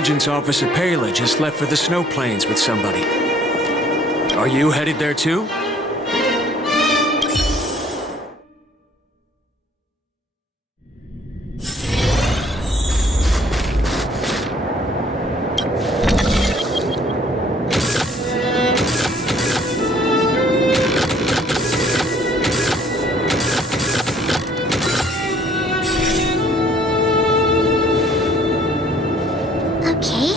intelligence officer Pela just left for the snow plains with somebody. Are you headed there too? Okay.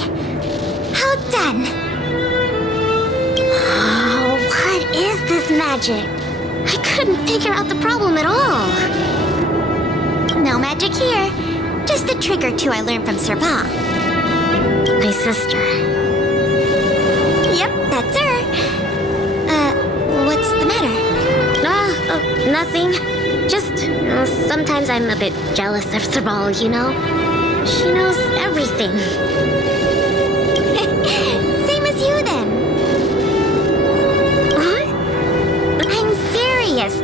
How done? Oh, what is this magic? I couldn't figure out the problem at all. No magic here. Just a trick or two I learned from Serval. My sister. Yep, that's her. What's the matter? Nothing. Just, sometimes I'm a bit jealous of Serval, you know? She knows everything. Same as you then. What? I'm serious.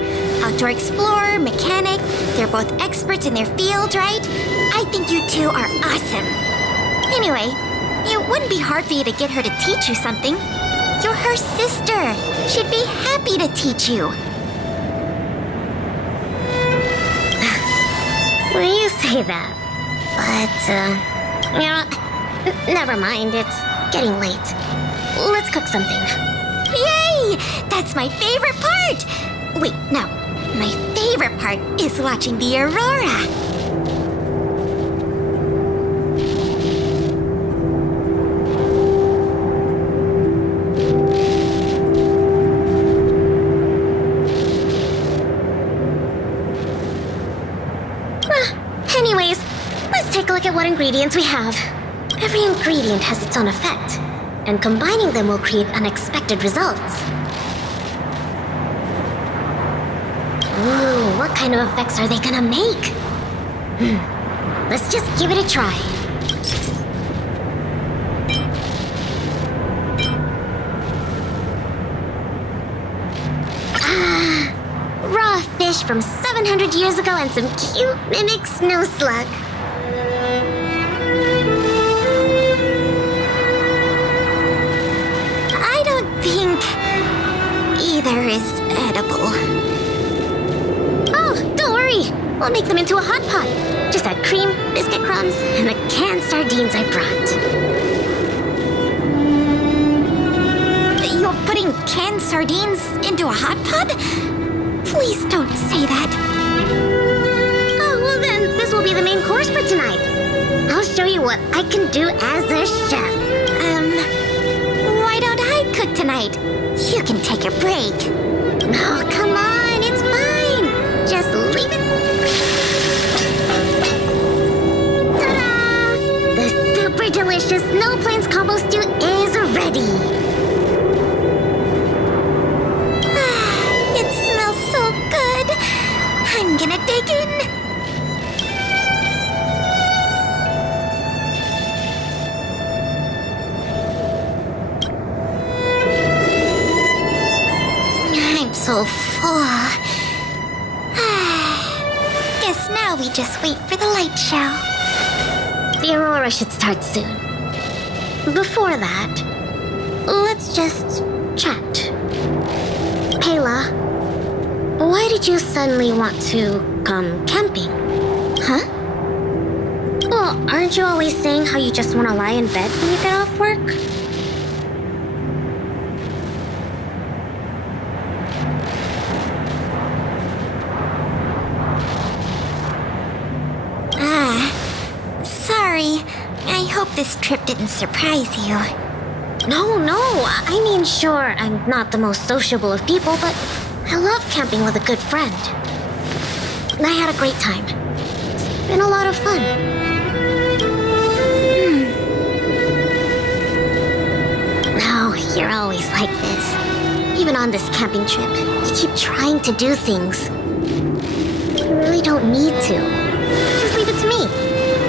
Outdoor explorer, mechanic, they're both experts in their field, right? I think you two are awesome. Anyway, it wouldn't be hard for you to get her to teach you something. You're her sister. She'd be happy to teach you. Well, you say that. But, never mind. It's getting late. Let's cook something. Yay! That's my favorite part! Wait, no. My favorite part is watching the aurora. Anyways, let's take a look at what ingredients we have. Every ingredient has its own effect, and combining them will create unexpected results. Ooh, what kind of effects are they gonna make? Let's just give it a try. Raw fish from 700 years ago and some cute mimic snow slug. I don't think either is edible. Oh, don't worry. We'll make them into a hot pot. Just add cream, biscuit crumbs, and the canned sardines I brought. You're putting canned sardines into a hot pot? Please don't say that. Oh, well then, this will be the main course for tonight. I'll show you what I can do as a chef. Why don't I cook tonight? You can take a break. Oh, come on, it's fine. Just leave it. Ta-da! The super delicious Snow Plains combo stew is ready. It smells so good. I'm gonna dig in. I'm so full. Guess now we just wait for the light show. The aurora should start soon. Before that, let's just chat. Pela, why did you suddenly want to come camping? Huh? Well, aren't you always saying how you just want to lie in bed when you get off work? Sorry. I hope this trip didn't surprise you. No. I mean, sure, I'm not the most sociable of people, but I love camping with a good friend. I had a great time. It's been a lot of fun. No, you're always like this. Even on this camping trip, you keep trying to do things. You really don't need to. Just leave it to me.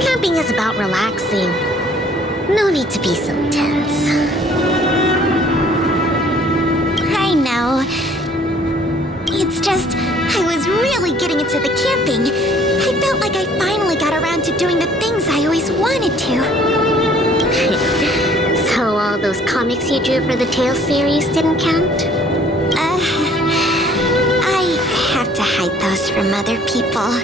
Camping is about relaxing. No need to be so tense. I know. It's just, I was really getting into the camping. I felt like I finally got around to doing the things I always wanted to. comics you drew for the Tales series didn't count? I have to hide those from other people.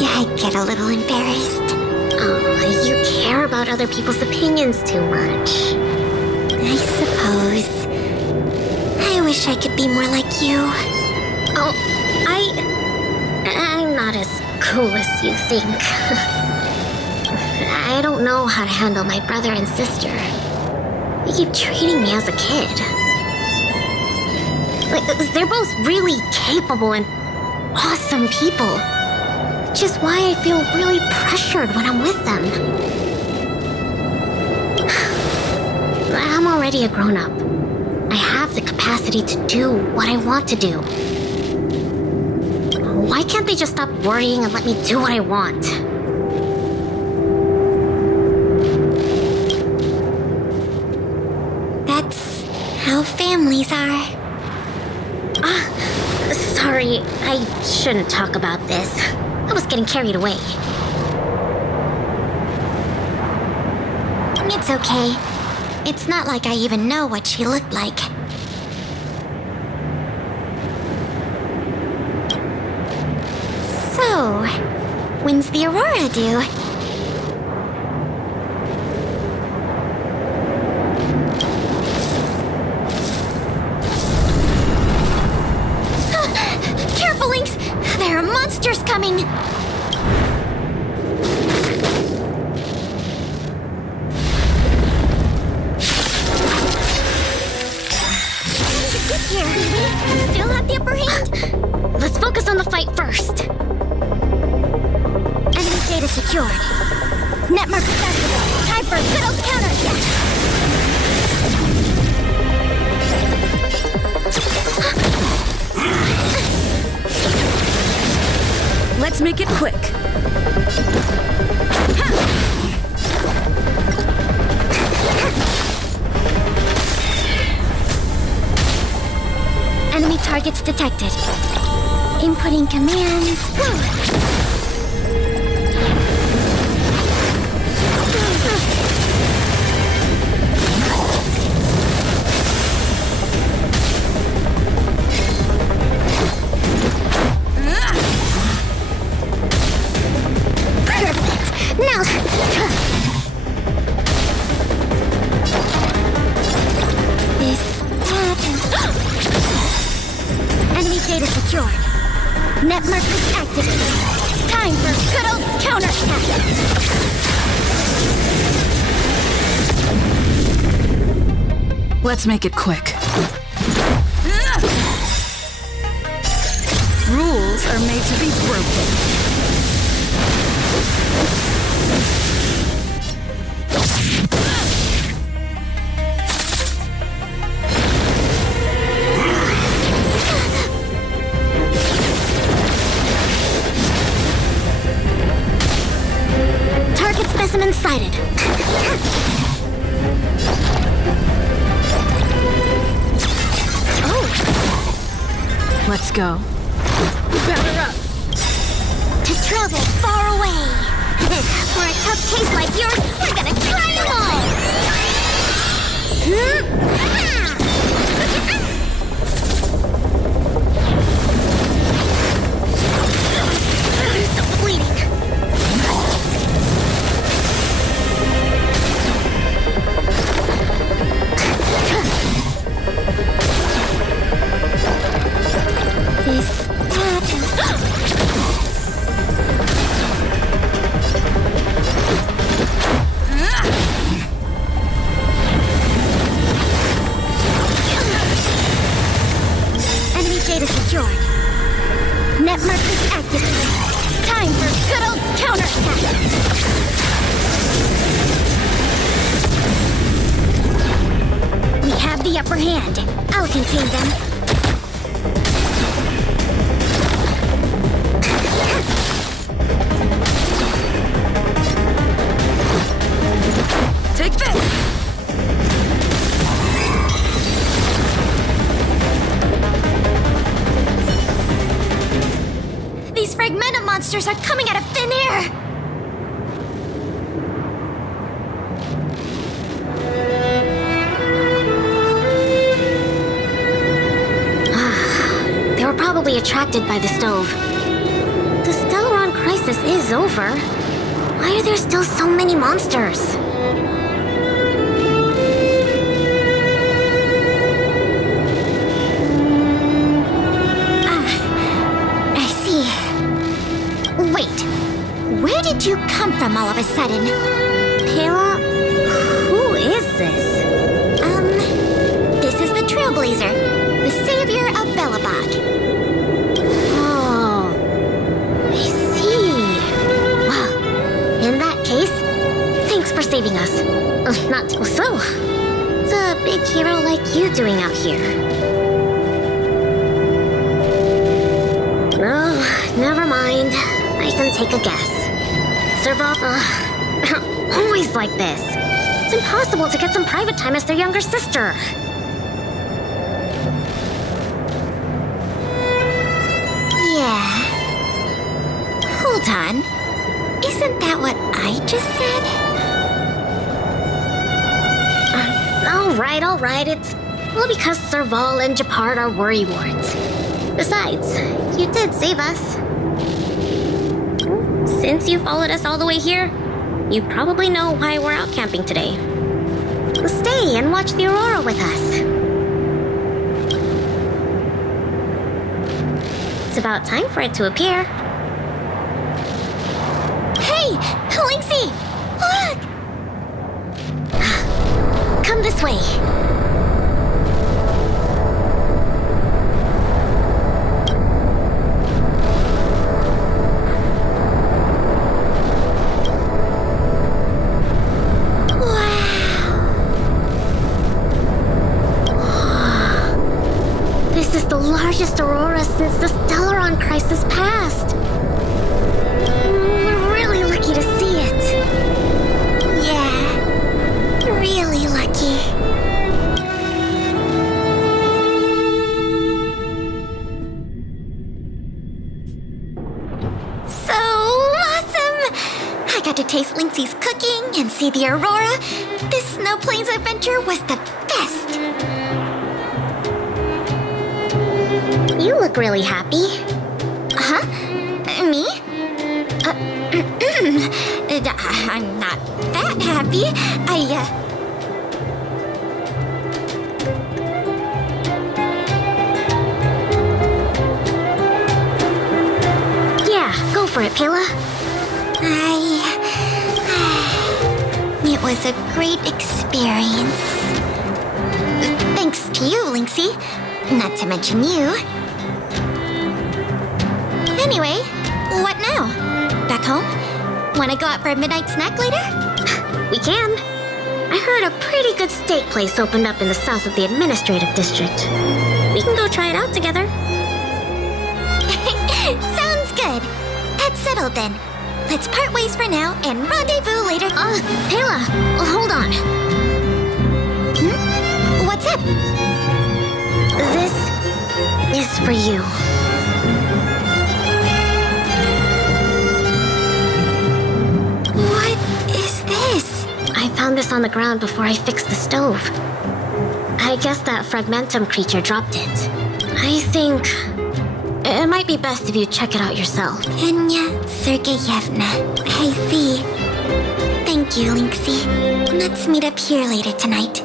Yeah, I get a little embarrassed. Oh, you care about other people's opinions too much. I suppose. I wish I could be more like you. Oh, I'm not as cool as you think. I don't know how to handle my brother and sister. They keep treating me as a kid. Like, they're both really capable and awesome people. Which is why I feel really pressured when I'm with them. I'm already a grown-up. I have the capacity to do what I want to do. Why can't they just stop worrying and let me do what I want? That's how families are. Sorry, I shouldn't talk about this. I was getting carried away. It's okay. It's not like I even know what she looked like. So, when's the Aurora due? Careful, Lynx! There are monsters coming! Here, still have the upper hand? Let's focus on the fight first. Enemy data secured. Netmark activated. Time for a good old counterattack. Let's make it quick. Enemy targets detected. Inputting commands. Perfect. Now. Enemy data secured. Netmark is activated. Time for a good old counterattack. Let's make it quick. Rules are made to be broken. Target specimen sighted. Oh, Let's go. Batter up. To travel far away. For a tough case like yours, we're gonna try them all. Stop the bleeding. this Enemy data secured. Netmark is activated. Time for good old counterattack. We have the upper hand. I'll contain them. Take this. These fragmented monsters are coming out of thin air! probably attracted by the stove. The Stellaron crisis is over. Why are there still so many monsters? I see. Wait, where did you come from all of a sudden? Pela, who is this? This is the Trailblazer, the savior of Belobog. Oh, I see. Well, in that case, thanks for saving us. Not so. What's a big hero like you doing out here? Oh, never mind. I can take a guess. Serval, always like this. It's impossible to get some private time as their younger sister. Yeah. Hold on. Isn't that what I just said? All right. It's all because Serval and Japard are worrywarts. Besides, you did save us. Since you followed us all the way here, you probably know why we're out camping today. Stay and watch the aurora with us. It's about time for it to appear. Hey, Lynxie! Look! Come this way. This is the largest aurora since the Stellaron crisis passed. We're really lucky to see it. Yeah, really lucky. So awesome! I got to taste Lynxie's cooking and see the aurora. This Snow Plains adventure was the best. You look really happy. Huh? Me? I'm not that happy. Yeah, go for it, Pela. It was a great experience. Thanks to you, Lynxie. Not to mention you. Anyway, what now? Back home? Wanna go out for a midnight snack later? We can. I heard a pretty good steak place opened up in the south of the administrative district. We can go try it out together. Sounds good. That's settled then. Let's part ways for now and rendezvous later. Pela, hold on. What's up? This is for you. What is this? I found this on the ground before I fixed the stove. I guess that fragmentum creature dropped it. I think it might be best if you check it out yourself. Enya Sergeyevna. I see. Thank you, Lynxie. Let's meet up here later tonight.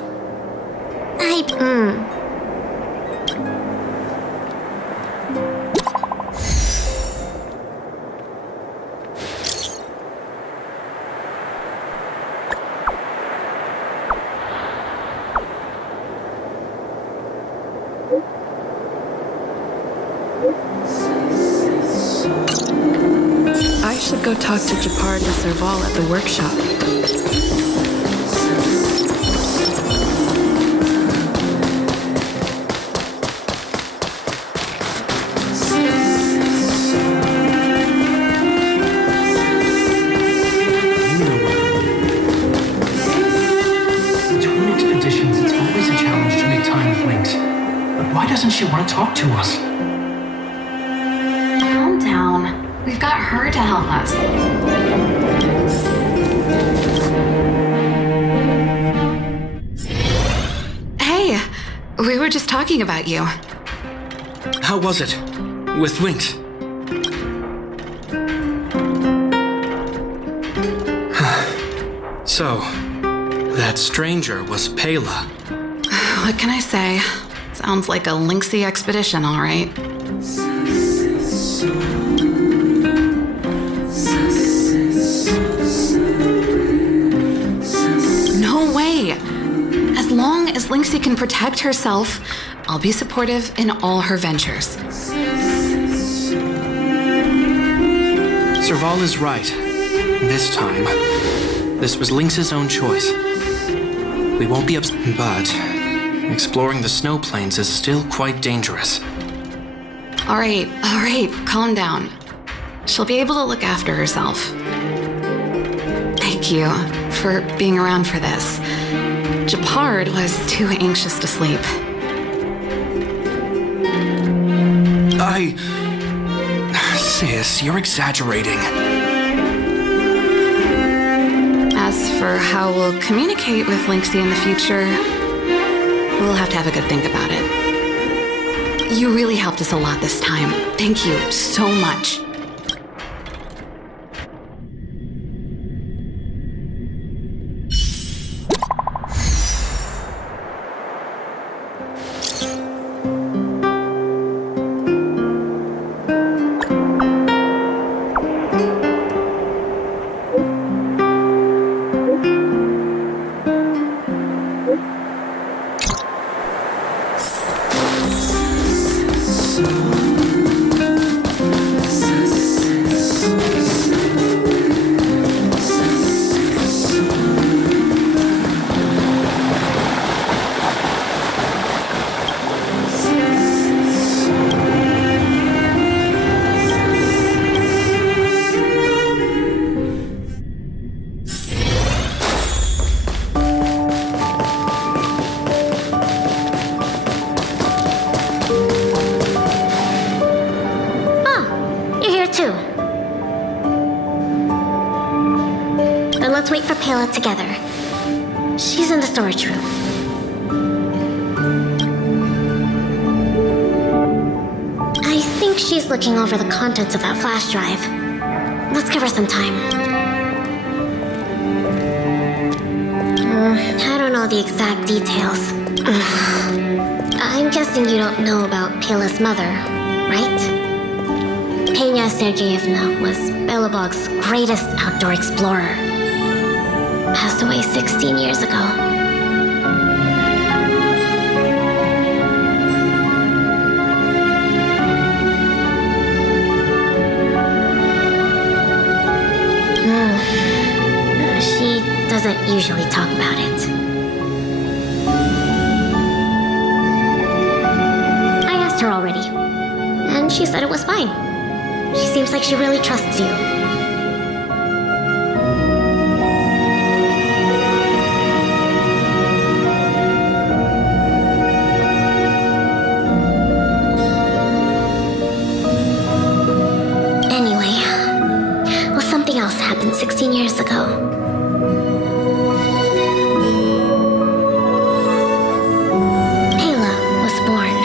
I should go talk to Japard and Serval at the workshop. Between expeditions, it's always a challenge to make time with Lynx. But why doesn't she want to talk to us? Calm down. We've got her to help us. Hey, we were just talking about you. How was it? with Lynx. So, that stranger was Pela. What can I say? Sounds like a lynxy expedition, all right. No way! As long as Lynxie can protect herself, I'll be supportive in all her ventures. Serval is right. This time, this was Lynx's own choice. We won't be upset, but exploring the snow plains is still quite dangerous. All right, calm down. She'll be able to look after herself. Thank you for being around for this. Japard was too anxious to sleep. Sis, you're exaggerating. As for how we'll communicate with Lynxie in the future, we'll have to have a good think about it. You really helped us a lot this time. Thank you so much. Let's wait for Pela together. She's in the storage room. I think she's looking over the contents of that flash drive. Let's give her some time. I don't know the exact details. I'm guessing you don't know about Pela's mother, right? Pena Sergeyevna was Belobog's greatest outdoor explorer. Passed away 16 years ago. She doesn't usually talk about it. I asked her already, and she said it was fine. She seems like she really trusts you. Something else happened 16 years ago. Pela was born.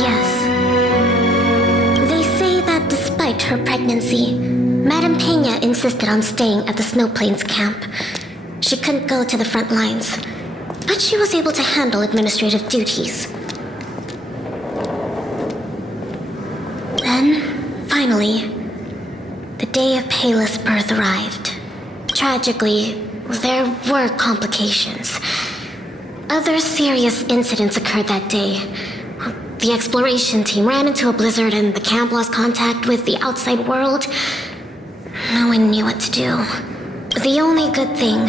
Yes. They say that despite her pregnancy, Madame Pena insisted on staying at the Snow Plains camp. She couldn't go to the front lines, but she was able to handle administrative duties. Then, finally, the day of Pela's birth arrived. Tragically, there were complications. Other serious incidents occurred that day. The exploration team ran into a blizzard and the camp lost contact with the outside world. No one knew what to do. The only good thing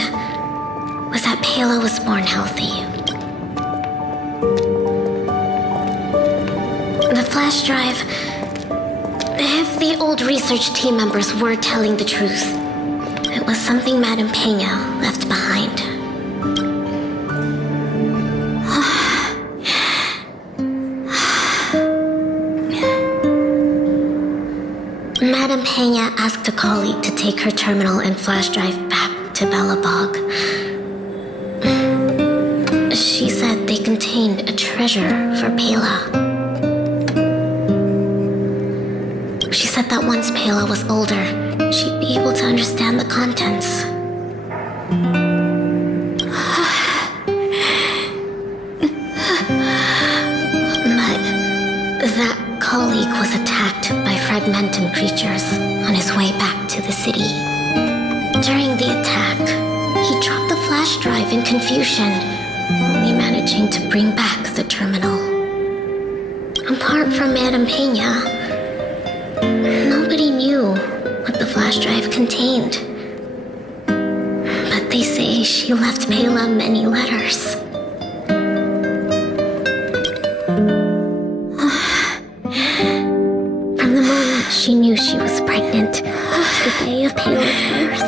was that Pela was born healthy. The flash drive... If the old research team members were telling the truth, it was something Madame Pena left behind. Madame Pena asked a colleague to take her terminal and flash drive back to Belobog. She said they contained a treasure for Pela. She said that once Pela was older, she'd be able to understand the contents. But that colleague was attacked by fragmentum creatures on his way back to the city. During the attack, he dropped the flash drive in confusion, only managing to bring back the terminal. Apart from Madame Pena, nobody knew what the flash drive contained. But they say she left Pela many letters. From the moment she knew she was pregnant to the day of Pela's birth.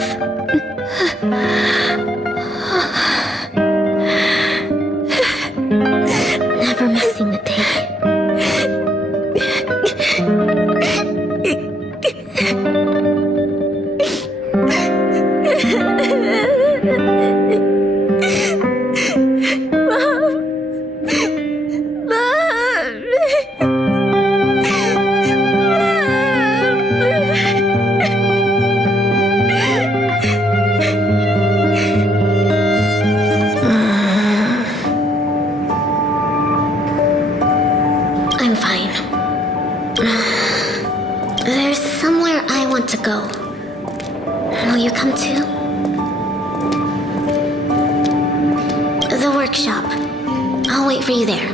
Never missing a day. I'm fine. There's somewhere I want to go. Will you come too? The workshop. I'll wait for you there.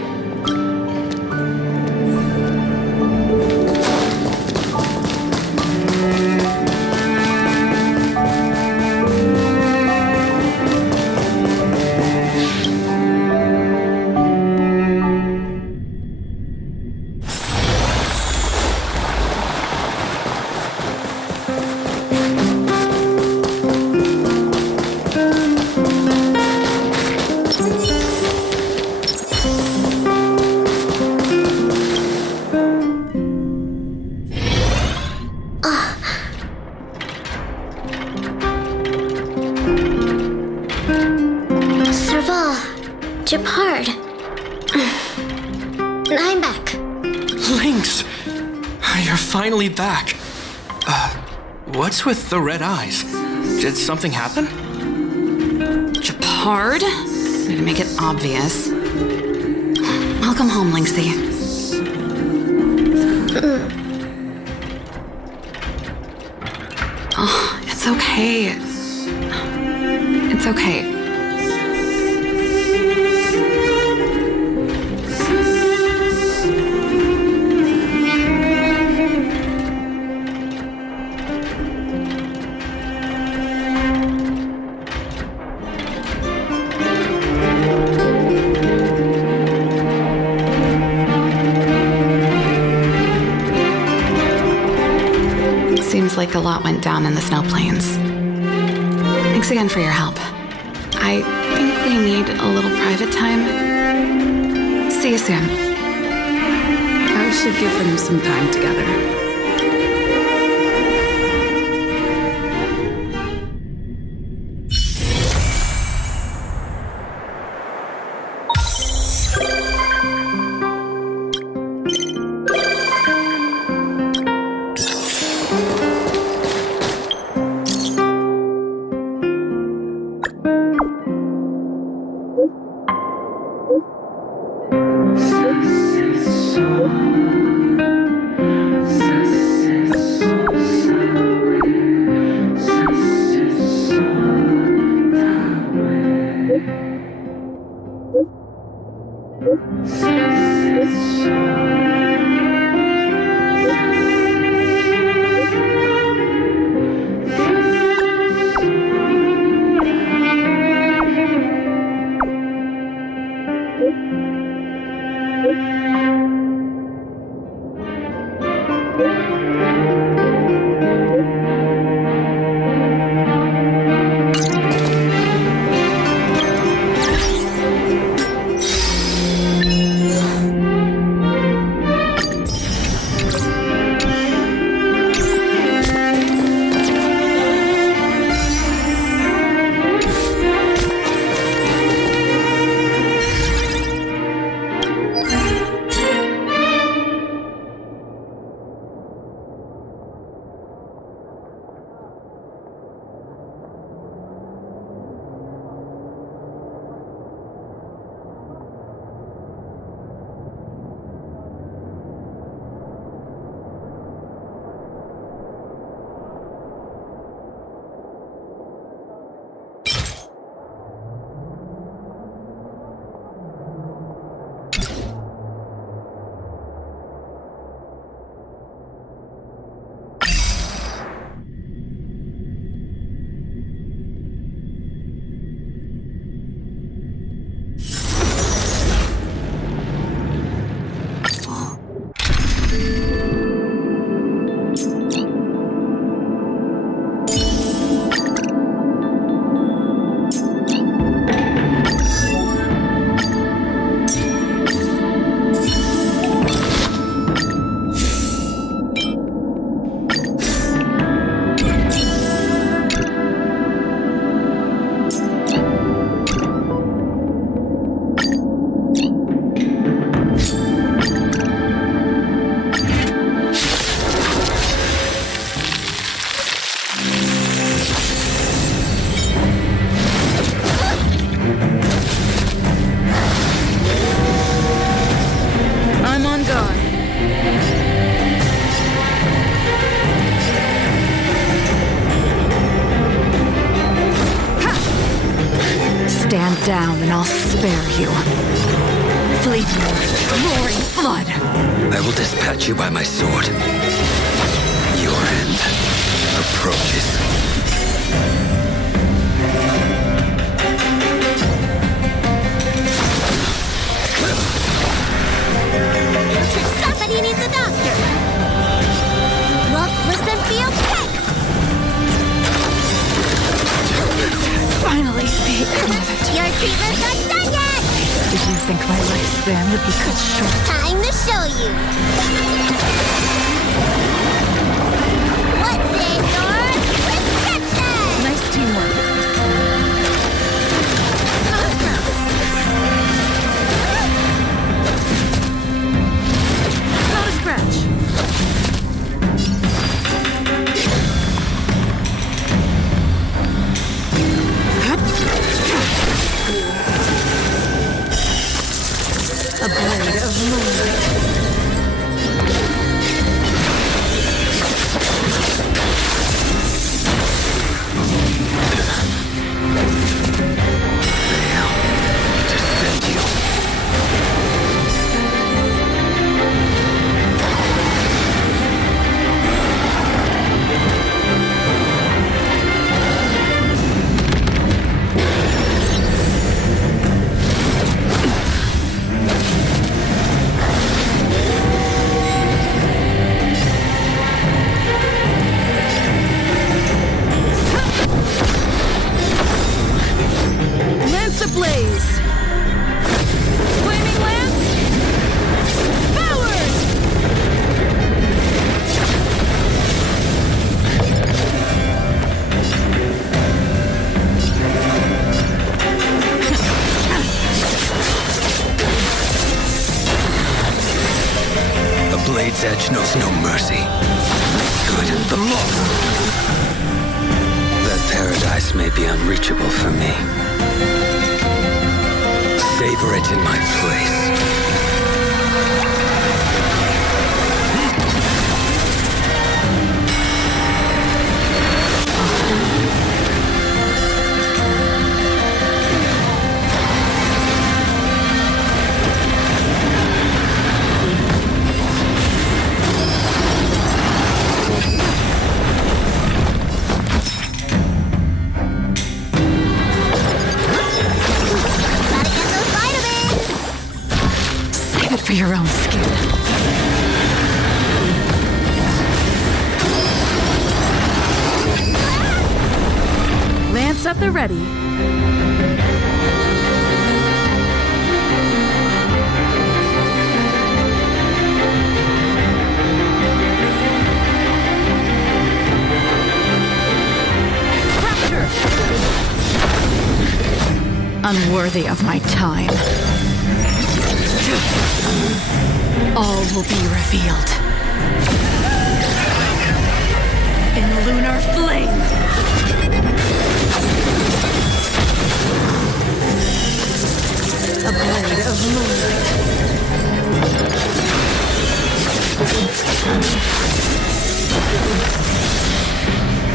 Japard. I'm back. Lynx! You're finally back. What's with the red eyes? Did something happen? Japard? Way to make it obvious. Welcome home, Lynxie. Oh, it's okay. It's okay. Seems like a lot went down in the snow plains. Thanks again for your help. I think we need a little private time. See you soon. I should give them some time together. down and I'll spare you. Fleet roaring flood. I will dispatch you by my sword. Your end approaches. Somebody needs a doctor. Look, listen, feel, check. Finally, the end of it. Your treatment's not done yet. Did you think my lifespan would be cut short? Time to show you. What's in your prescription? Nice teamwork. Not a scratch. A blade of moonlight. Defend you. Lance ablaze! Flaming lance! Forward! The blade's edge knows no mercy. Good, the law. That paradise may be unreachable for me. Savor it in my place. Gotta get those vitamins. Save it for your own skin. Lance at the ready. Fracture! Unworthy of my time. All will be revealed. In lunar flame. A blade of moonlight.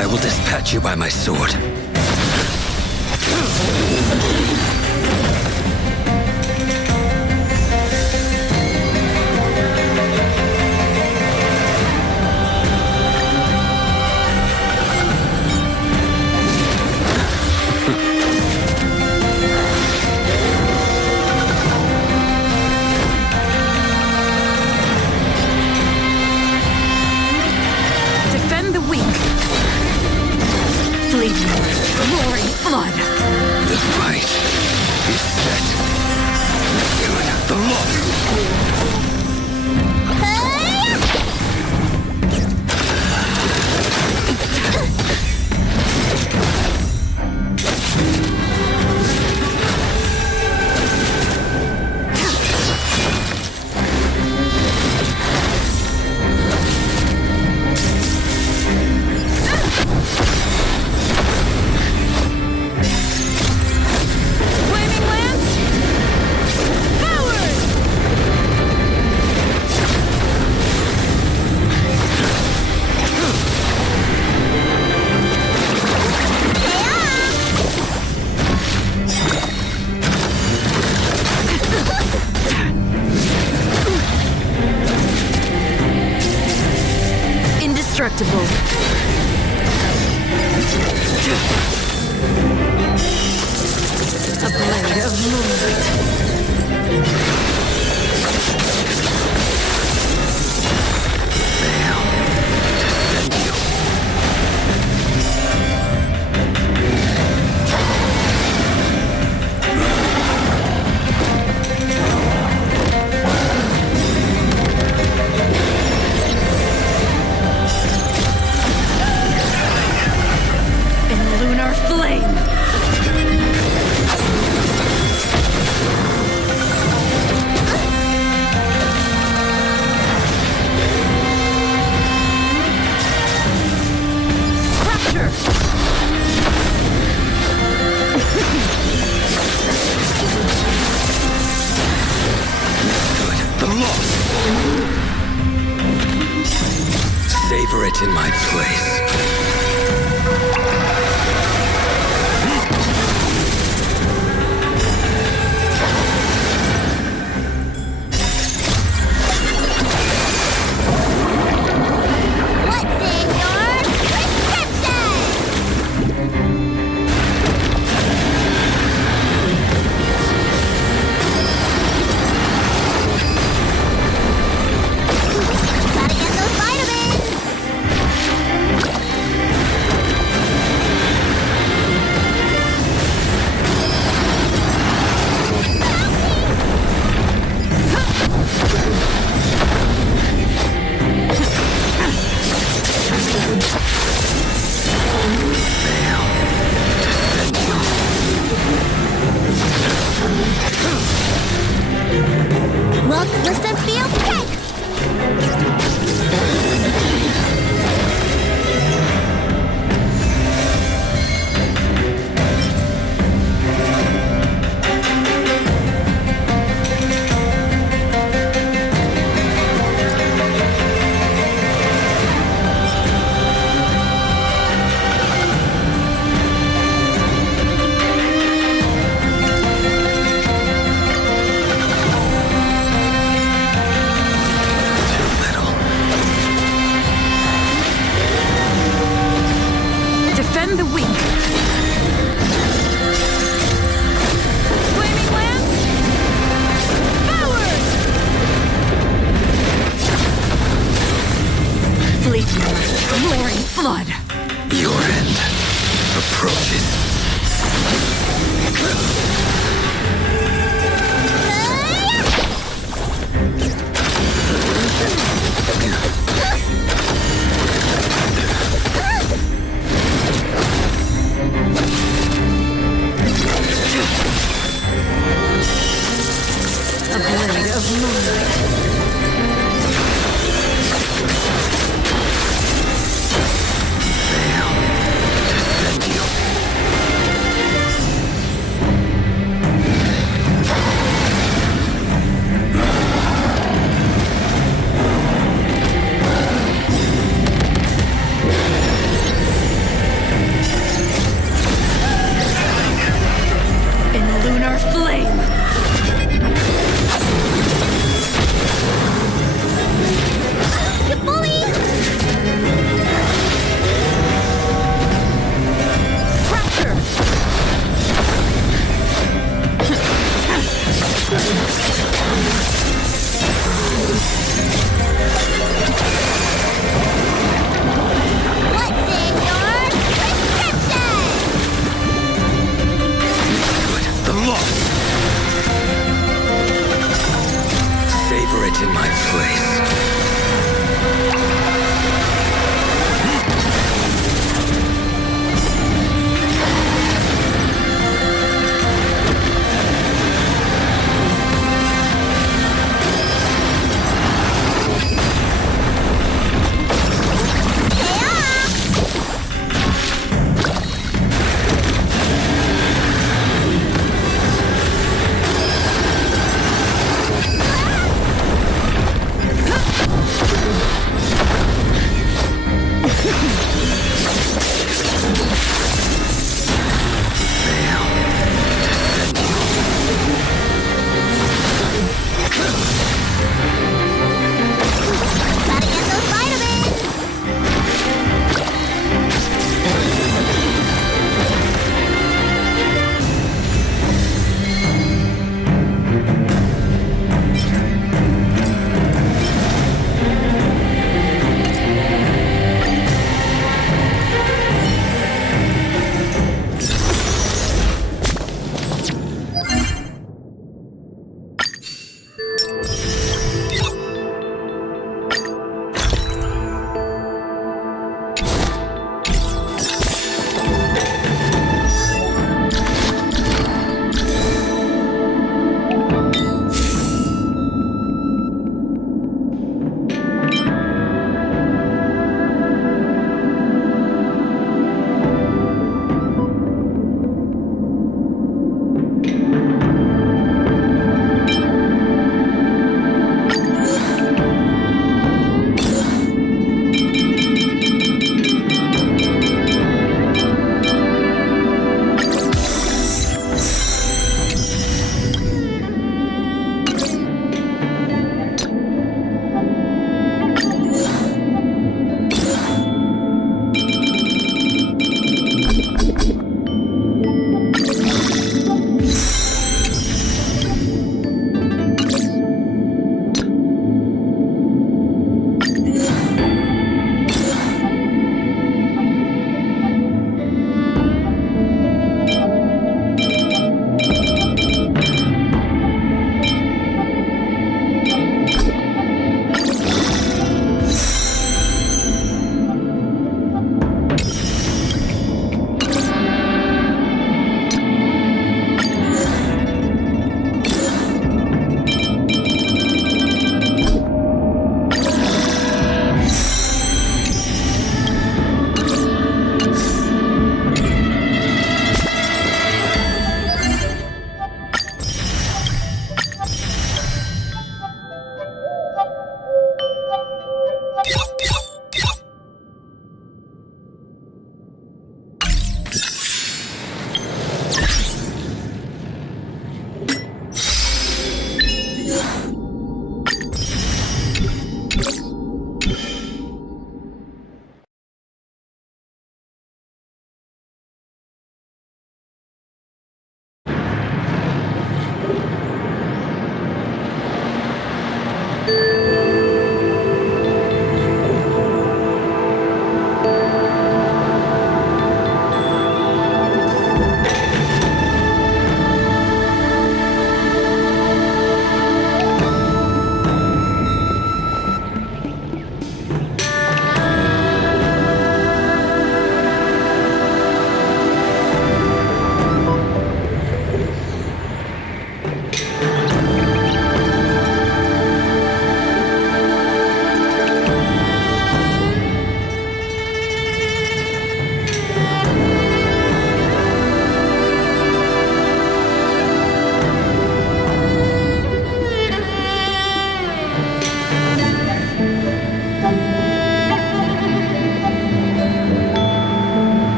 I will dispatch you by my sword. Defend the weak. Fleeting roaring flood. The fight is set. Good, the law. Flaming lance! Forward! indestructible. A blade of moonlight. In lunar flame. The loss. Savor it in my place. What's in your prescription? Gotta get those vitamins! Look, listen, feel, kick! Too little. Defend the weak. Flaming lance. Forward. Fleet roaring flood. Your end approaches. A blade of moonlight. Defend you.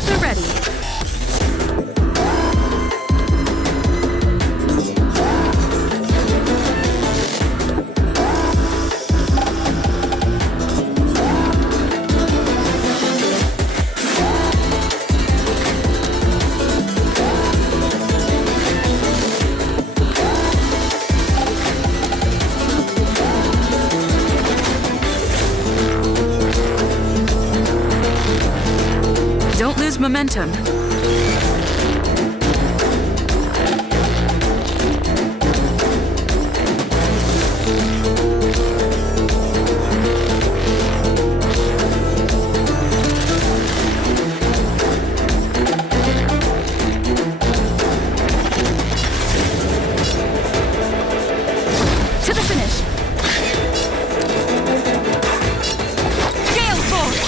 at the ready. Don't lose momentum. To the finish. Gale force!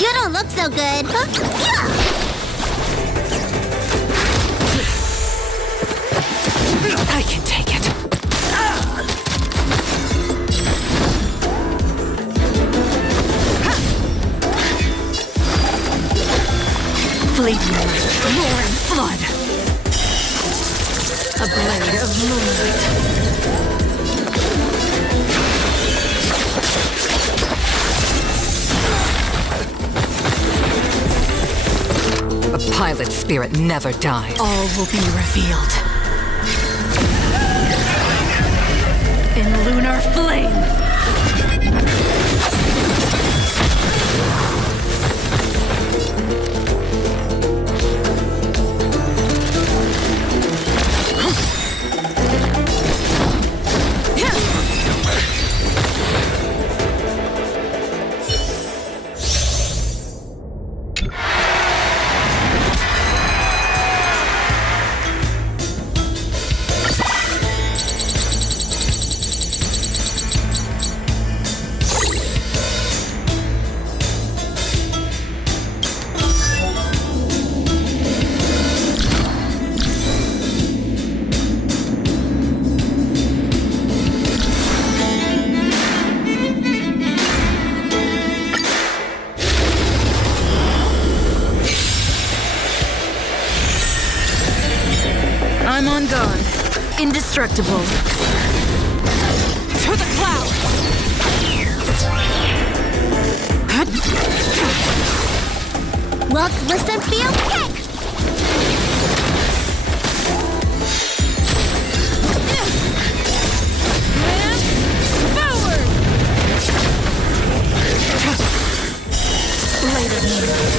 You don't look so good. I can take it. Fleeting light, roaring flood. A blade of moonlight. A pilot's spirit never dies. All will be revealed. In lunar flame. I'm on guard. Indestructible. To the clouds! Look, listen, feel, kick! Forward! Blade of moonlight.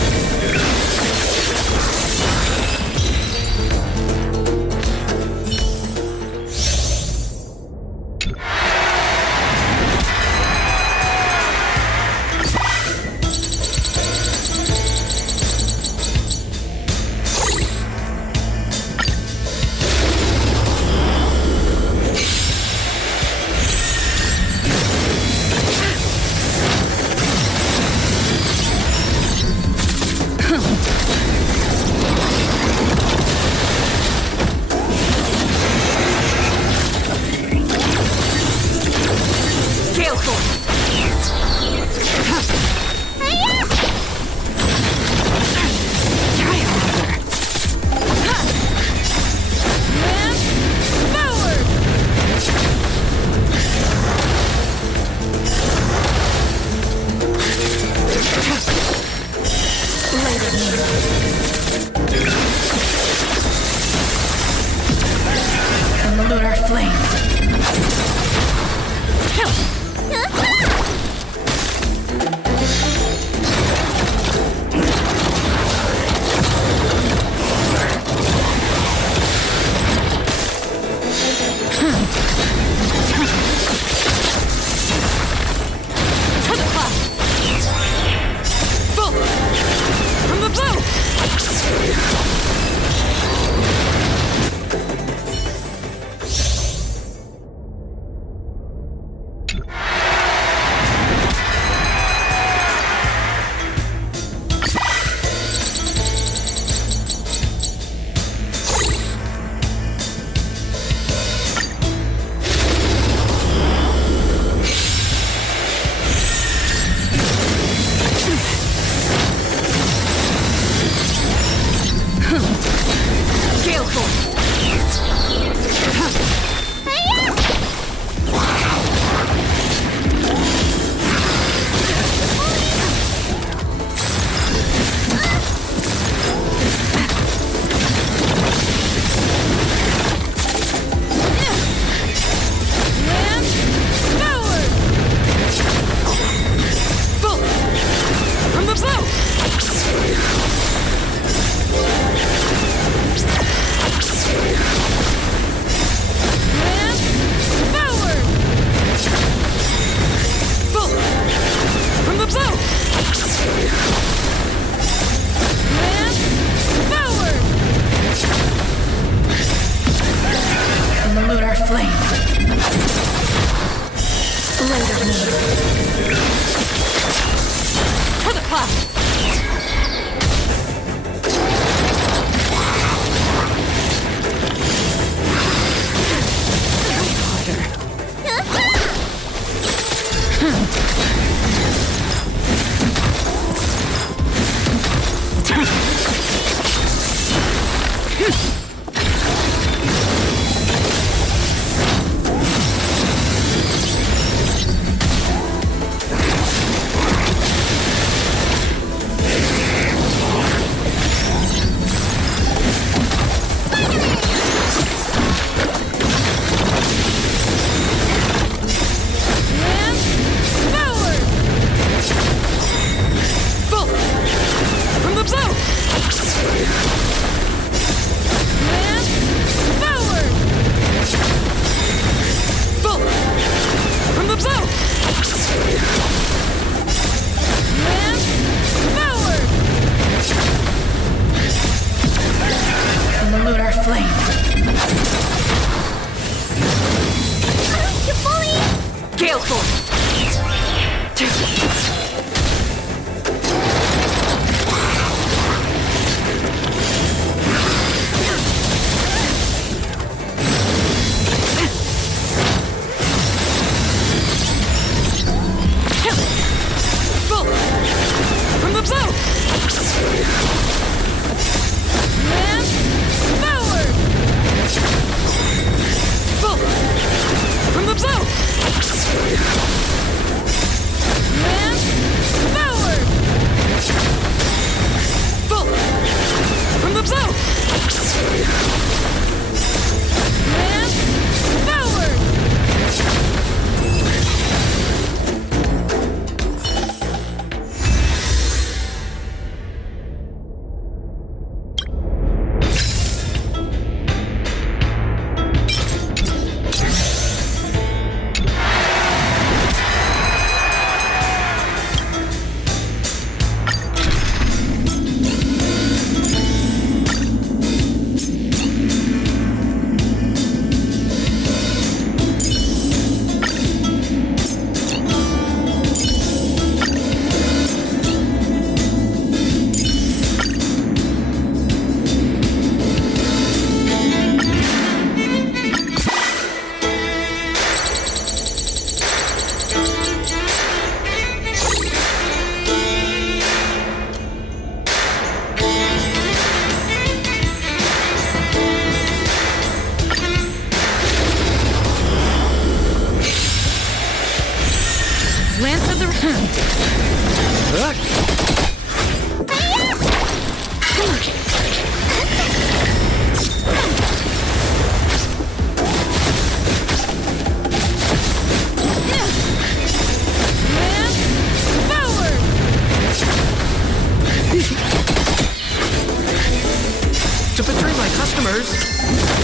To betray my customers,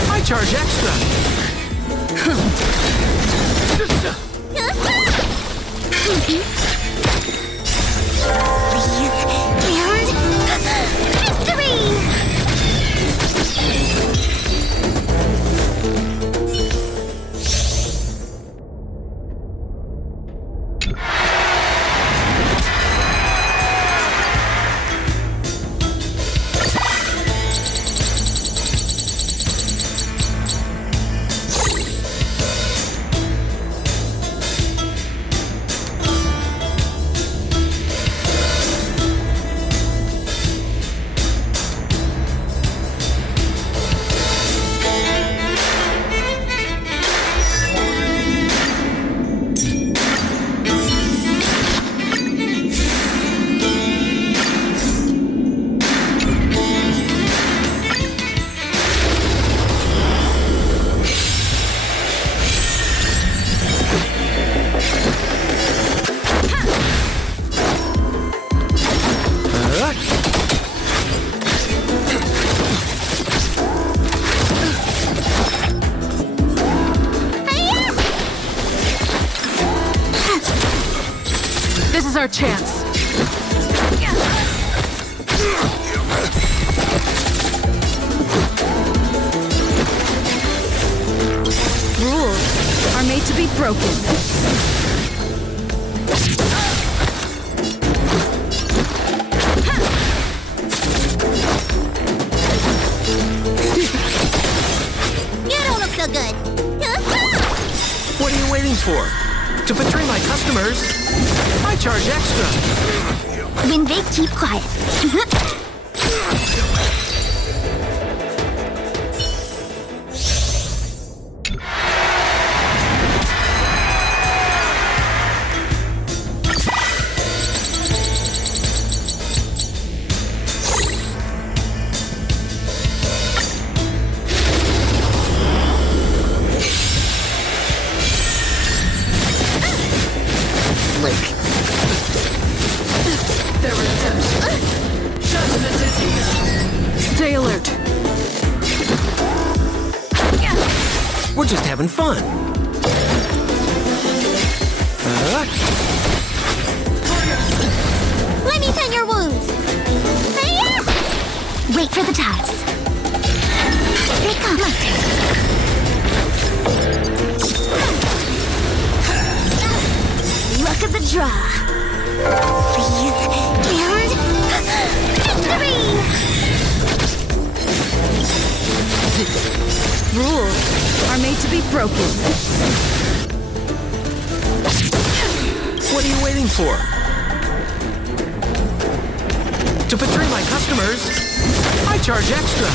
I charge extra. This is our chance. Rules are made to be broken. You don't look so good. What are you waiting for? To betray my customers, I charge extra. When they keep quiet. We're just having fun. Let me tend your wounds. Hiya! Wait for the tiles. Here it comes. Look at the draw. Please, and victory! Rules are made to be broken. What are you waiting for? To betray my customers, I charge extra.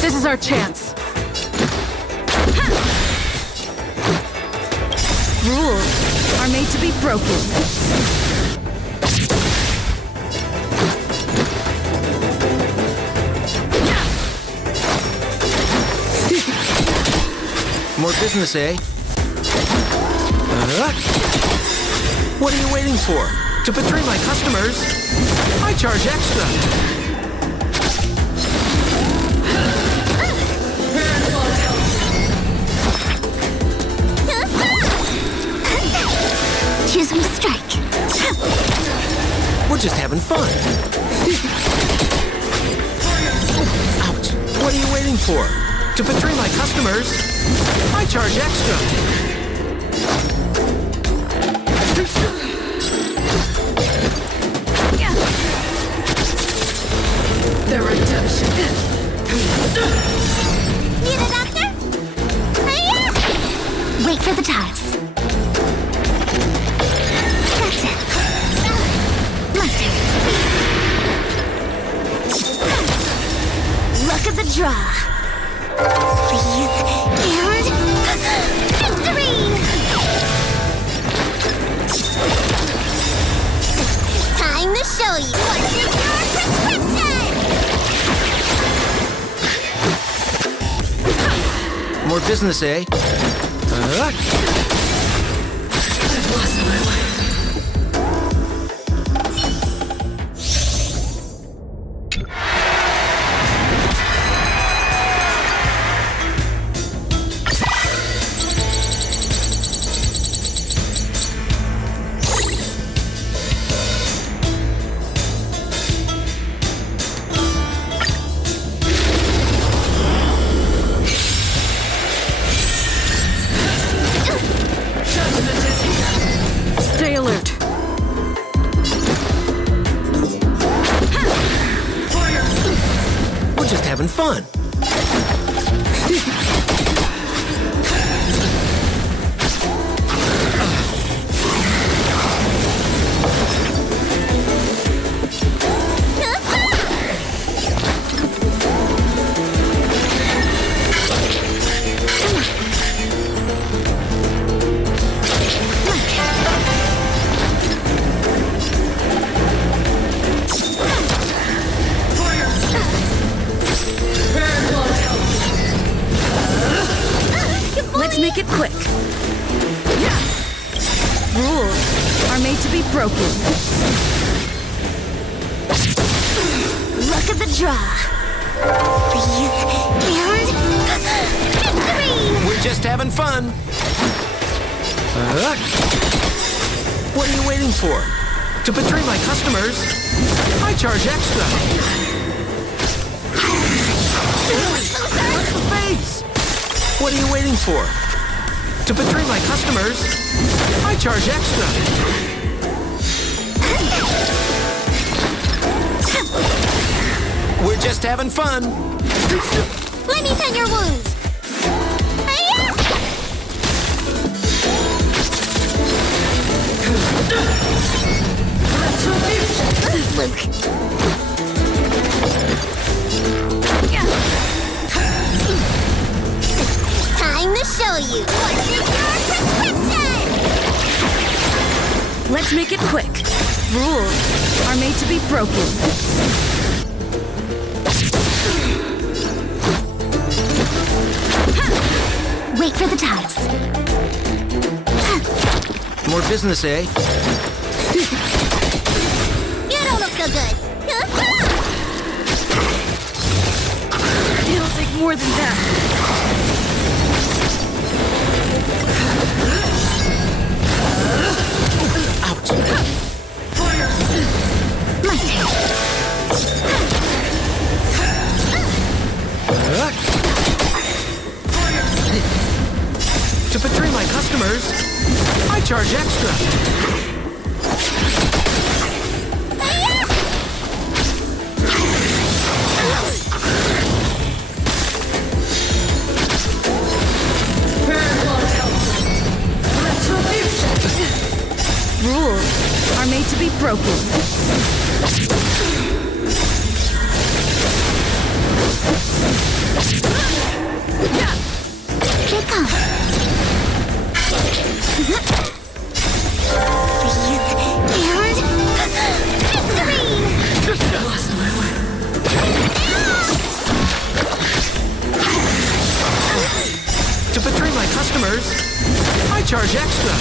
This is our chance. Rules are made to be broken. More business, eh? What are you waiting for? To betray my customers, I charge extra. Choose from strike. We're just having fun. Ouch. What are you waiting for? To betray my customers, I charge extra. The redemption. Need a doctor? Hiya! Wait for the tiles. Gotcha. Mustard. Look at the draw. Please, and victory! Time to show you what's in your prescription! More business, eh? Stay alert. We're just having fun. Let's make it quick. Rules are made to be broken. Look at the draw. Please, and victory! We're just having fun. What are you waiting for? To betray my customers, I charge extra. Face! What are you waiting for? To betray my customers, I charge extra. We're just having fun. Let me tend your wounds. Hiya! Luke. Time to show you what's in your prescription! Let's make it quick. Rules are made to be broken. Wait for the tiles. More business, eh? You don't look so good. It'll take more than that. charge extra. Rules are made to be broken. Pick up. Freeze and victory! Lost my way. To betray my customers, I charge extra.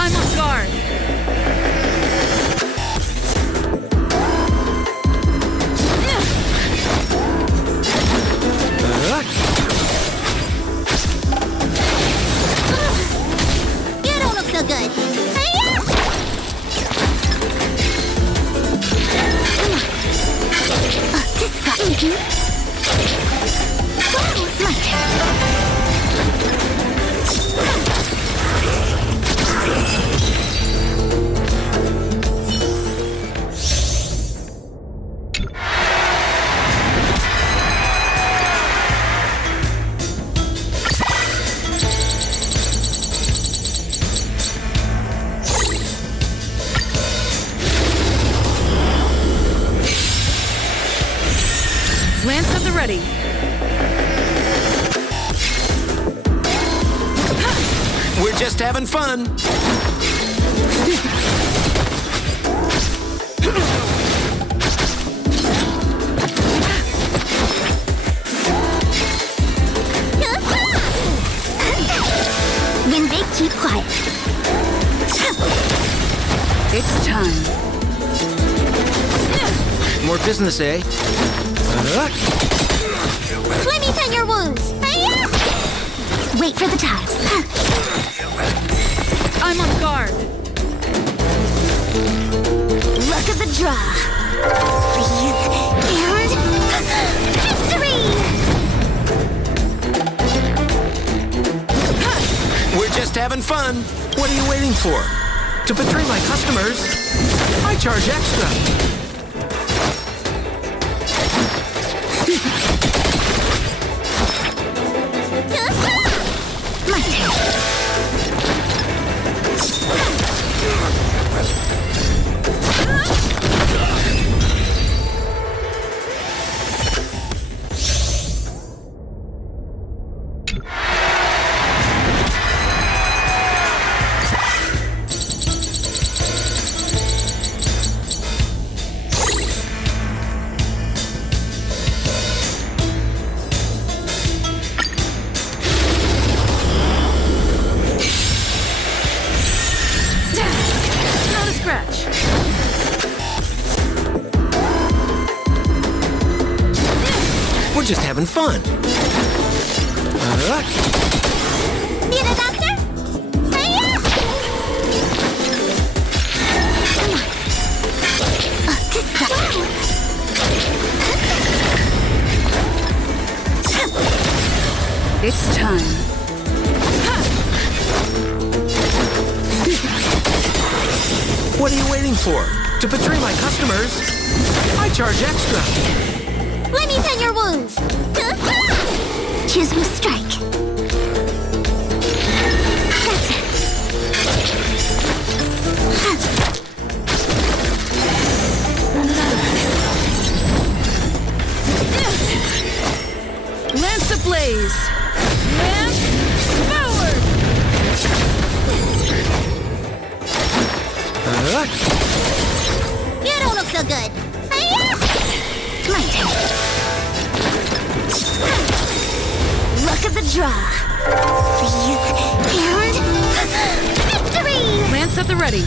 I'm on guard. You don't look so good. My turn. Lance at the ready. We're just having fun. When they keep quiet. It's time. More business, eh? Let me tend your wounds. Wait for the tiles. I'm on guard. Look at the draw. Freeze and victory! We're just having fun. What are you waiting for? To betray my customers, I charge extra. My turn. Not a scratch. We're just having fun. Need a doctor? It's time. What are you waiting for? To betray my customers? I charge extra. Let me tend your wounds. Choose from strike. Lance ablaze! Lance forward! You don't look so good. My turn. Luck of the draw. Please, and victory! Lance at the ready.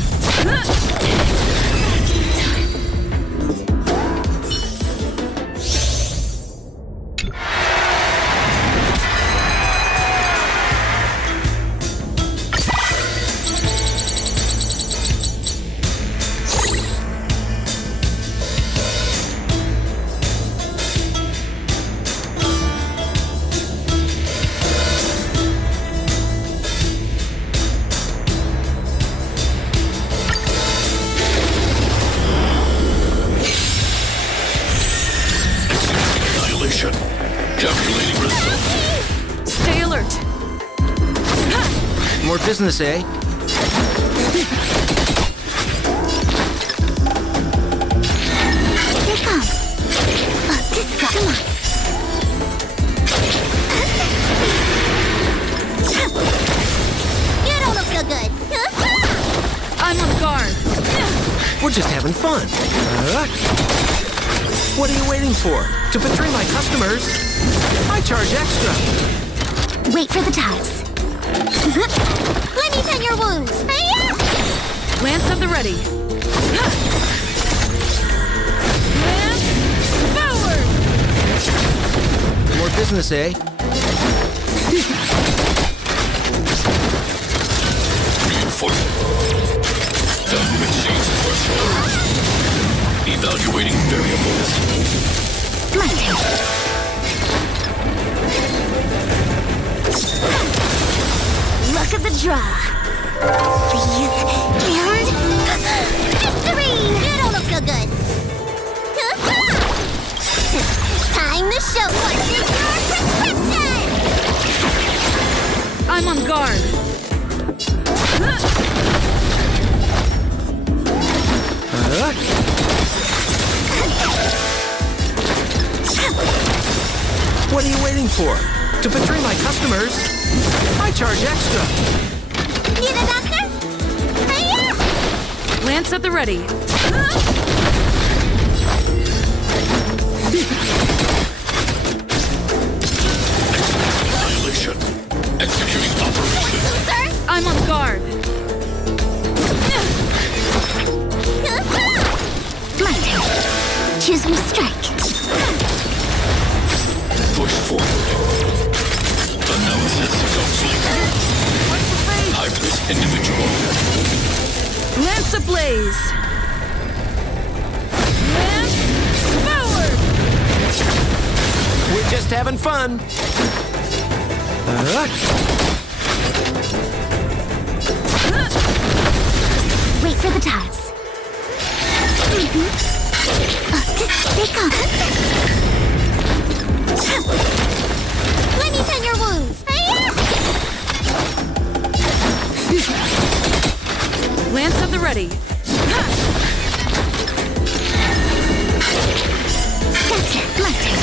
Calculating result. Stay alert. More business, eh? Here they come. Come on. You don't look so good. I'm on guard. We're just having fun. What are you waiting for? To betray my customers? I charge extra. Wait for the ties. Let me tend your wounds. Lance at the ready. Lance forward! More business, eh? Evaluating variables. My turn. Luck of the draw. Please, and victory! You don't look so good. Time to show what's in your prescription. I'm on guard. What are you waiting for? To betray my customers? I charge extra. Need a doctor? Lance at the ready. Annihilation. Executing operation. I'm on guard. My turn. Choose from strike. Push forward. Analysis complete. Hide this individual. Lance ablaze. Lance forward! We're just having fun. Wait for the ties. They come. Let me tend your wounds. Lance at the ready. Gotcha. My turn.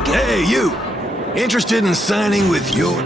ticket? Hey, you! Interested in signing with your...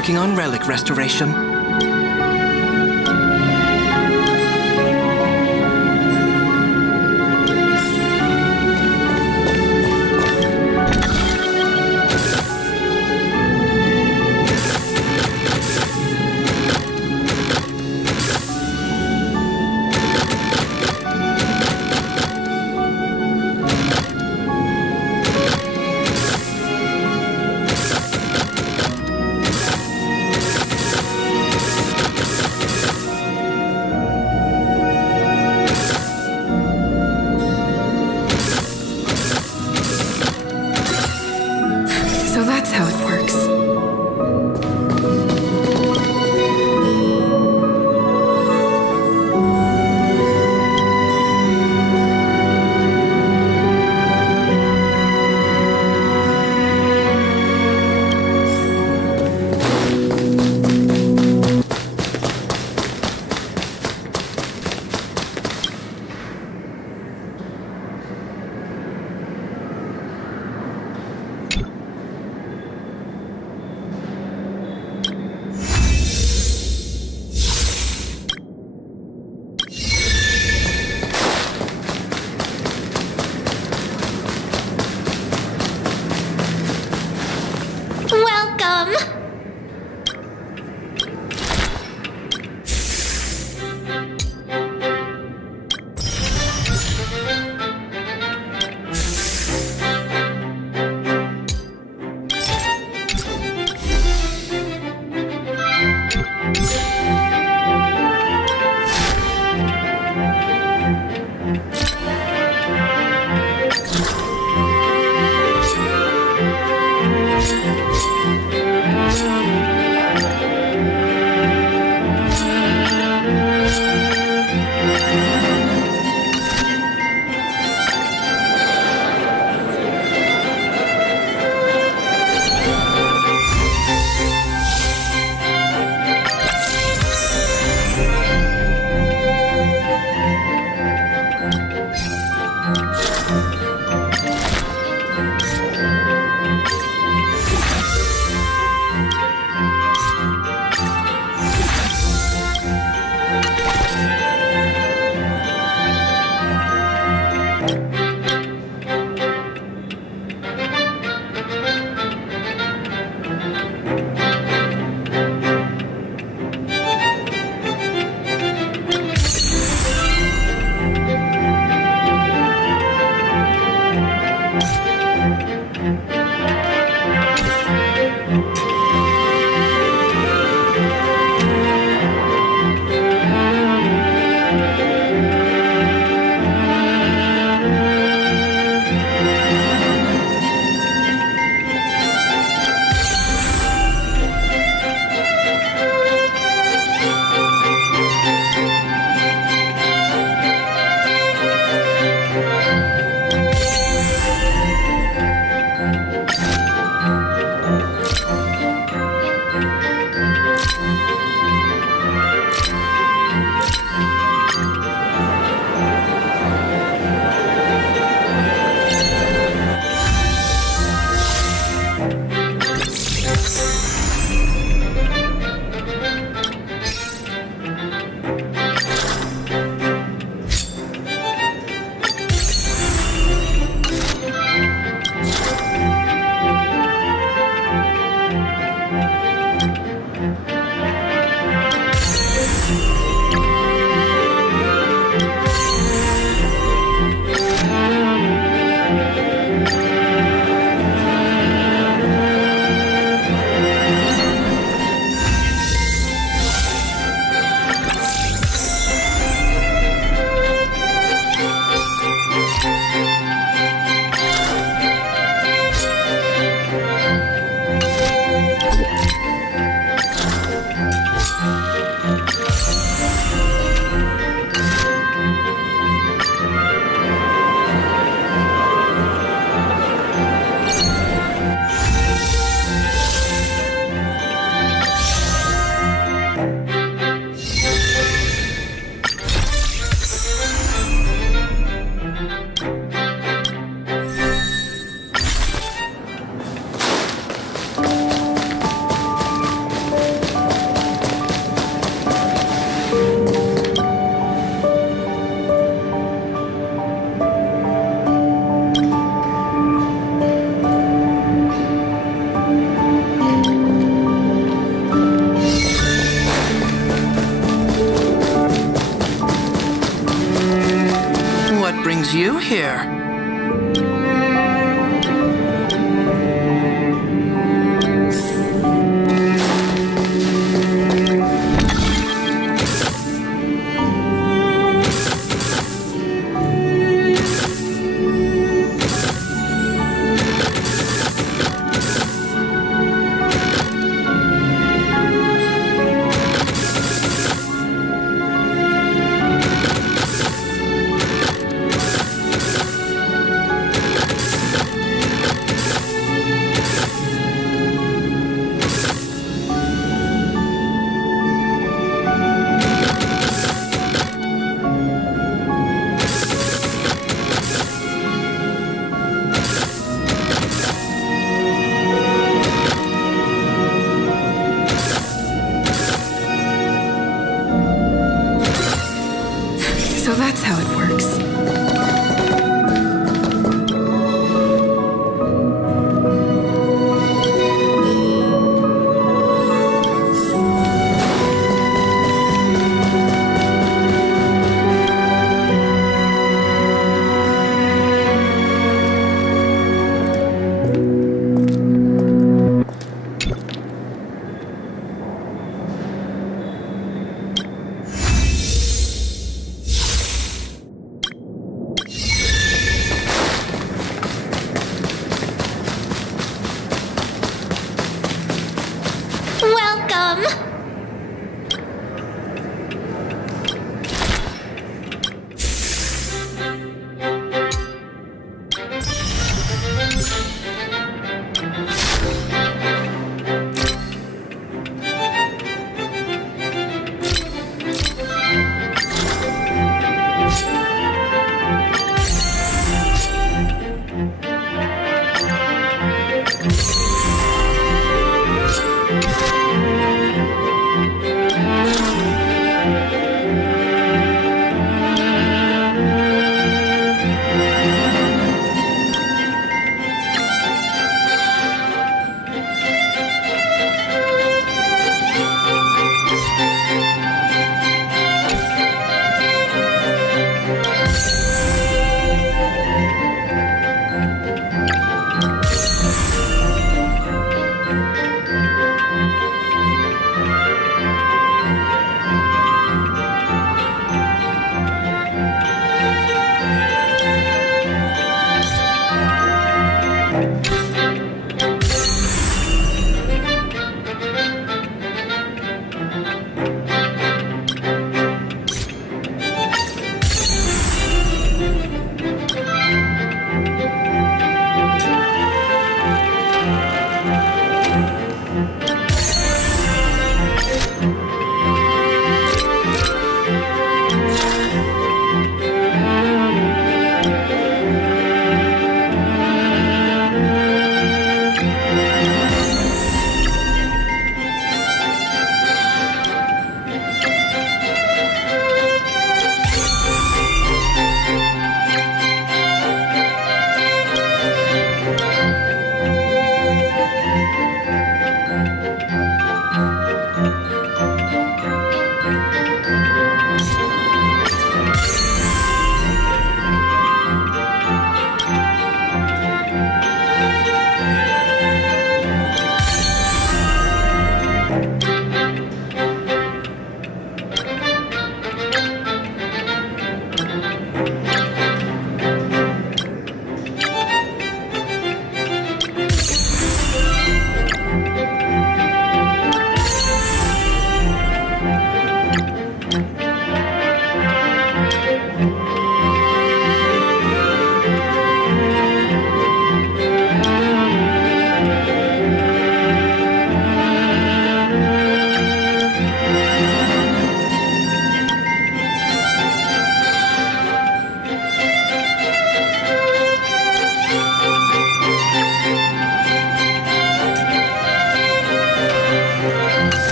working on relic restoration. So that's how it works. Welcome!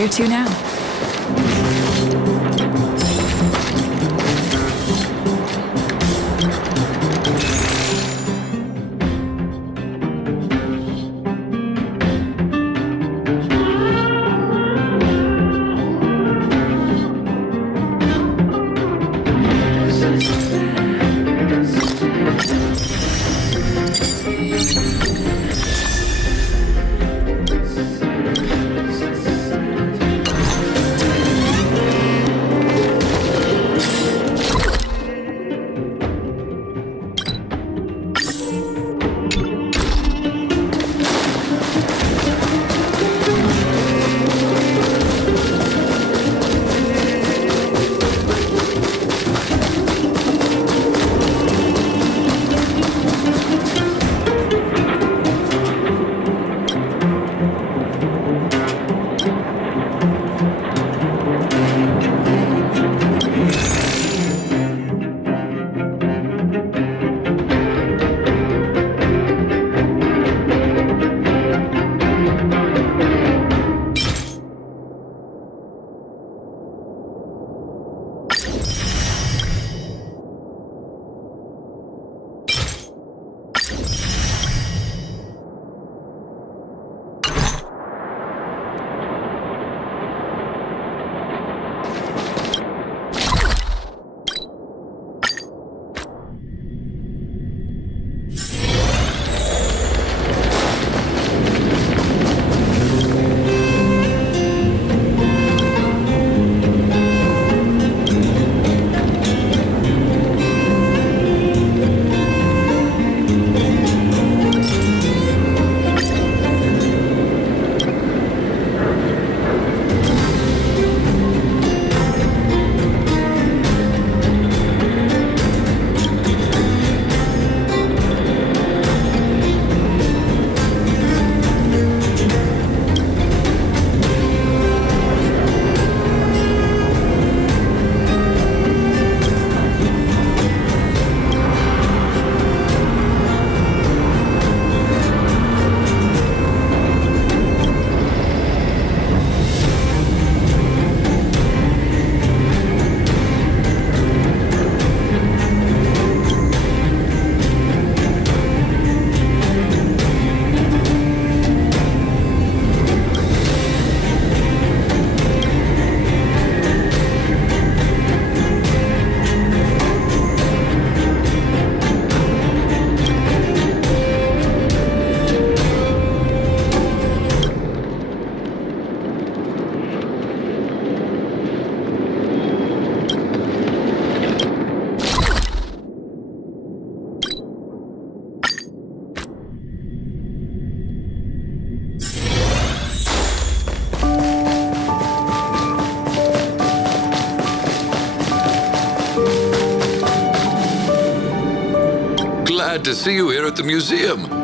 Where to now? Glad to see you here at the museum.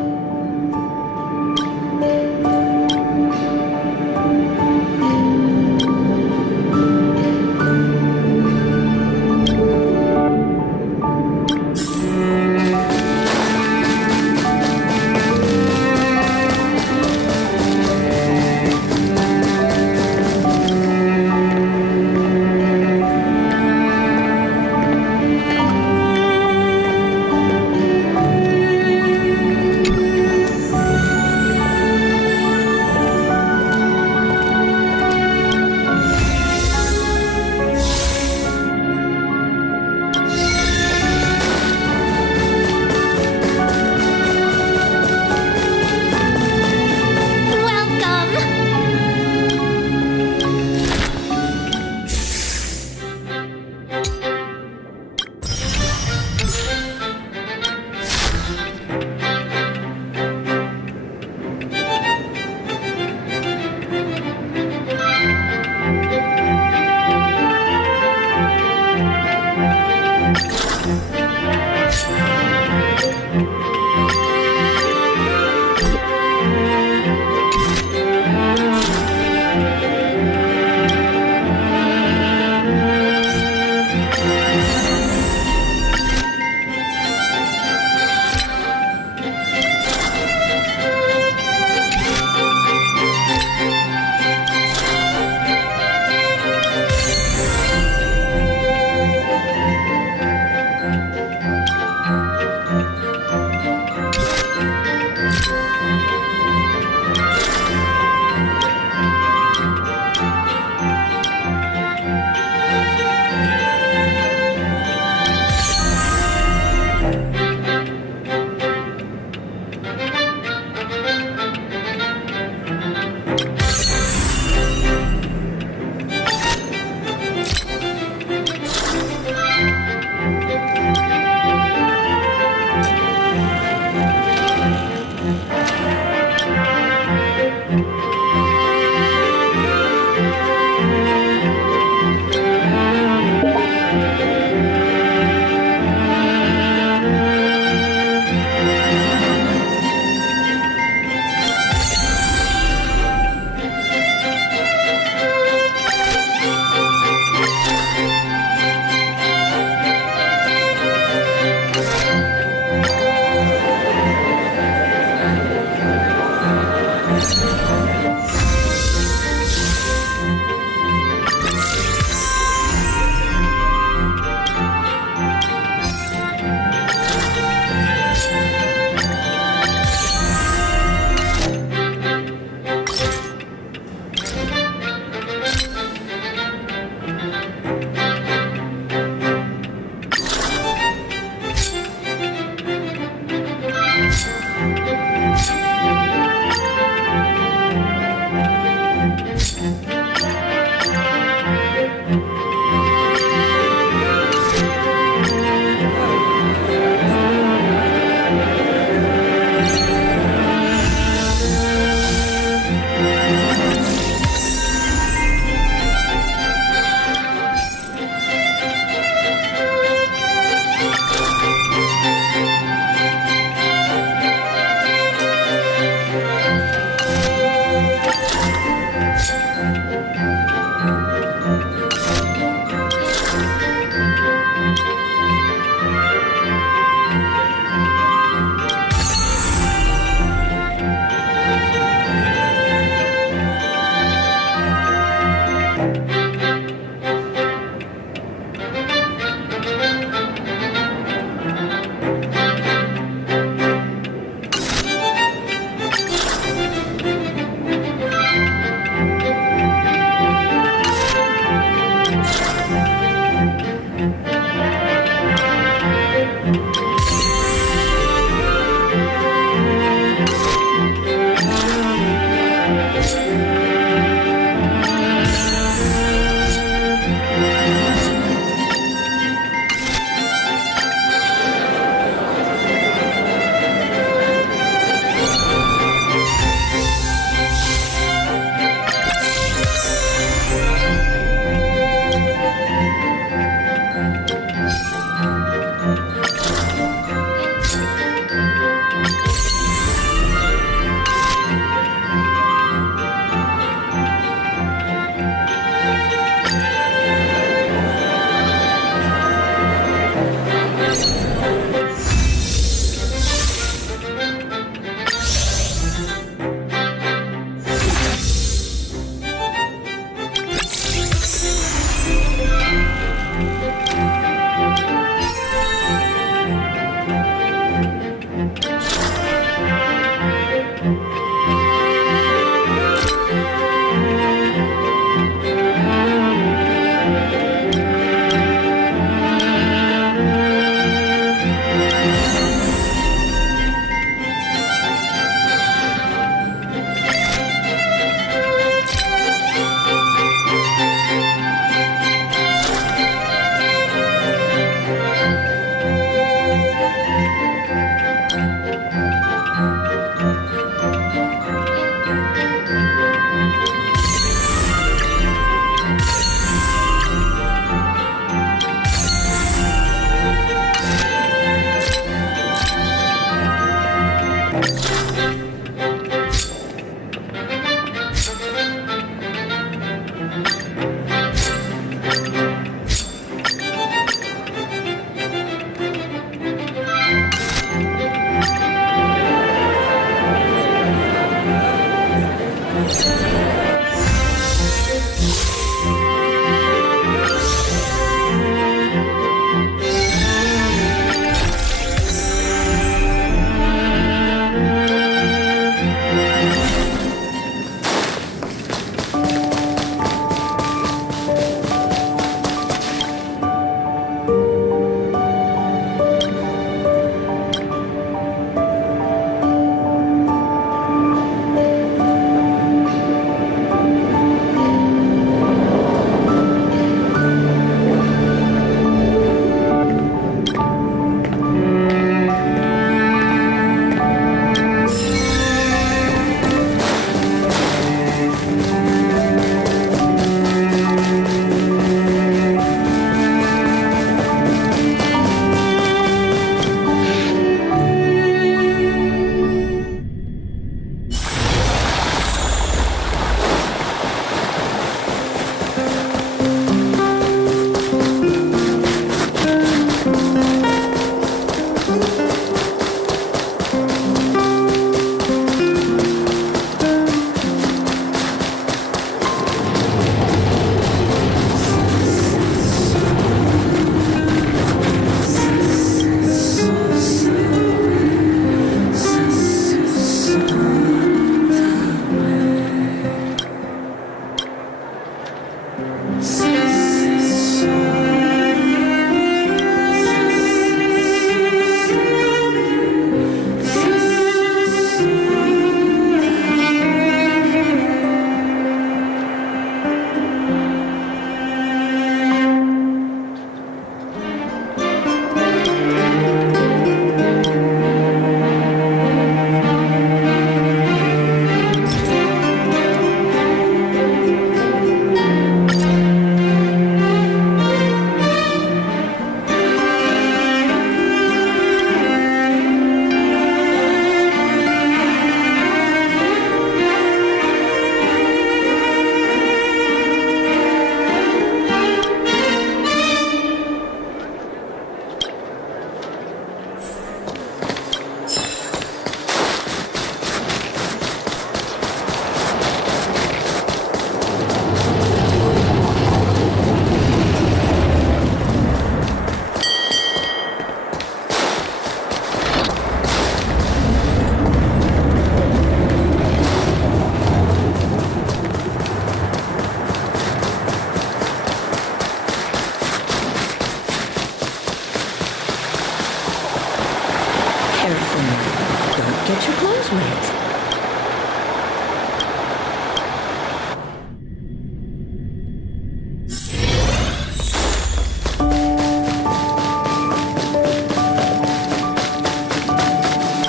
Get your clothes wet.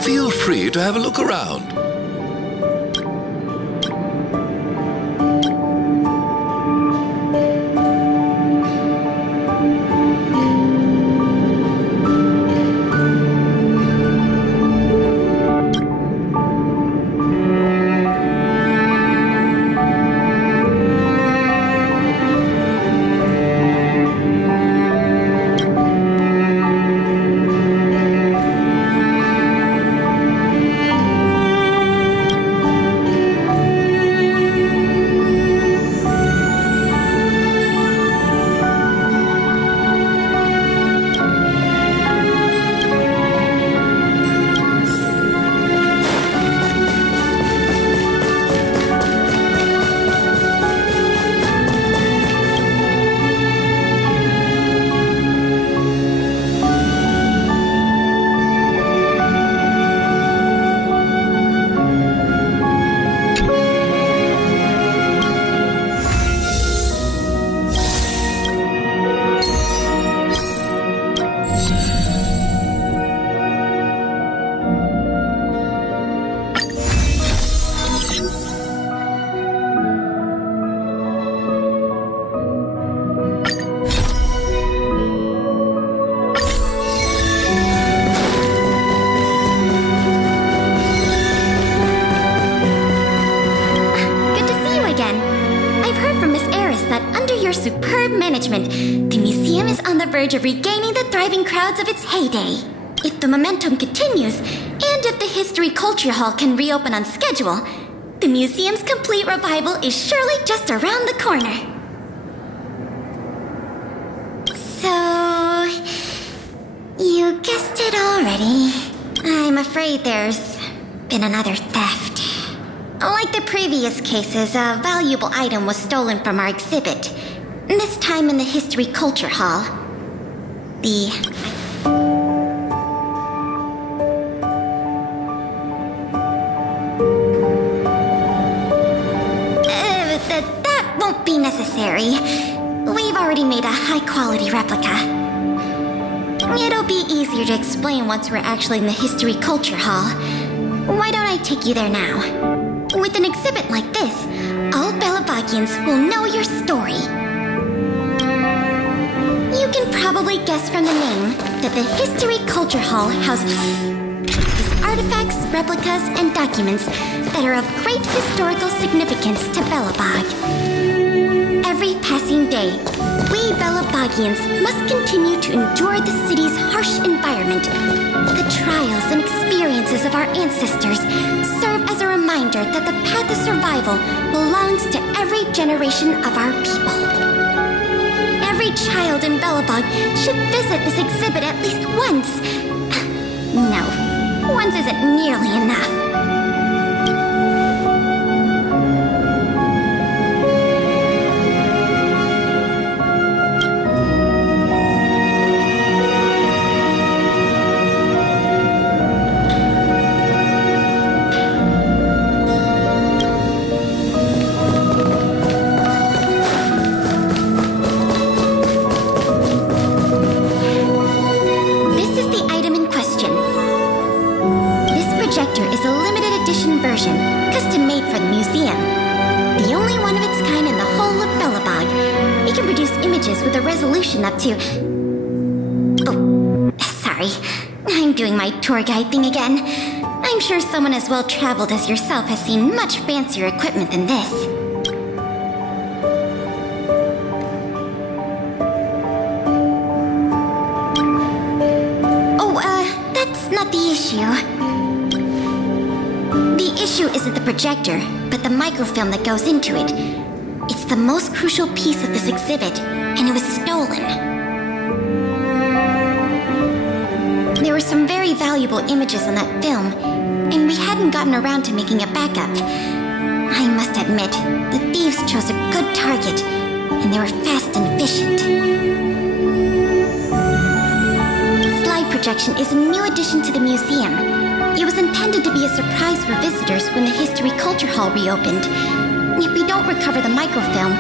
Feel free to have a look around. The museum is on the verge of regaining the thriving crowds of its heyday. If the momentum continues, and if the History Culture Hall can reopen on schedule, the museum's complete revival is surely just around the corner. So, you guessed it already. I'm afraid there's been another theft. Like the previous cases, a valuable item was stolen from our exhibit. This time in the History Culture Hall. That won't be necessary. We've already made a high-quality replica. It'll be easier to explain once we're actually in the History Culture Hall. Why don't I take you there now? With an exhibit like this, all Belabagians will know your story. You can probably guess from the name that the History Culture Hall houses artifacts, replicas, and documents that are of great historical significance to Belobog. Every passing day, we Belabagians must continue to endure the city's harsh environment. The trials and experiences of our ancestors serve as a reminder that the path of survival belongs to every generation of our people. Every child in Belobog should visit this exhibit at least once. No, once isn't nearly enough. Custom-made for the museum. The only one of its kind in the whole of Belobog. It can produce images with a resolution up to... Oh, sorry. I'm doing my tour guide thing again. I'm sure someone as well-traveled as yourself has seen much fancier equipment than this. Oh, that's not the issue. The issue isn't the projector, but the microfilm that goes into it. It's the most crucial piece of this exhibit, and it was stolen. There were some very valuable images on that film, and we hadn't gotten around to making a backup. I must admit, the thieves chose a good target, and they were fast and efficient. Slide projection is a new addition to the museum. It was intended to be a surprise for visitors when the History Culture Hall reopened. If we don't recover the microfilm,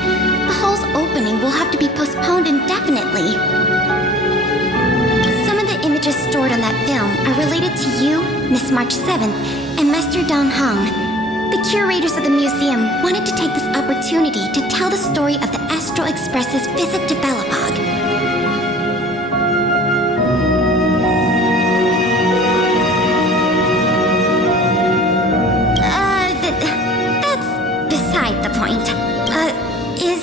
the hall's opening will have to be postponed indefinitely. Some of the images stored on that film are related to you, Miss March 7th, and Master Dong Hong. The curators of the museum wanted to take this opportunity to tell the story of the Astral Express's visit to Belobog. That's beside the point. Is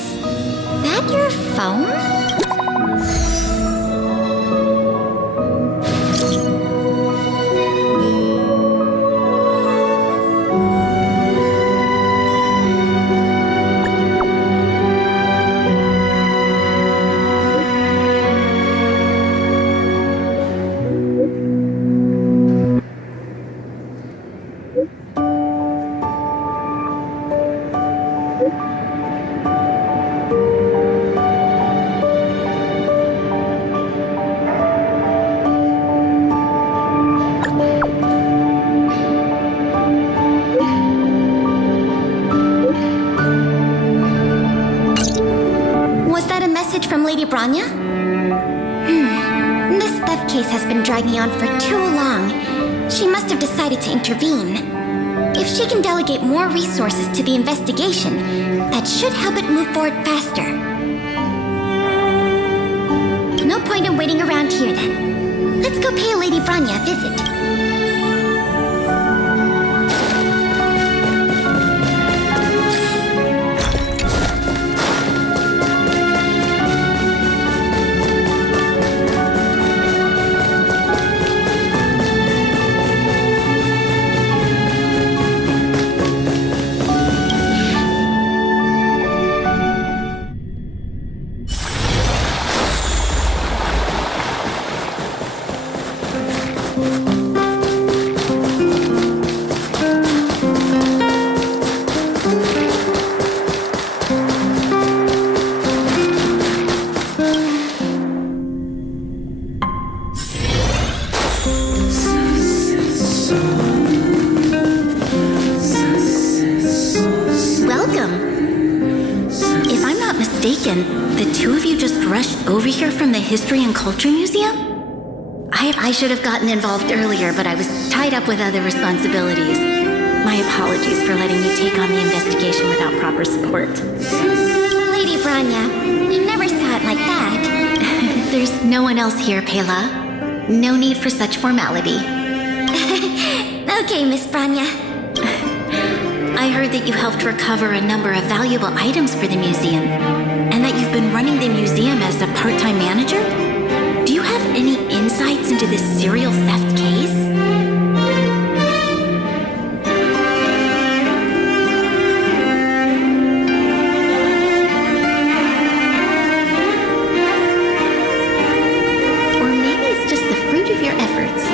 that your phone? From Lady Branya? This theft case has been dragging on for too long. She must have decided to intervene. If she can delegate more resources to the investigation, that should help it move forward faster. No point in waiting around here then. Let's go pay Lady Branya a visit. The two of you just rushed over here from the History and Culture Museum? I should have gotten involved earlier, but I was tied up with other responsibilities. My apologies for letting you take on the investigation without proper support. Lady Branya, we never saw it like that. There's no one else here, Pela. No need for such formality. Okay, Miss Branya. I heard that you helped recover a number of valuable items for the museum, and that you've been running the museum as a part-time manager? Do you have any insights into this serial theft case? Or maybe it's just the fruit of your efforts.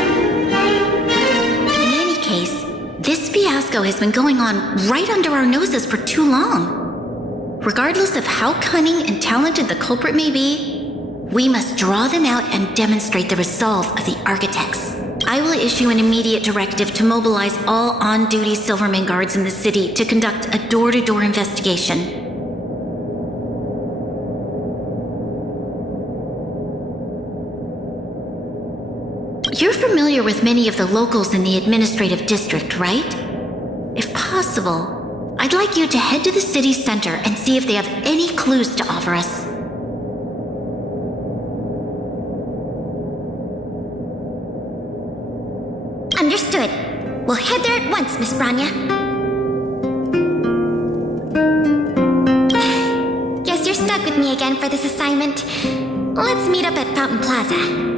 In any case, this fiasco has been going on right under our noses for too long. Regardless of how cunning and talented the culprit may be, we must draw them out and demonstrate the resolve of the architects. I will issue an immediate directive to mobilize all on-duty Silverman guards in the city to conduct a door-to-door investigation. You're familiar with many of the locals in the administrative district, right? If possible, I'd like you to head to the city center and see if they have any clues to offer us. Understood. We'll head there at once, Miss Branya. Guess you're stuck with me again for this assignment. Let's meet up at Fountain Plaza.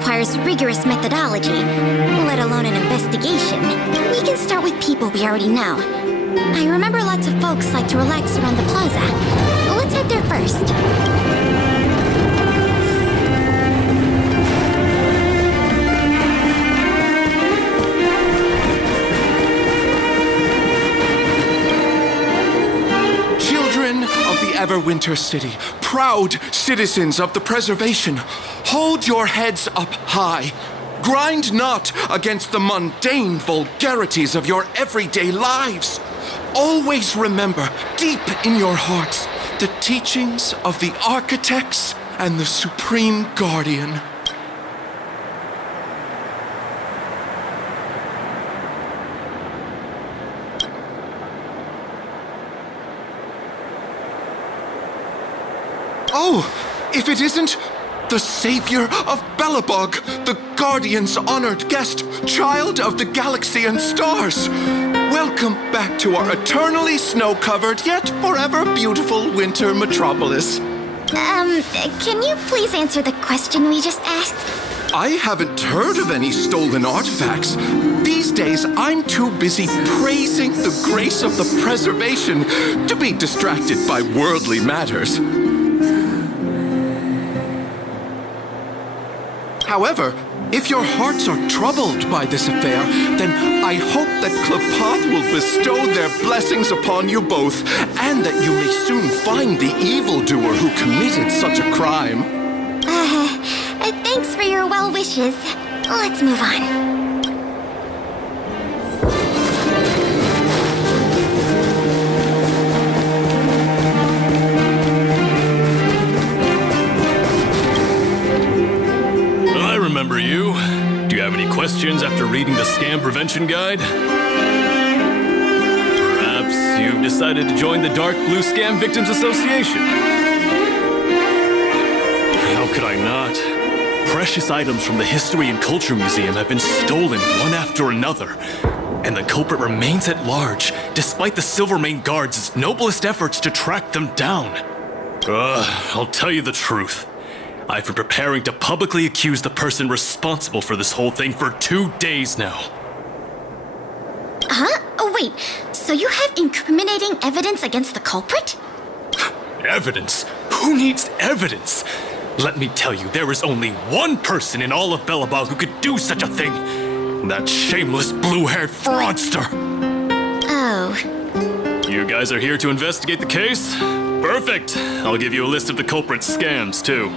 requires rigorous methodology, let alone an investigation. We can start with people we already know. I remember lots of folks like to relax around the plaza. Let's head there first. Children of the Everwinter City, proud citizens of the preservation, hold your heads up high. Grind not against the mundane vulgarities of your everyday lives. Always remember, deep in your hearts, the teachings of the architects and the Supreme Guardian. Oh, if it isn't the savior of Belobog, the Guardian's honored guest, child of the galaxy and stars. Welcome back to our eternally snow-covered yet forever beautiful winter metropolis. Can you please answer the question we just asked? I haven't heard of any stolen artifacts. These days, I'm too busy praising the grace of the preservation to be distracted by worldly matters. However, if your hearts are troubled by this affair, then I hope that Klapath will bestow their blessings upon you both, and that you may soon find the evildoer who committed such a crime. Thanks for your well wishes. Let's move on. Remember you? Do you have any questions after reading the Scam Prevention Guide? Perhaps you've decided to join the Dark Blue Scam Victims Association? How could I not? Precious items from the History and Culture Museum have been stolen one after another, and the culprit remains at large, despite the Silvermane Guards' noblest efforts to track them down. I'll tell you the truth. I've been preparing to publicly accuse the person responsible for this whole thing for 2 days now. Huh? Oh, wait. So you have incriminating evidence against the culprit? Evidence? Who needs evidence? Let me tell you, there is only one person in all of Belobog who could do such a thing. That shameless blue-haired fraudster. Oh. You guys are here to investigate the case? Perfect. I'll give you a list of the culprit's scams, too.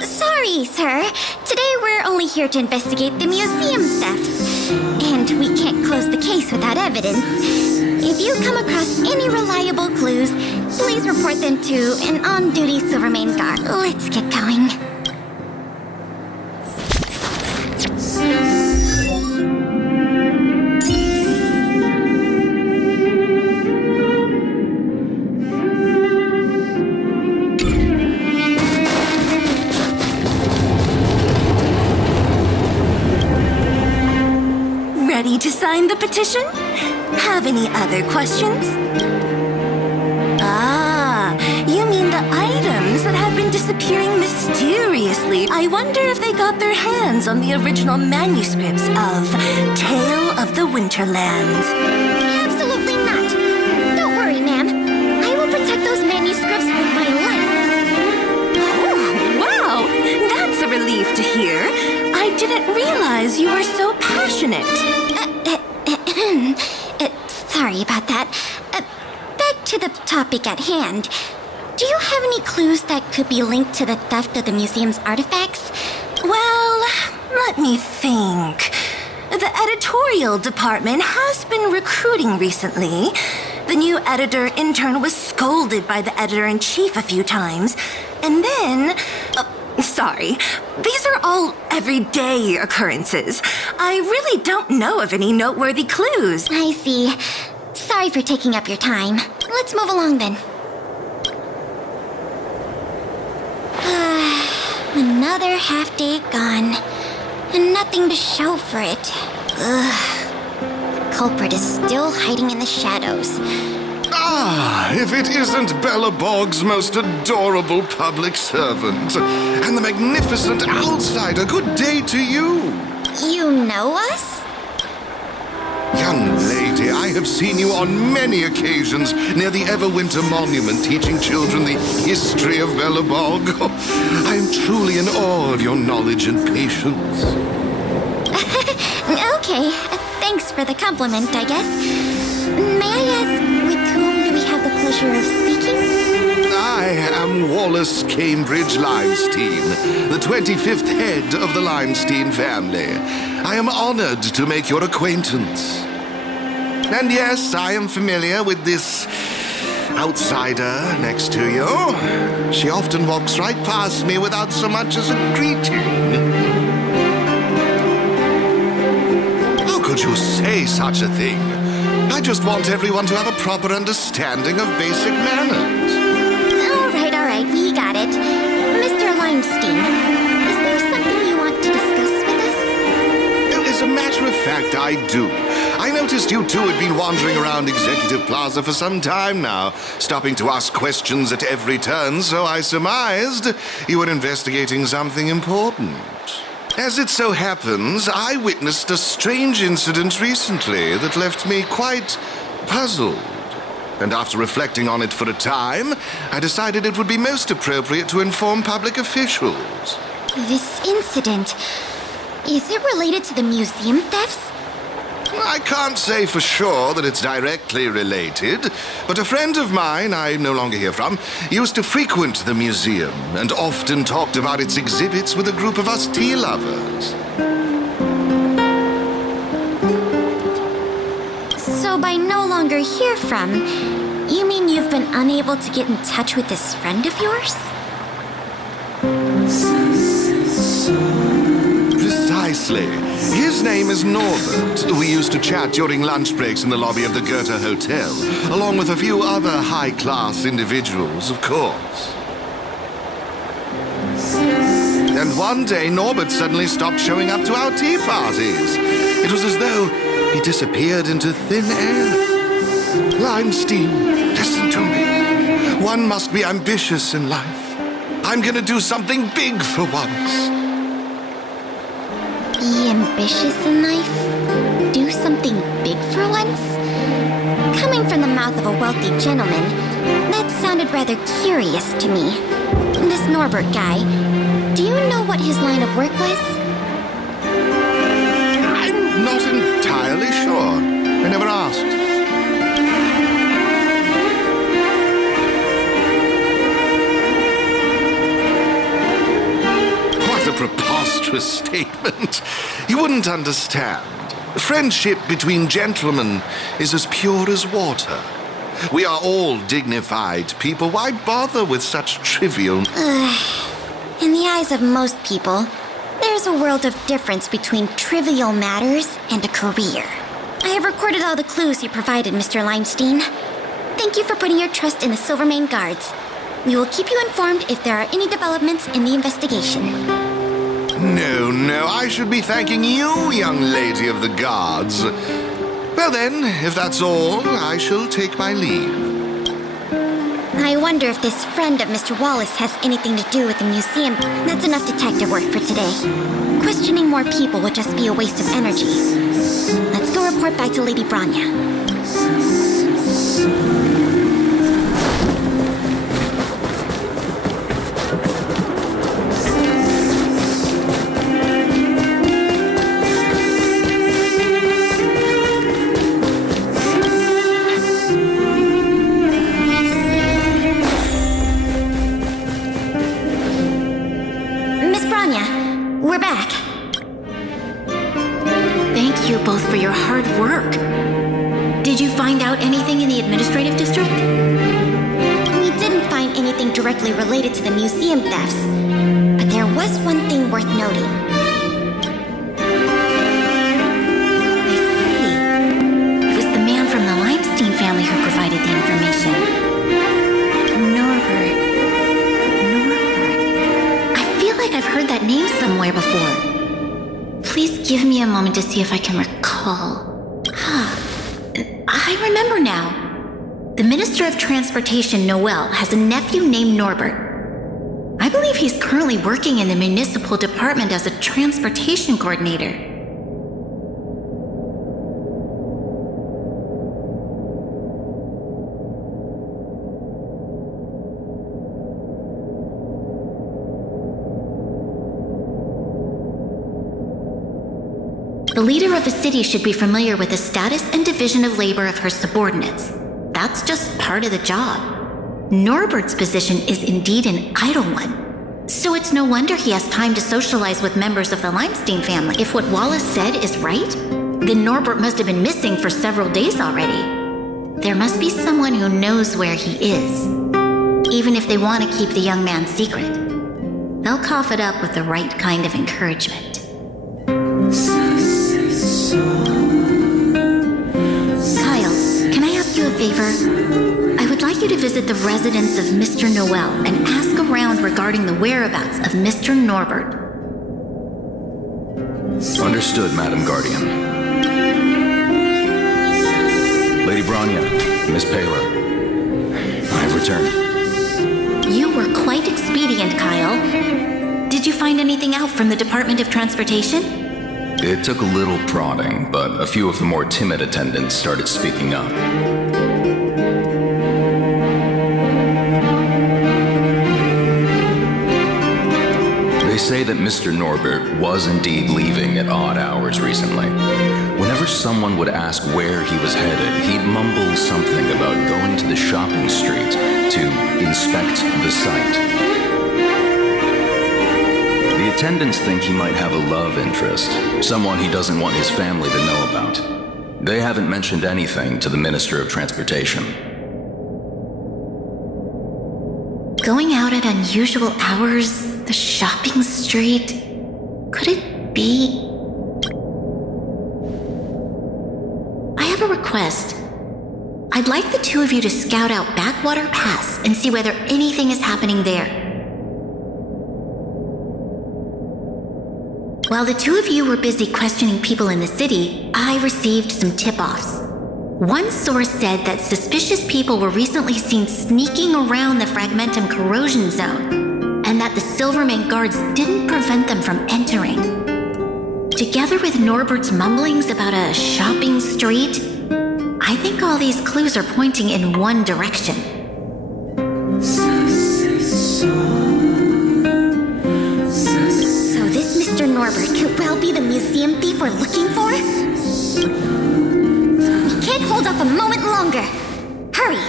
Sorry, sir. Today we're only here to investigate the museum thefts. And we can't close the case without evidence. If you come across any reliable clues, please report them to an on-duty Silvermane guard. Let's get going. Ready to sign the petition? Have any other questions? Ah, you mean the items that have been disappearing mysteriously. I wonder if they got their hands on the original manuscripts of Tale of the Winterlands. Absolutely not. Don't worry, ma'am. I will protect those manuscripts with my life. Oh, wow! That's a relief to hear. I didn't realize you were so passionate. Sorry about that. Back to the topic at hand. Do you have any clues that could be linked to the theft of the museum's artifacts? Well, let me think. The editorial department has been recruiting recently. The new editor-intern was scolded by the editor-in-chief a few times. And then... sorry. These are all everyday occurrences. I really don't know of any noteworthy clues. I see. Sorry for taking up your time. Let's move along then. Another half day gone. And nothing to show for it. Ugh. The culprit is still hiding in the shadows. Ah, if it isn't Bella Bog's most adorable public servant and the magnificent outsider, good day to you. You know us? Young lady, I have seen you on many occasions near the Everwinter Monument teaching children the history of Bella Bog. I am truly in awe of your knowledge and patience. Okay, thanks for the compliment, I guess. May I ask, with whom do we have the pleasure of speaking? I am Wallace Cambridge Limestein, the 25th head of the Limestein family. I am honored to make your acquaintance. And yes, I am familiar with this outsider next to you. She often walks right past me without so much as a greeting. How could you say such a thing? I just want everyone to have a proper understanding of basic manners. All right, we got it. Mr. Limestein, is there something you want to discuss with us? As a matter of fact, I do. I noticed you two had been wandering around Executive Plaza for some time now, stopping to ask questions at every turn, so I surmised you were investigating something important. As it so happens, I witnessed a strange incident recently that left me quite puzzled. And after reflecting on it for a time, I decided it would be most appropriate to inform public officials. This incident, is it related to the museum thefts? I can't say for sure that it's directly related, but a friend of mine I no longer hear from used to frequent the museum and often talked about its exhibits with a group of us tea lovers. So by no longer hear from, you mean you've been unable to get in touch with this friend of yours? Precisely. His name is Norbert. We used to chat during lunch breaks in the lobby of the Goethe Hotel, along with a few other high-class individuals, of course. And one day, Norbert suddenly stopped showing up to our tea parties. It was as though he disappeared into thin air. Limestein, listen to me. One must be ambitious in life. I'm gonna do something big for once. Be ambitious in life? Do something big for once? Coming from the mouth of a wealthy gentleman, that sounded rather curious to me. This Norbert guy, do you know what his line of work was? I'm not entirely sure. I never asked. What a preposterous statement. You wouldn't understand. Friendship between gentlemen is as pure as water. We are all dignified people. Why bother with such trivial... In the eyes of most people, there's a world of difference between trivial matters and a career. I have recorded all the clues you provided, Mr. Limestein. Thank you for putting your trust in the Silvermane Guards. We will keep you informed if there are any developments in the investigation. No, I should be thanking you, young lady of the Guards. Well then, if that's all, I shall take my leave. I wonder if this friend of Mr. Wallace has anything to do with the museum. That's enough detective work for today. Questioning more people would just be a waste of energy. Let's go report back to Lady Branya. We're back. Thank you both for your hard work. Did you find out anything in the administrative district? We didn't find anything directly related to the museum thefts, but there was one thing worth noting. I see. It was the man from the Limestein family who provided the information. Norbert. I've heard that name somewhere before. Please give me a moment to see if I can recall. I remember now. The Minister of Transportation, Noel, has a nephew named Norbert. I believe he's currently working in the municipal department as a transportation coordinator. The leader of a city should be familiar with the status and division of labor of her subordinates. That's just part of the job. Norbert's position is indeed an idle one, so it's no wonder he has time to socialize with members of the Limestein family. If what Wallace said is right, then Norbert must have been missing for several days already. There must be someone who knows where he is, even if they want to keep the young man secret. They'll cough it up with the right kind of encouragement. Kyle, can I ask you a favor? I would like you to visit the residence of Mr. Noel and ask around regarding the whereabouts of Mr. Norbert. Understood, Madam Guardian. Lady Bronya, Miss Paler, I have returned. You were quite expedient, Kyle. Did you find anything out from the Department of Transportation? It took a little prodding, but a few of the more timid attendants started speaking up. They say that Mr. Norbert was indeed leaving at odd hours recently. Whenever someone would ask where he was headed, he'd mumble something about going to the shopping street to inspect the site. The attendants think he might have a love interest, someone he doesn't want his family to know about. They haven't mentioned anything to the Minister of Transportation. Going out at unusual hours, the shopping street, could it be? I have a request. I'd like the two of you to scout out Backwater Pass and see whether anything is happening there. While the two of you were busy questioning people in the city, I received some tip-offs. One source said that suspicious people were recently seen sneaking around the Fragmentum corrosion zone, and that the Silvermane guards didn't prevent them from entering. Together with Norbert's mumblings about a shopping street, I think all these clues are pointing in one direction. Mr. Norbert could well be the museum thief we're looking for? We can't hold off a moment longer. Hurry!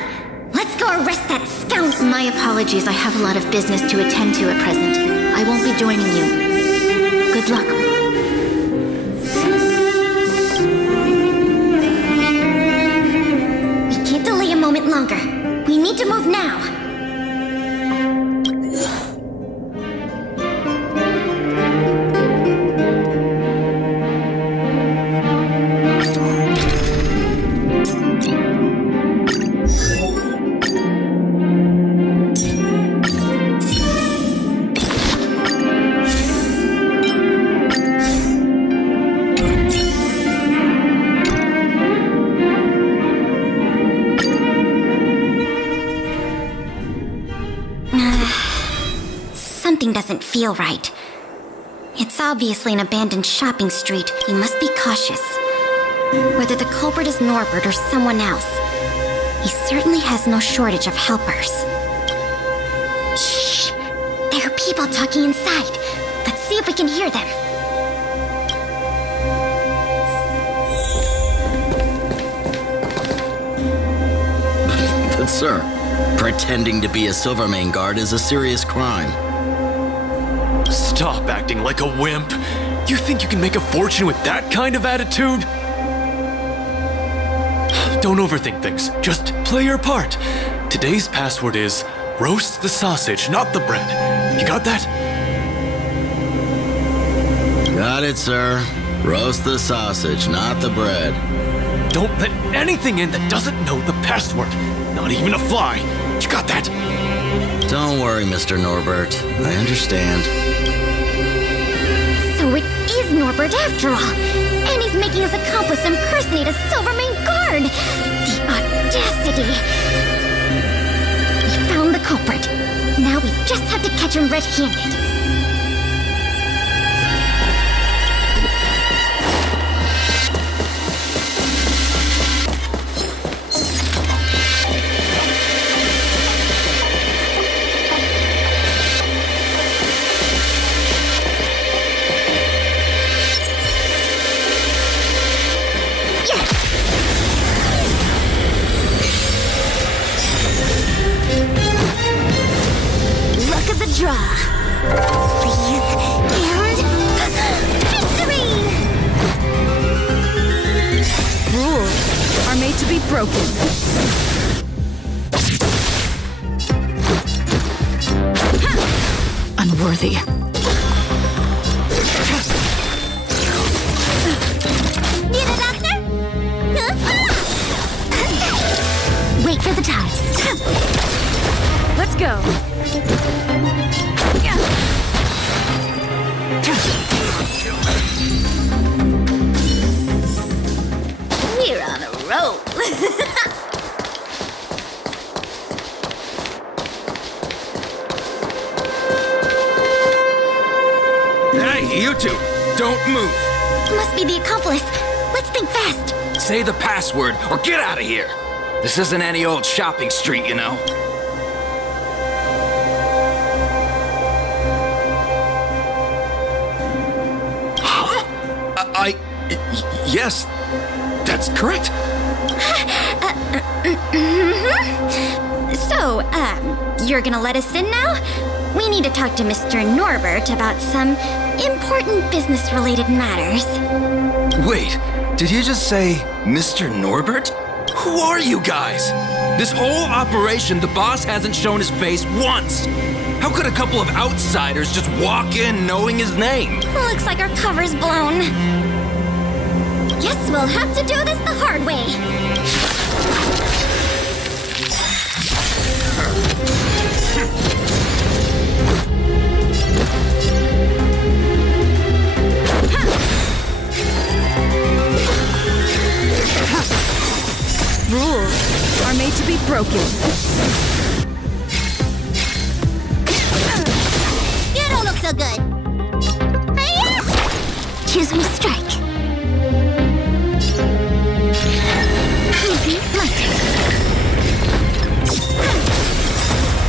Let's go arrest that scoundrel! My apologies, I have a lot of business to attend to at present. I won't be joining you. Good luck. We can't delay a moment longer. We need to move now. Something doesn't feel right. It's obviously an abandoned shopping street. We must be cautious. Whether the culprit is Norbert or someone else, he certainly has no shortage of helpers. Shh! There are people talking inside. Let's see if we can hear them. But sir, pretending to be a Silvermane guard is a serious crime. Stop acting like a wimp. You think you can make a fortune with that kind of attitude? Don't overthink things. Just play your part. Today's password is roast the sausage, not the bread. You got that? Got it, sir. Roast the sausage, not the bread. Don't let anything in that doesn't know the password. Not even a fly. You got that? Don't worry, Mr. Norbert. I understand. So it is Norbert after all. And he's making his accomplice impersonate a Silvermane guard. The audacity. Now we just have to catch him red-handed. Luck of the draw. Please, and victory! Rules are made to be broken. Unworthy. Need a doctor? Wait for the ties. Let's go. We're on a roll. Hey, you two! Don't move! Must be the accomplice. Let's think fast. Say the password or get out of here! This isn't any old shopping street, you know. Yes, that's correct. So, you're gonna let us in now? We need to talk to Mr. Norbert about some important business-related matters. Wait, did you just say Mr. Norbert? Who are you guys? This whole operation, the boss hasn't shown his face once. How could a couple of outsiders just walk in knowing his name? Looks like our cover's blown. Guess we'll have to do this the hard way. Rules are made to be broken. You don't look so good. Hi-ya! Choose me strike.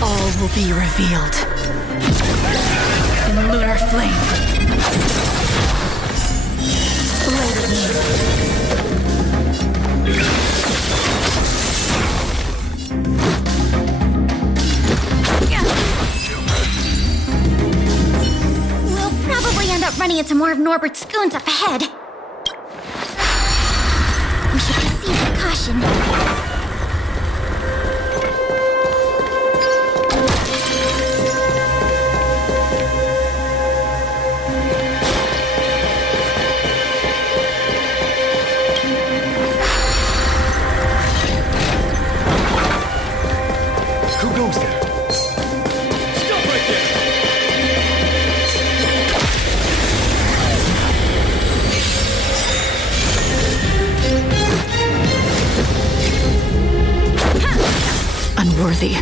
All will be revealed in lunar flame. We'll probably end up running into more of Norbert's goons up ahead. We should proceed with caution. Who goes there? Stop right there! Unworthy.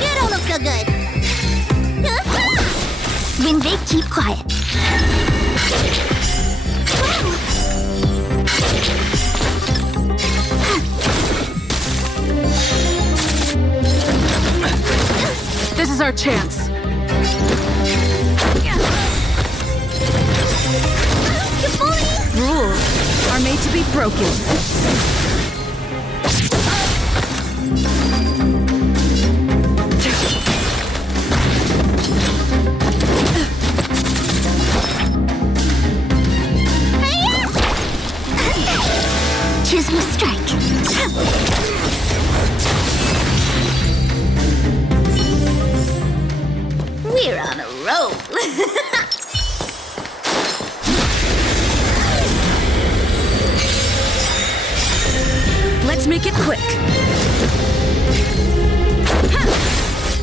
You don't look so good. When they keep quiet. This is our chance. Rules are made to be broken. Choose me strike. We're on a roll. Let's make it quick.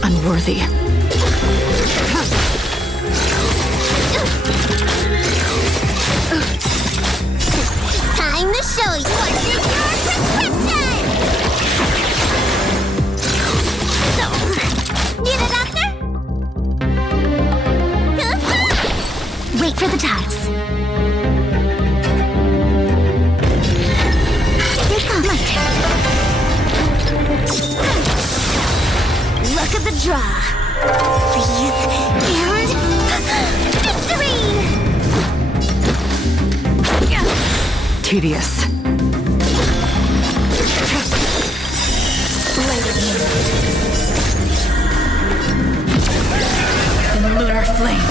Unworthy. Time to show you what's in your prescription. draw. Please, and victory! Tedious. Lunar flame.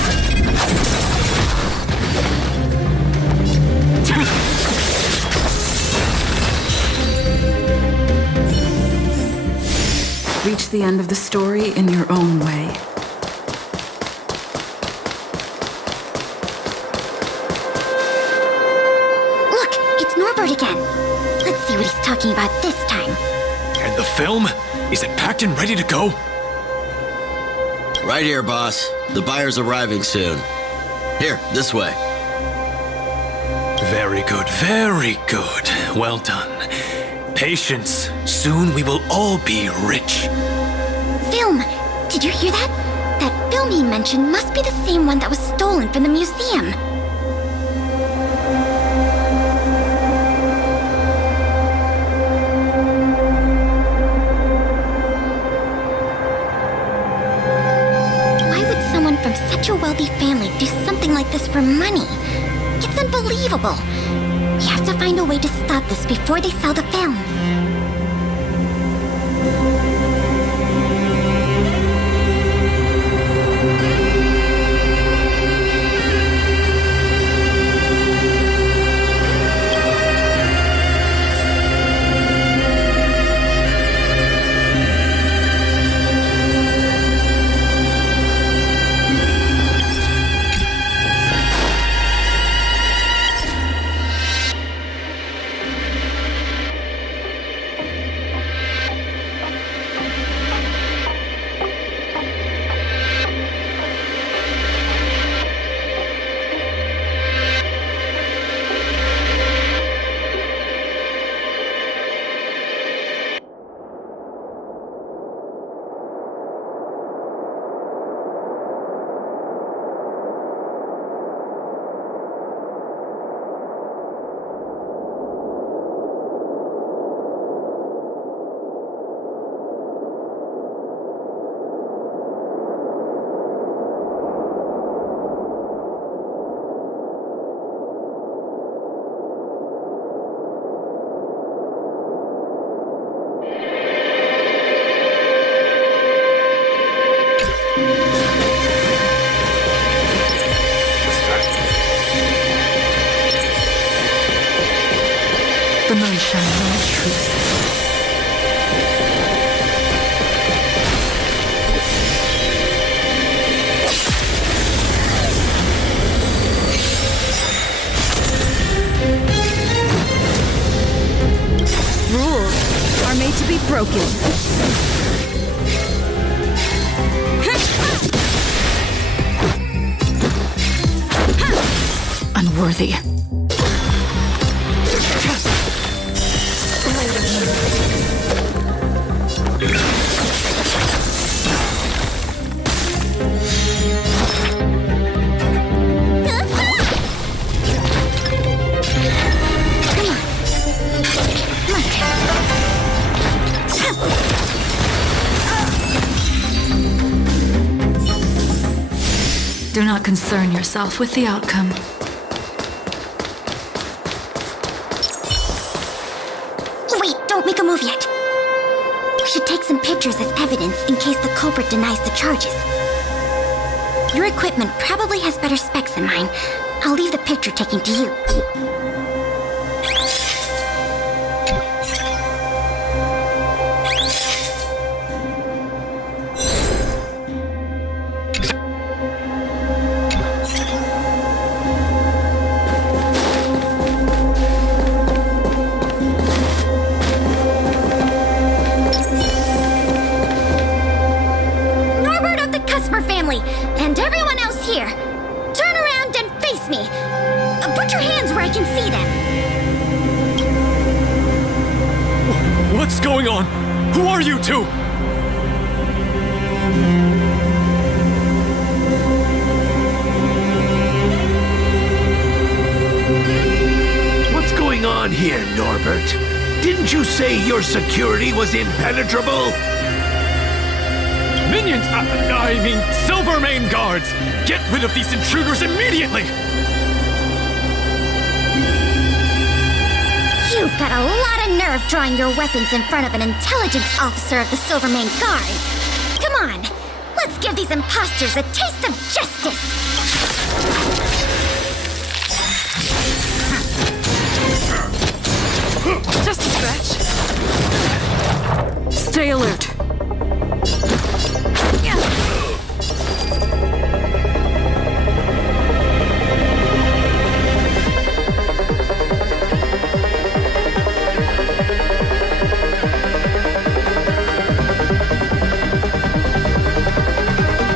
Reach the end of the story in your own way. Look, it's Norbert again. Let's see what he's talking about this time. And the film? Is it packed and ready to go? Right here, boss. The buyer's arriving soon. Here, this way. Very good, very good. Well done. Patience. Soon we will all be rich. Film! Did you hear that? That film he mentioned must be the same one that was stolen from the museum. Why would someone from such a wealthy family do something like this for money? It's unbelievable. We have to find a way to stop this before they sell the film. The moon shines on the truth. Rules are made to be broken. Unworthy. Do not concern yourself with the outcome. Wait, don't make a move yet. We should take some pictures as evidence in case the culprit denies the charges. Your equipment probably has better specs than mine. I'll leave the picture taking to you. And everyone else here, turn around and face me. Put your hands where I can see them. What's going on? Who are you two? What's going on here, Norbert? Didn't you say your security was impenetrable? Minions! I mean, Silvermane guards! Get rid of these intruders immediately! You've got a lot of nerve drawing your weapons in front of an intelligence officer of the Silvermane Guards. Come on, let's give these imposters a taste of justice! Just a scratch. Stay alert.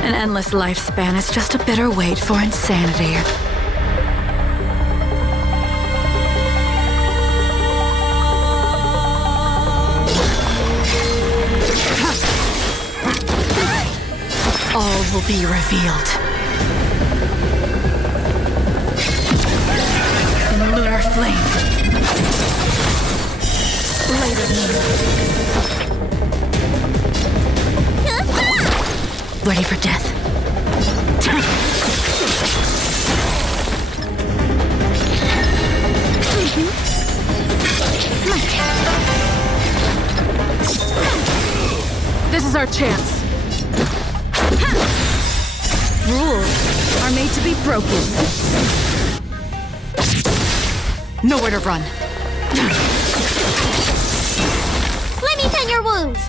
An endless lifespan is just a bitter wait for insanity. All will be revealed. In lunar flame. Later. Ready for death. This is our chance. Rules are made to be broken. Nowhere to run. Let me tend your wounds.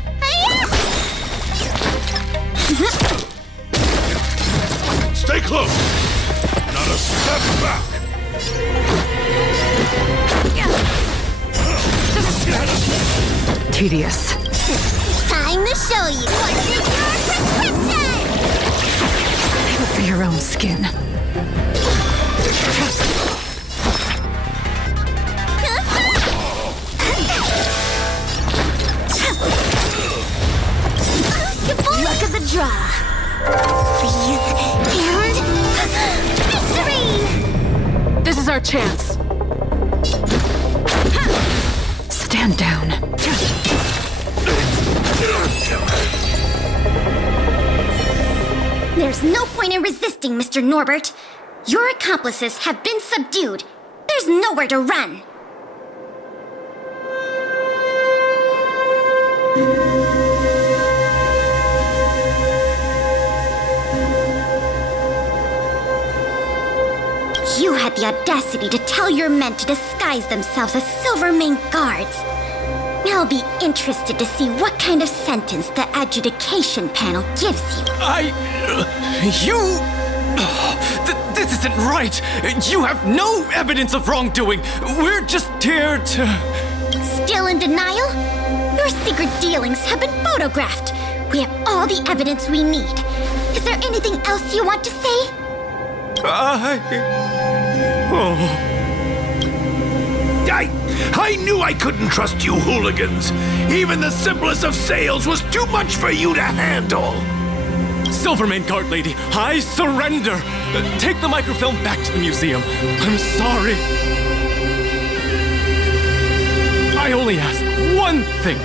Stay close! Not a step back! Tedious. Time to show you what's in your prescription! Save it for your own skin. Luck of the draw. Freeze and victory! This is our chance. Stand down. There's no point in resisting, Mr. Norbert. Your accomplices have been subdued. There's nowhere to run. You had the audacity to tell your men to disguise themselves as Silvermane guards. I'll be interested to see what kind of sentence the adjudication panel gives you. This isn't right! You have no evidence of wrongdoing! We're just here to... Still in denial? Your secret dealings have been photographed. We have all the evidence we need. Is there anything else you want to say? I knew I couldn't trust you hooligans. Even the simplest of sales was too much for you to handle. Silvermane Guard Lady, I surrender! Take the microfilm back to the museum. I'm sorry. I only ask one thing.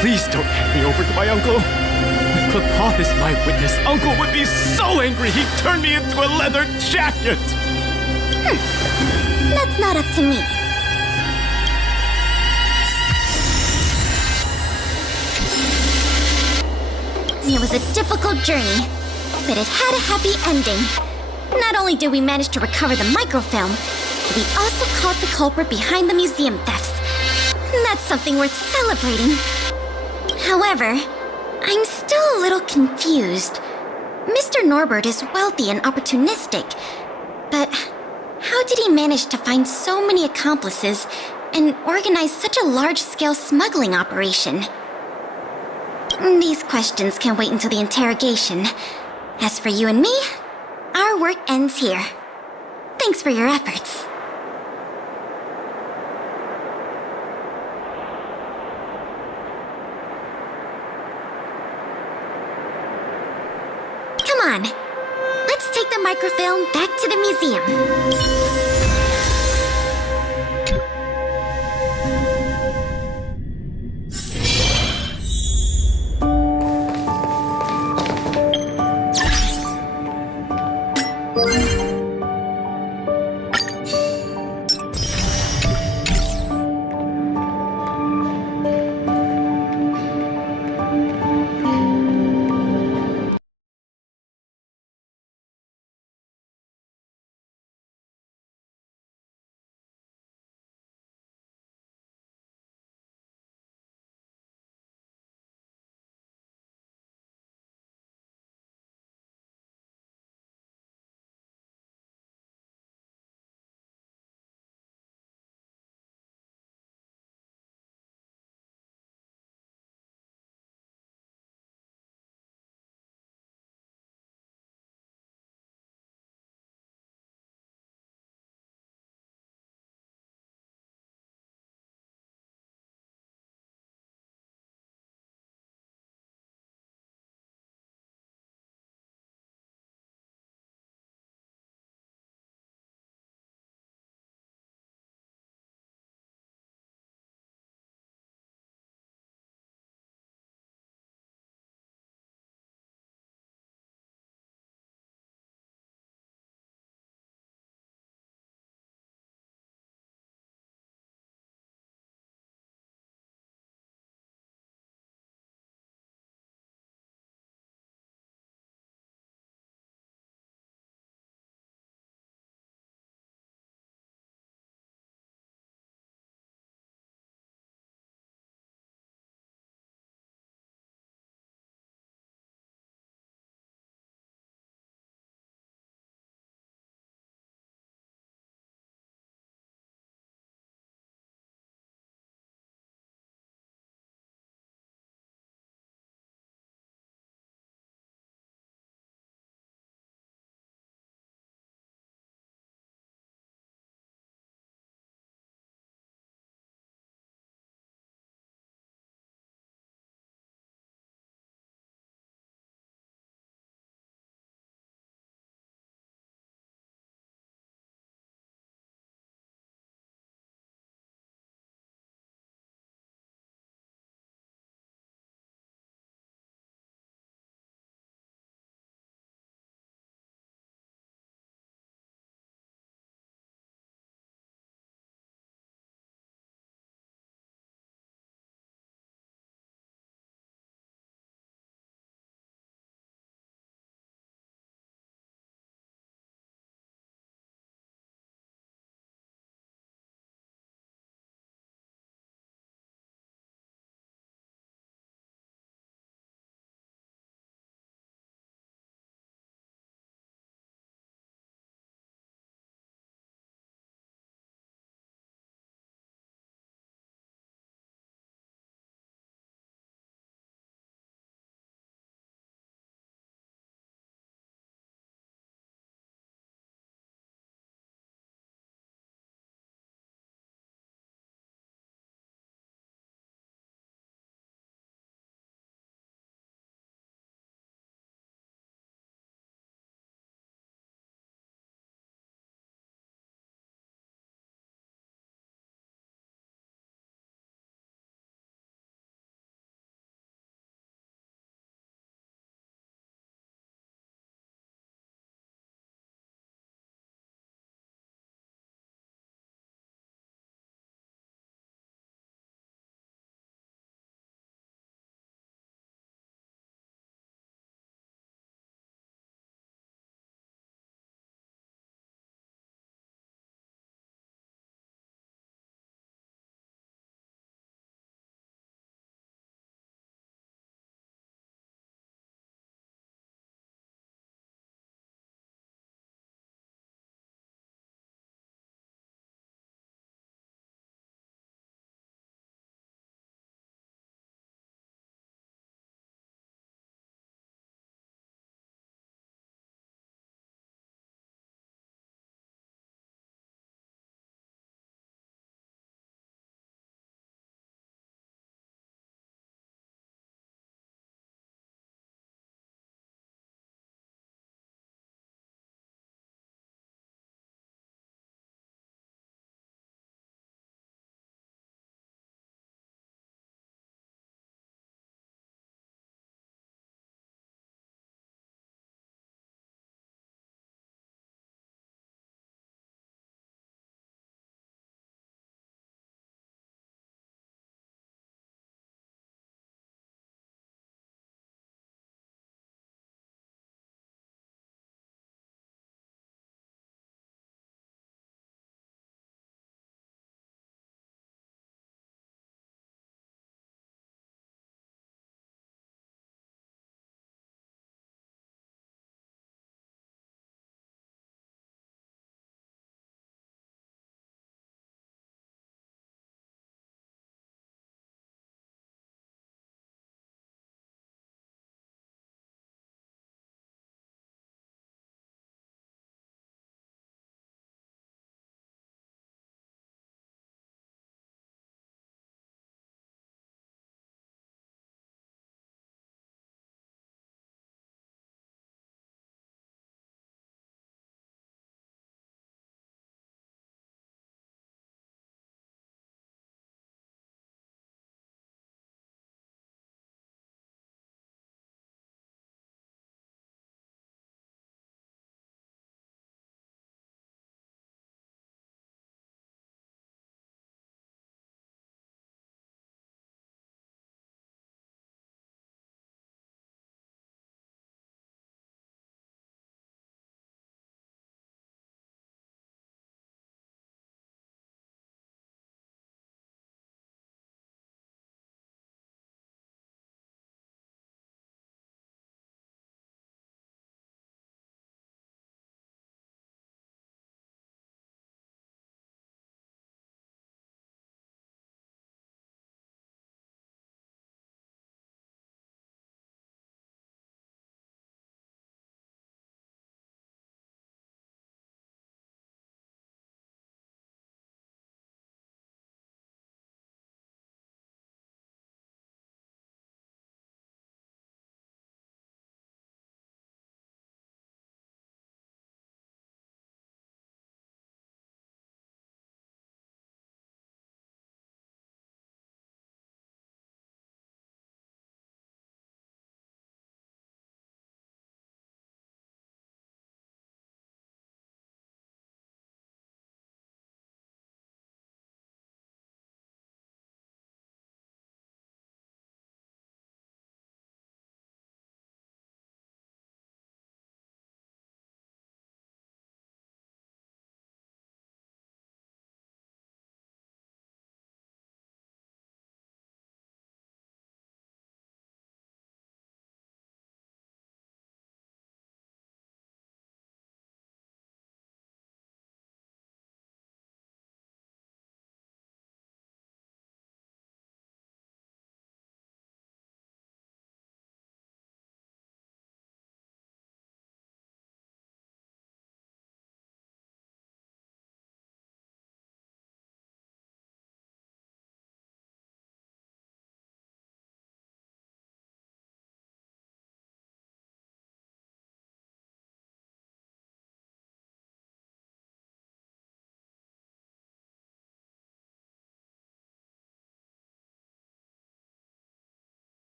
Please don't hand me over to my uncle. With Clepop as my witness, Uncle would be so angry he'd turn me into a leather jacket. That's not up to me. It was a difficult journey, but it had a happy ending. Not only did we manage to recover the microfilm, we also caught the culprit behind the museum thefts. That's something worth celebrating. However, I'm still a little confused. Mr. Norbert is wealthy and opportunistic, but how did he manage to find so many accomplices and organize such a large-scale smuggling operation? These questions can wait until the interrogation. As for you and me, our work ends here. Thanks for your efforts. Come on, let's take the microfilm back to the museum.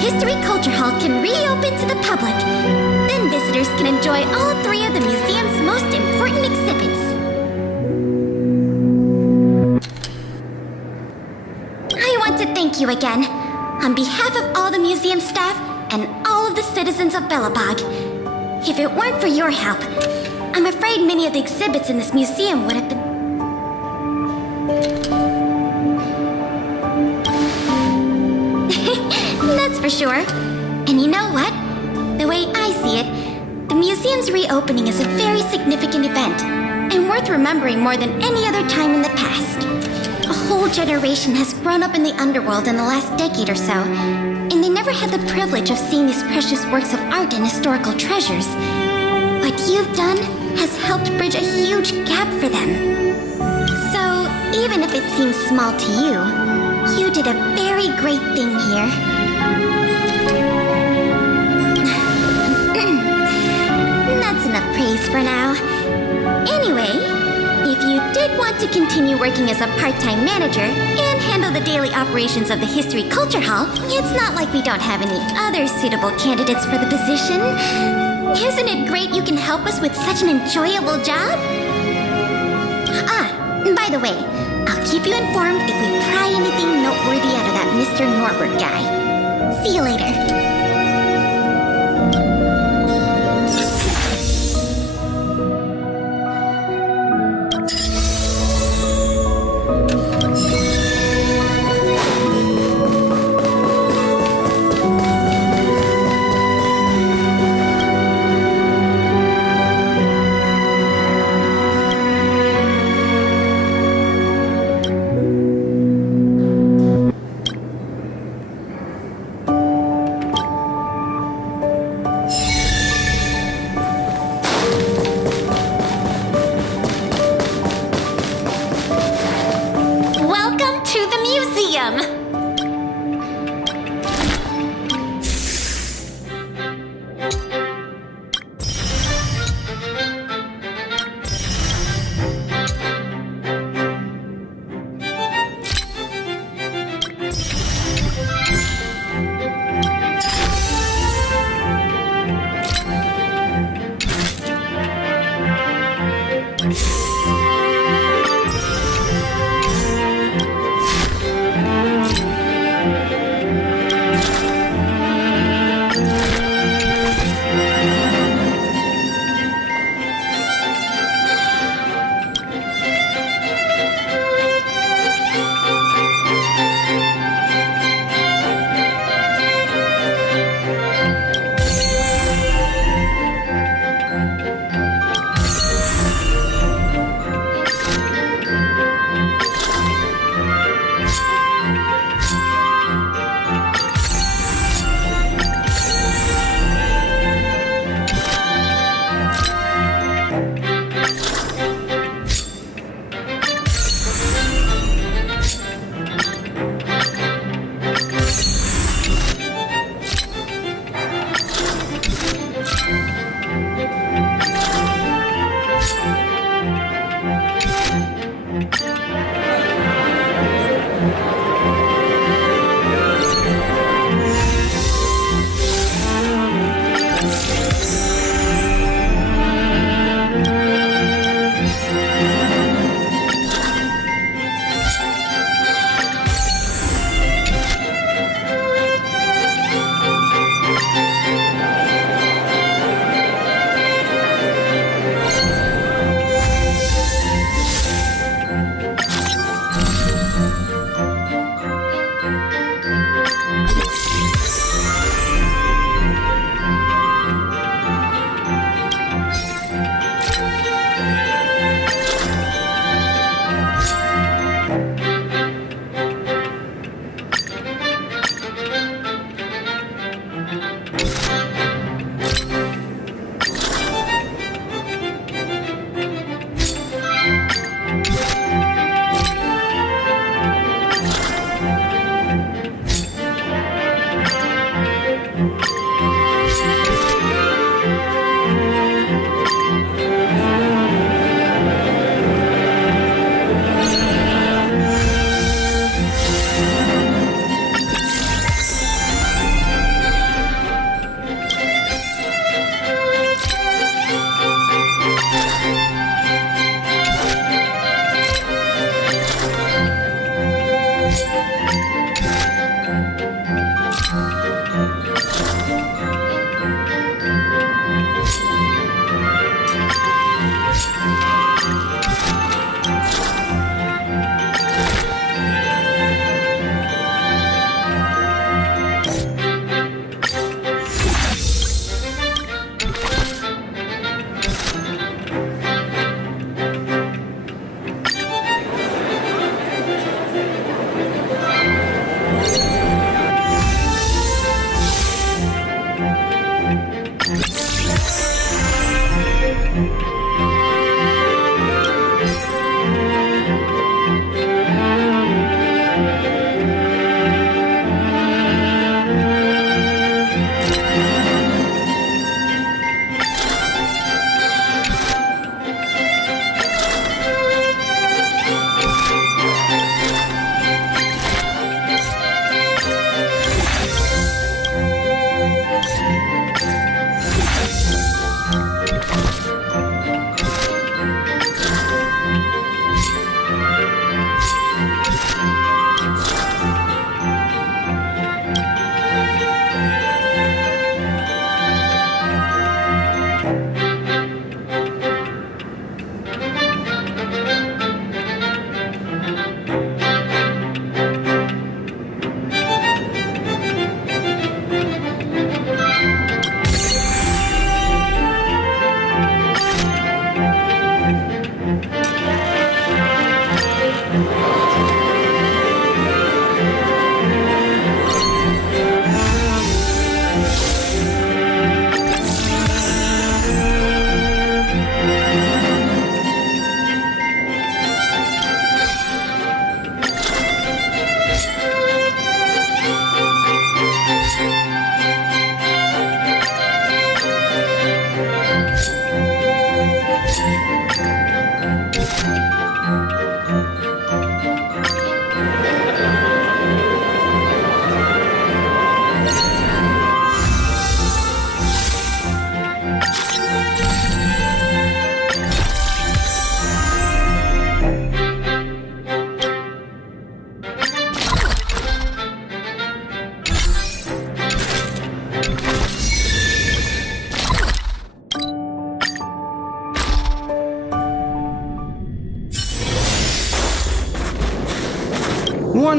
History Culture Hall can reopen to the public. Then visitors can enjoy all 3 of the museum's most important exhibits. I want to thank you again, on behalf of all the museum staff and all of the citizens of Belobog. If it weren't for your help, I'm afraid many of the exhibits in this museum would have been... That's for sure. And you know what? The way I see it, the museum's reopening is a very significant event, and worth remembering more than any other time in the past. A whole generation has grown up in the underworld in the last decade or so, and they never had the privilege of seeing these precious works of art and historical treasures. What you've done has helped bridge a huge gap for them. So, even if it seems small to you, you did a very great thing here. That's enough praise for now. Anyway, if you did want to continue working as a part-time manager and handle the daily operations of the History Culture Hall, it's not like we don't have any other suitable candidates for the position. Isn't it great you can help us with such an enjoyable job? By the way, I'll keep you informed if we pry anything noteworthy out of that Mr. Norbert guy. See you later. Welcome to the museum!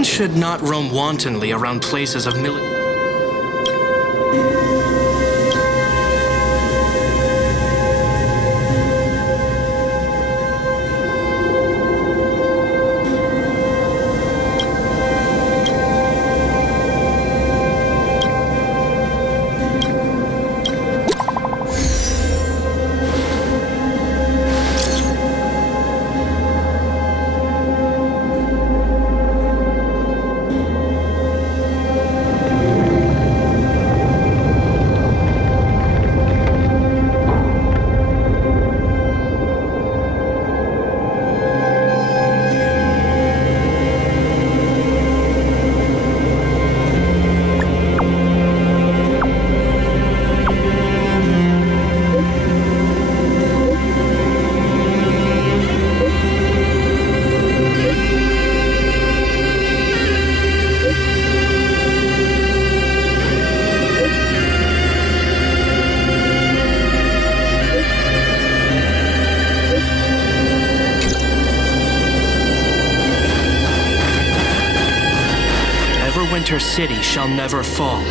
One should not roam wantonly around places of military. Winter City shall never fall.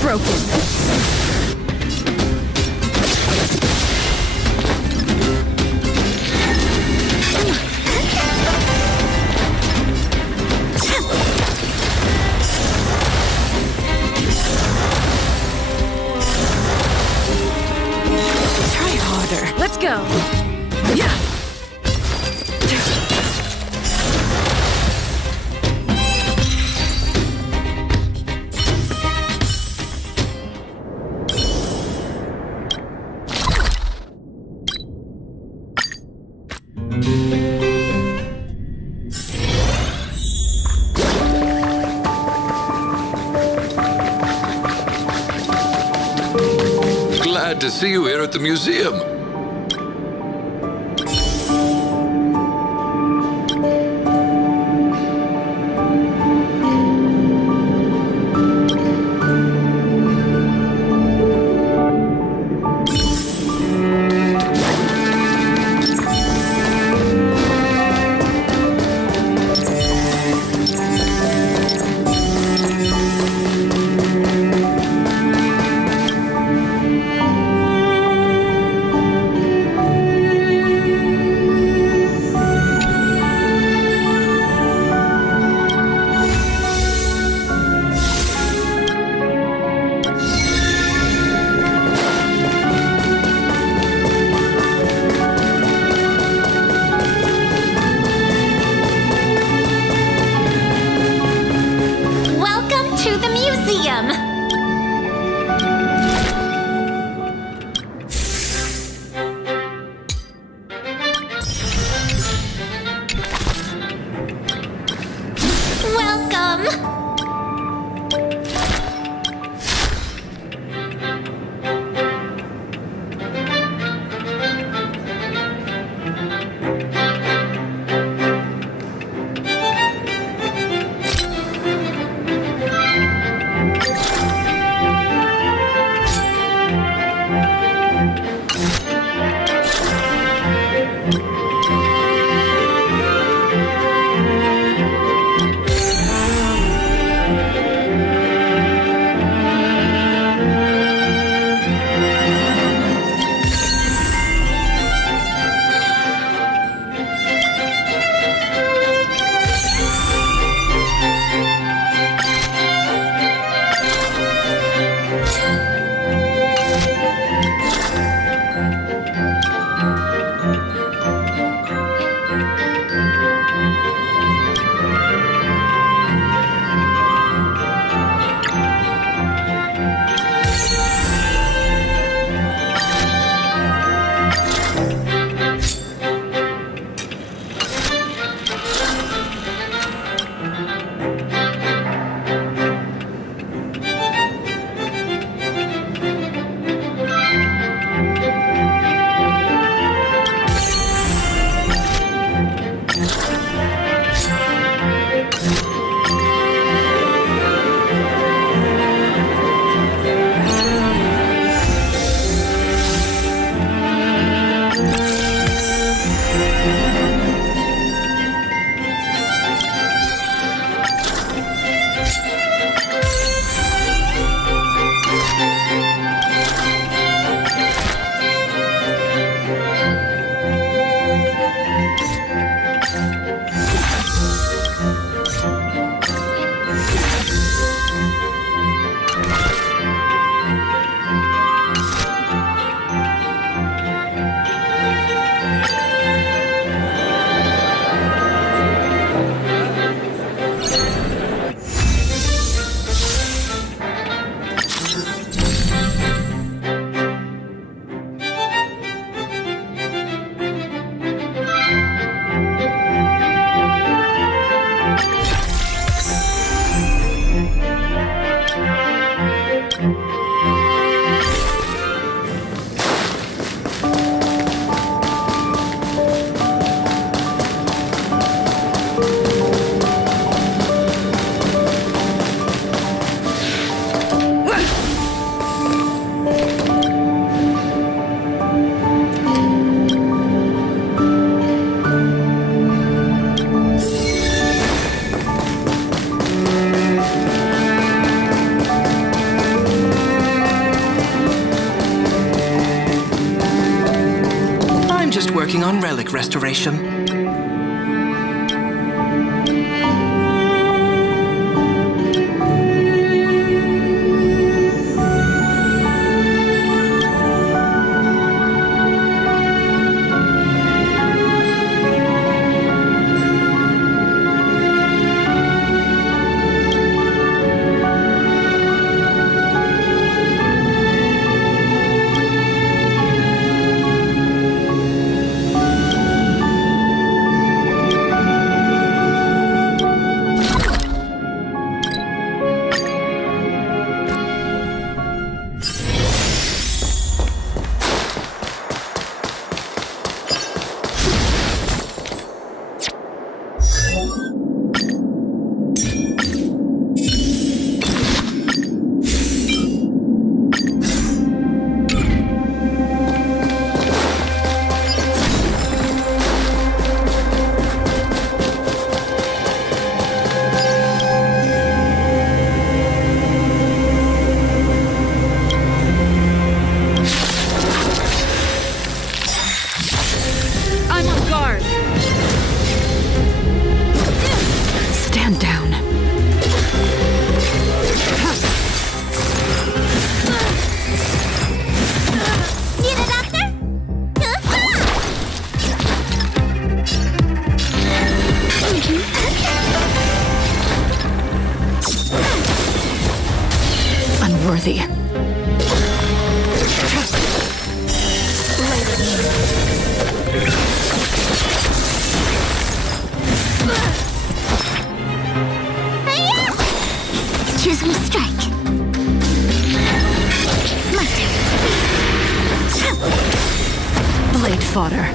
broken. Try harder. Let's go. Yeah. Glad to see you here at the museum. working on relic restoration. Stand down. Need a doctor? Unworthy. Choose me strike. My turn. Blade fodder.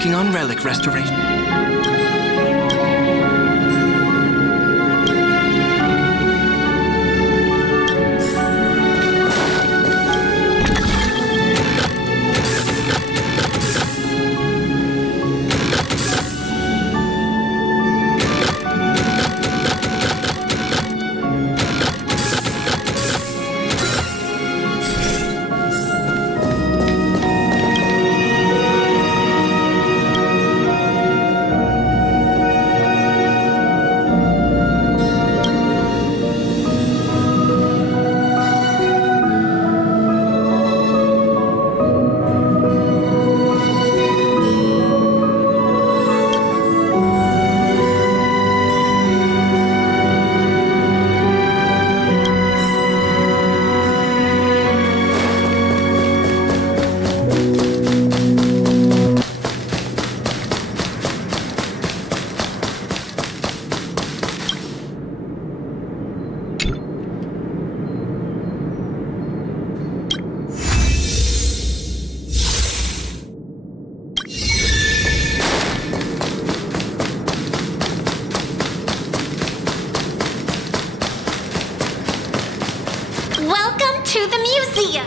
working on relic restoration. Welcome to the museum!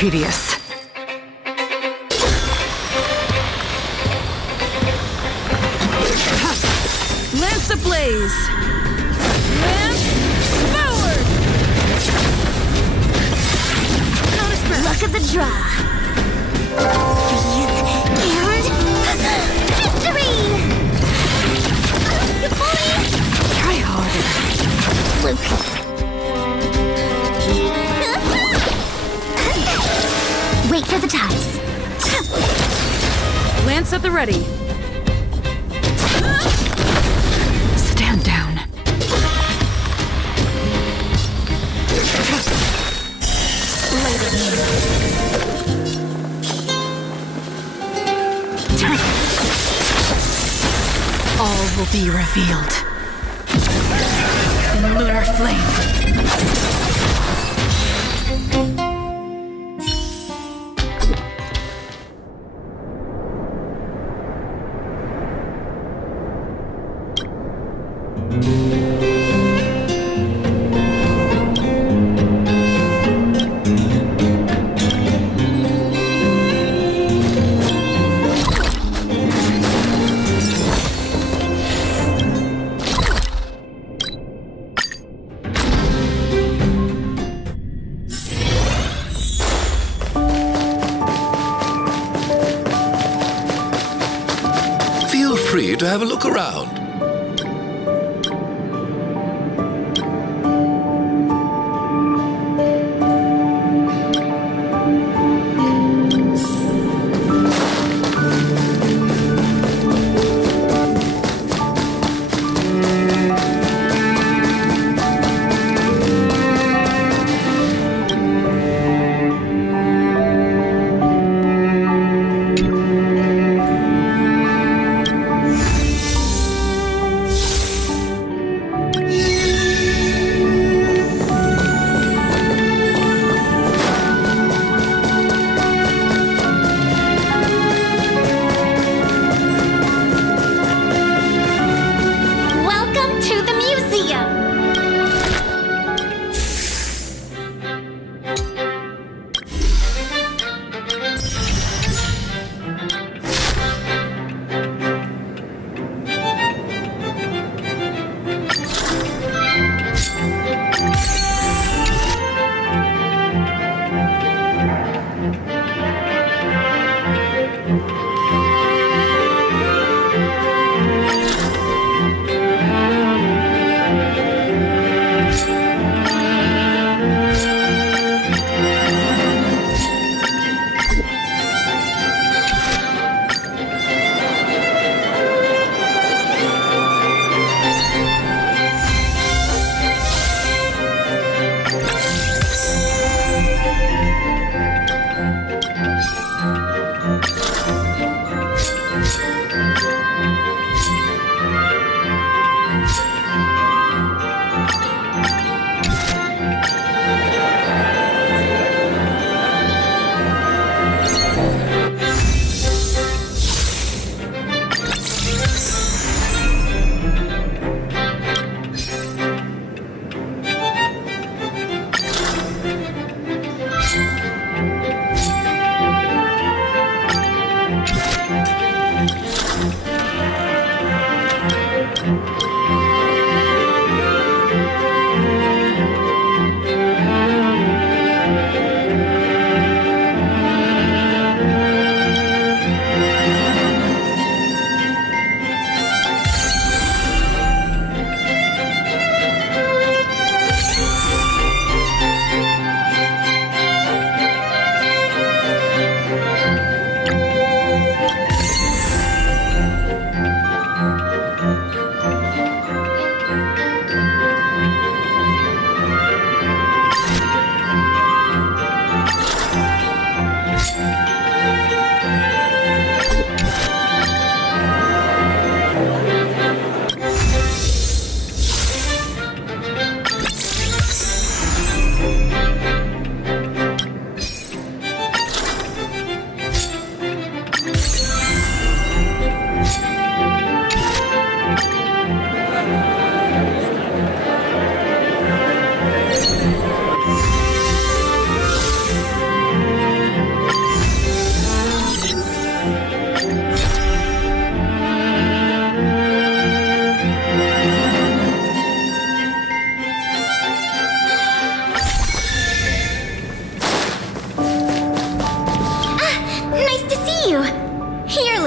Tedious. Lance ablaze! Lance forward! Luck of the draw. Freeze and victory! You bully! Try harder. Luke. Wait for the ties. Lance at the ready. Stand down. be revealed in lunar flame. Feel free to have a look around. Welcome to the museum!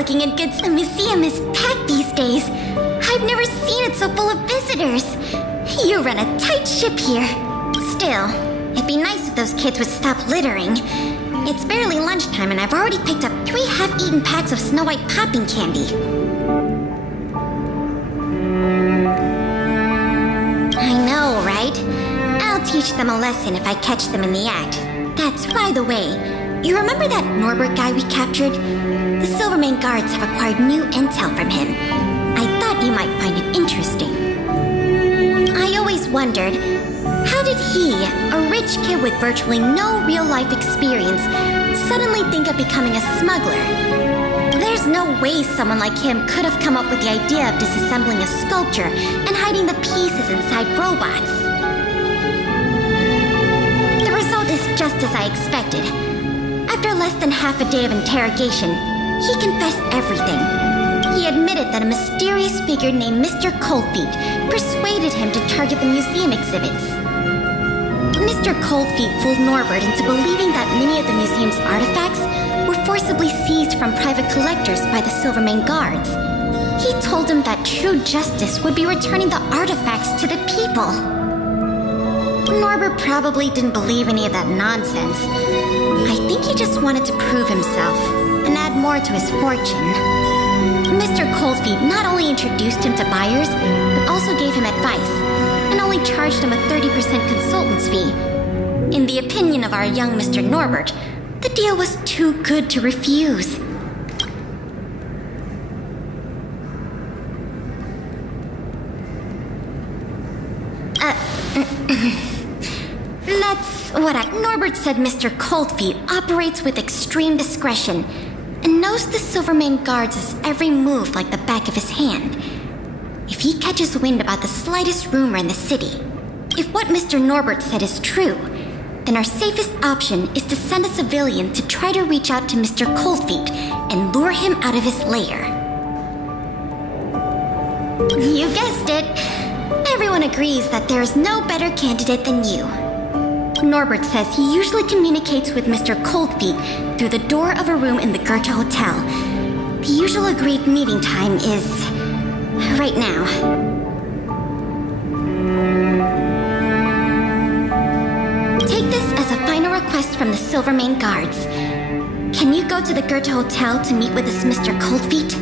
looking at goods. The museum is packed these days. I've never seen it so full of visitors. You run a tight ship here. Still, it'd be nice if those kids would stop littering. It's barely lunchtime and I've already picked up 3 half-eaten packs of Snow White popping candy. I know, right? I'll teach them a lesson if I catch them in the act. That's by the way. You remember that Norbert guy we captured? The Silvermane guards have acquired new intel from him. I thought you might find it interesting. I always wondered, how did he, a rich kid with virtually no real-life experience, suddenly think of becoming a smuggler? There's no way someone like him could have come up with the idea of disassembling a sculpture and hiding the pieces inside robots. The result is just as I expected. After less than half a day of interrogation, he confessed everything. He admitted that a mysterious figure named Mr. Coldfeet persuaded him to target the museum exhibits. Mr. Coldfeet fooled Norbert into believing that many of the museum's artifacts were forcibly seized from private collectors by the Silvermane guards. He told him that true justice would be returning the artifacts to the people. Norbert probably didn't believe any of that nonsense. I think he just wanted to prove himself and add more to his fortune. Mr. Coldfeet not only introduced him to buyers, but also gave him advice, and only charged him a 30% consultant's fee. In the opinion of our young Mr. Norbert, the deal was too good to refuse. That's what Norbert said Mr. Coldfeet operates with extreme discretion and knows the Silvermane guards' every move like the back of his hand. If he catches wind about the slightest rumor in the city, if what Mr. Norbert said is true, then our safest option is to send a civilian to try to reach out to Mr. Coldfeet and lure him out of his lair. You guessed it. Everyone agrees that there is no better candidate than you. Norbert says he usually communicates with Mr. Coldfeet through the door of a room in the Goethe Hotel. The usual agreed meeting time is right now. Take this as a final request from the Silvermane guards. Can you go to the Goethe Hotel to meet with this Mr. Coldfeet?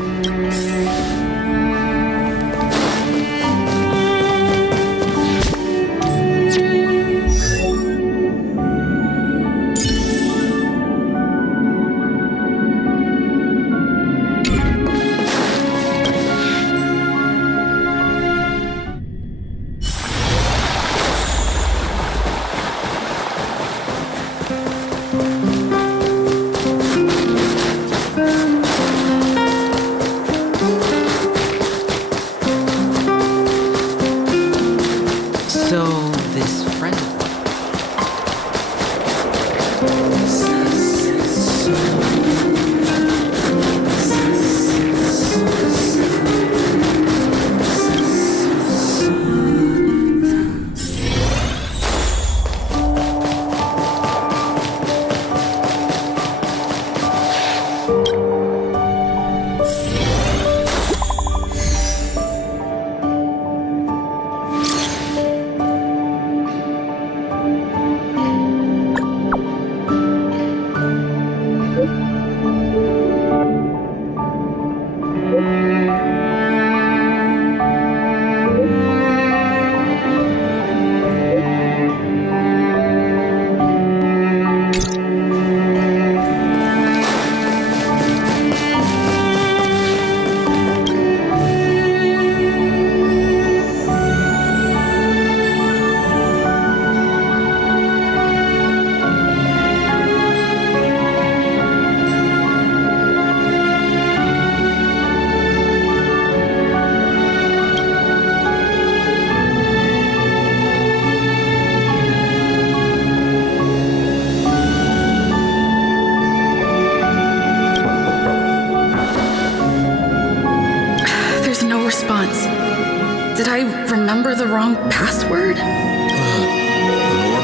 Did I remember the wrong password?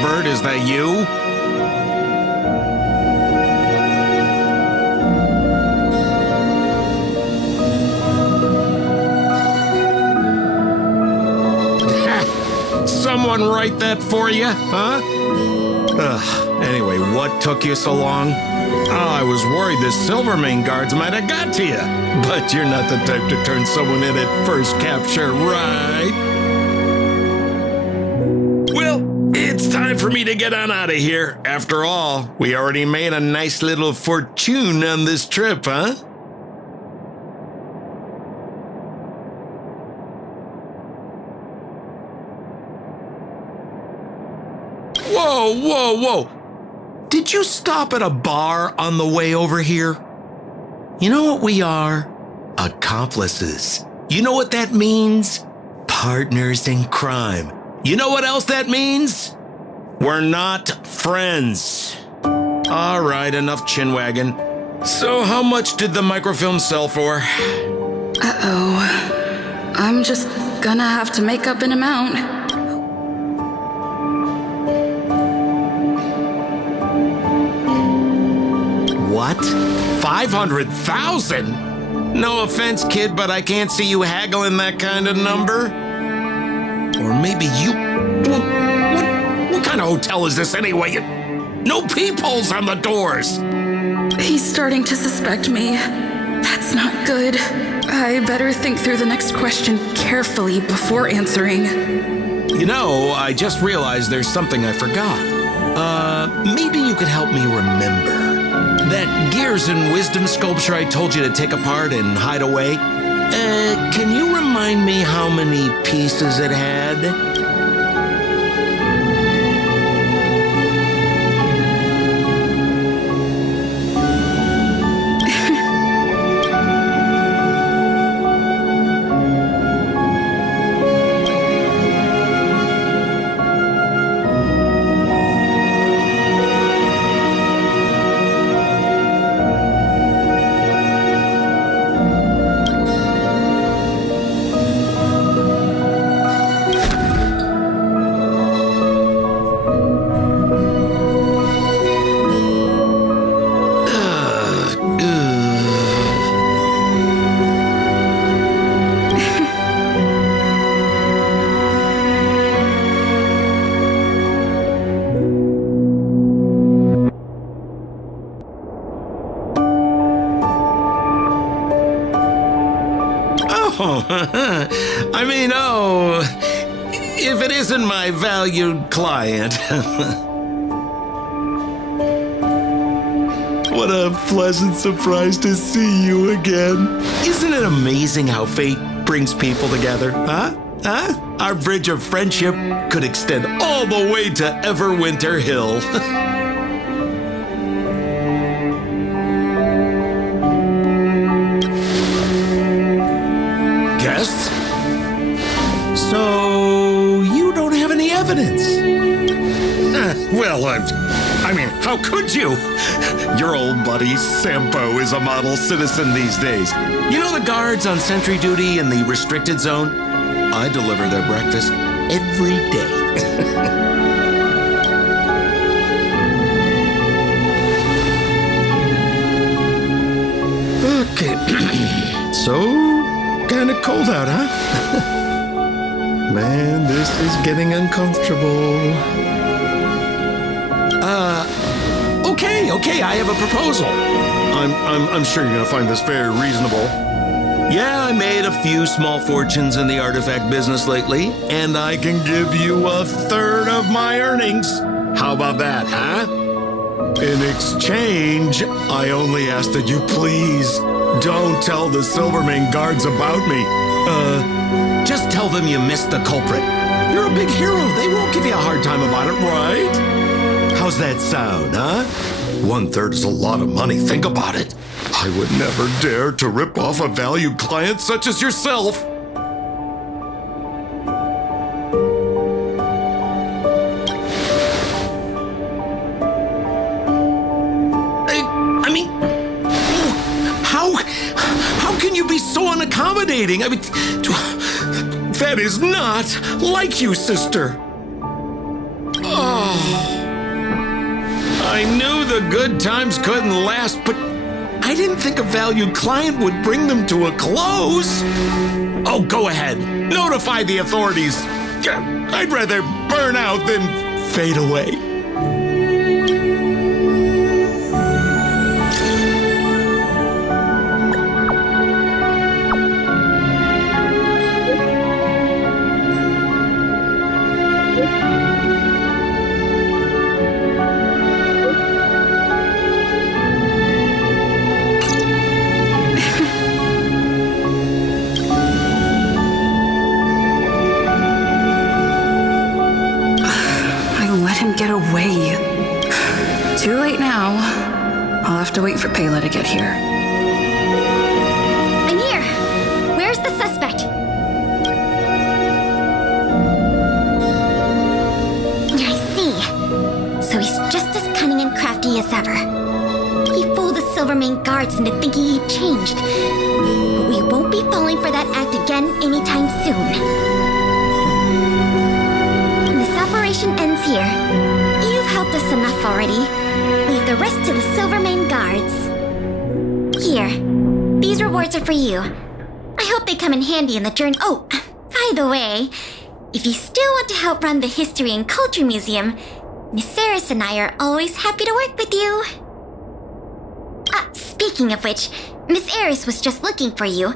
Norbert, is that you? Someone write that for you, huh? Anyway, what took you so long? Oh, I was worried the Silvermane guards might have got to you. But you're not the type to turn someone in at first capture, right? Well, it's time for me to get on out of here. After all, we already made a nice little fortune on this trip, huh? Whoa, whoa, whoa. Did you stop at a bar on the way over here? You know what we are? Accomplices. You know what that means? Partners in crime. You know what else that means? We're not friends. All right, enough chinwagging. So how much did the microfilm sell for? Uh-oh. I'm just gonna have to make up an amount. What? 500,000? No offense, kid, but I can't see you haggling that kind of number. Or maybe you... What kind of hotel is this anyway? No peepholes on the doors. He's starting to suspect me. That's not good. I better think through the next question carefully before answering. You know, I just realized there's something I forgot. Maybe you could help me remember. That gears and wisdom sculpture I told you to take apart and hide away. Can you remind me how many pieces it had? If it isn't my valued client. What a pleasant surprise to see you again. Isn't it amazing how fate brings people together, huh? Our bridge of friendship could extend all the way to Everwinter Hill. Guests? So, you don't have any evidence? Well, I mean, how could you? Your old buddy Sampo is a model citizen these days. You know the guards on sentry duty in the restricted zone? I deliver their breakfast every day. Okay. So, kind of cold out, huh? Man, this is getting uncomfortable. Okay, I have a proposal. I'm sure you're gonna find this very reasonable. Yeah, I made a few small fortunes in the artifact business lately, and I can give you 1/3 of my earnings. How about that, huh? In exchange, I only ask that you please don't tell the Silvermane guards about me. Just tell them you missed the culprit. You're a big hero. They won't give you a hard time about it, right? How's that sound, huh? 1/3 is a lot of money. Think about it. I would never dare to rip off a valued client such as yourself. I mean, how can you be so unaccommodating? I mean, that is not like you, sister. Oh, I knew the good times couldn't last, but I didn't think a valued client would bring them to a close. Oh, go ahead. Notify the authorities. I'd rather burn out than fade away. No way. Too late now. I'll have to wait for Pela to get here. I'm here. Where's the suspect? I see. So he's just as cunning and crafty as ever. He fooled the Silvermane guards into thinking he'd changed. But we won't be falling for that act again anytime soon. This operation ends here. You've helped us enough already. Leave the rest to the Silvermane guards. Here. These rewards are for you. I hope they come in handy in the journey. Oh, by the way, if you still want to help run the History and Culture Museum, Miss Eris and I are always happy to work with you. Speaking of which, Miss Eris was just looking for you.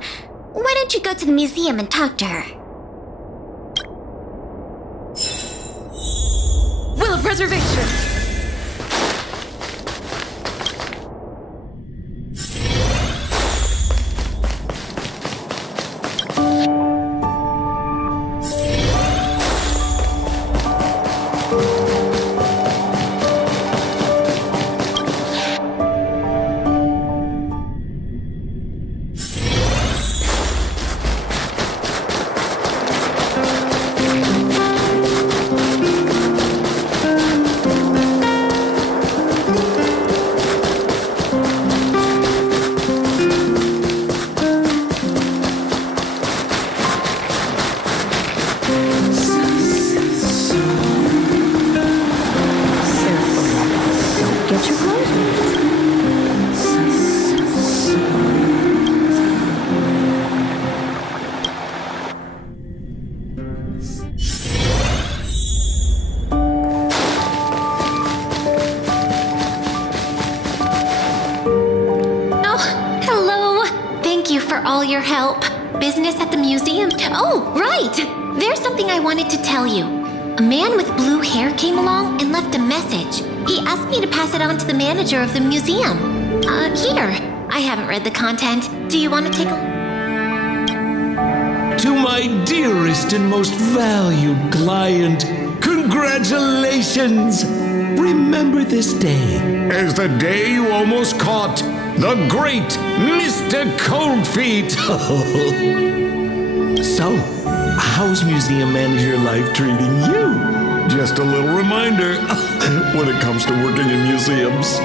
Why don't you go to the museum and talk to her? Will of Preservation! all your help. Business at the museum. Oh, right! There's something I wanted to tell you. A man with blue hair came along and left a message. He asked me to pass it on to the manager of the museum. Here. I haven't read the content. Do you want to take a... To my dearest and most valued client, congratulations! Remember this day as the day you almost caught the great Mr. Coldfeet. So, how's museum manager life treating you? Just a little reminder, when it comes to working in museums,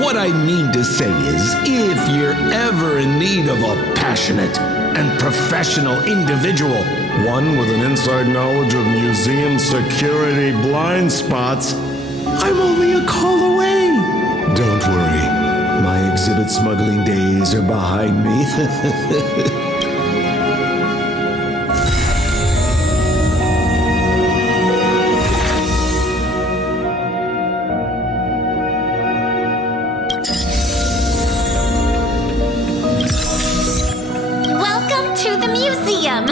what I mean to say is, if you're ever in need of a passionate and professional individual, one with an inside knowledge of museum security blind spots, I'm only a call away. Don't worry, my exhibit smuggling days are behind me. Welcome to the museum!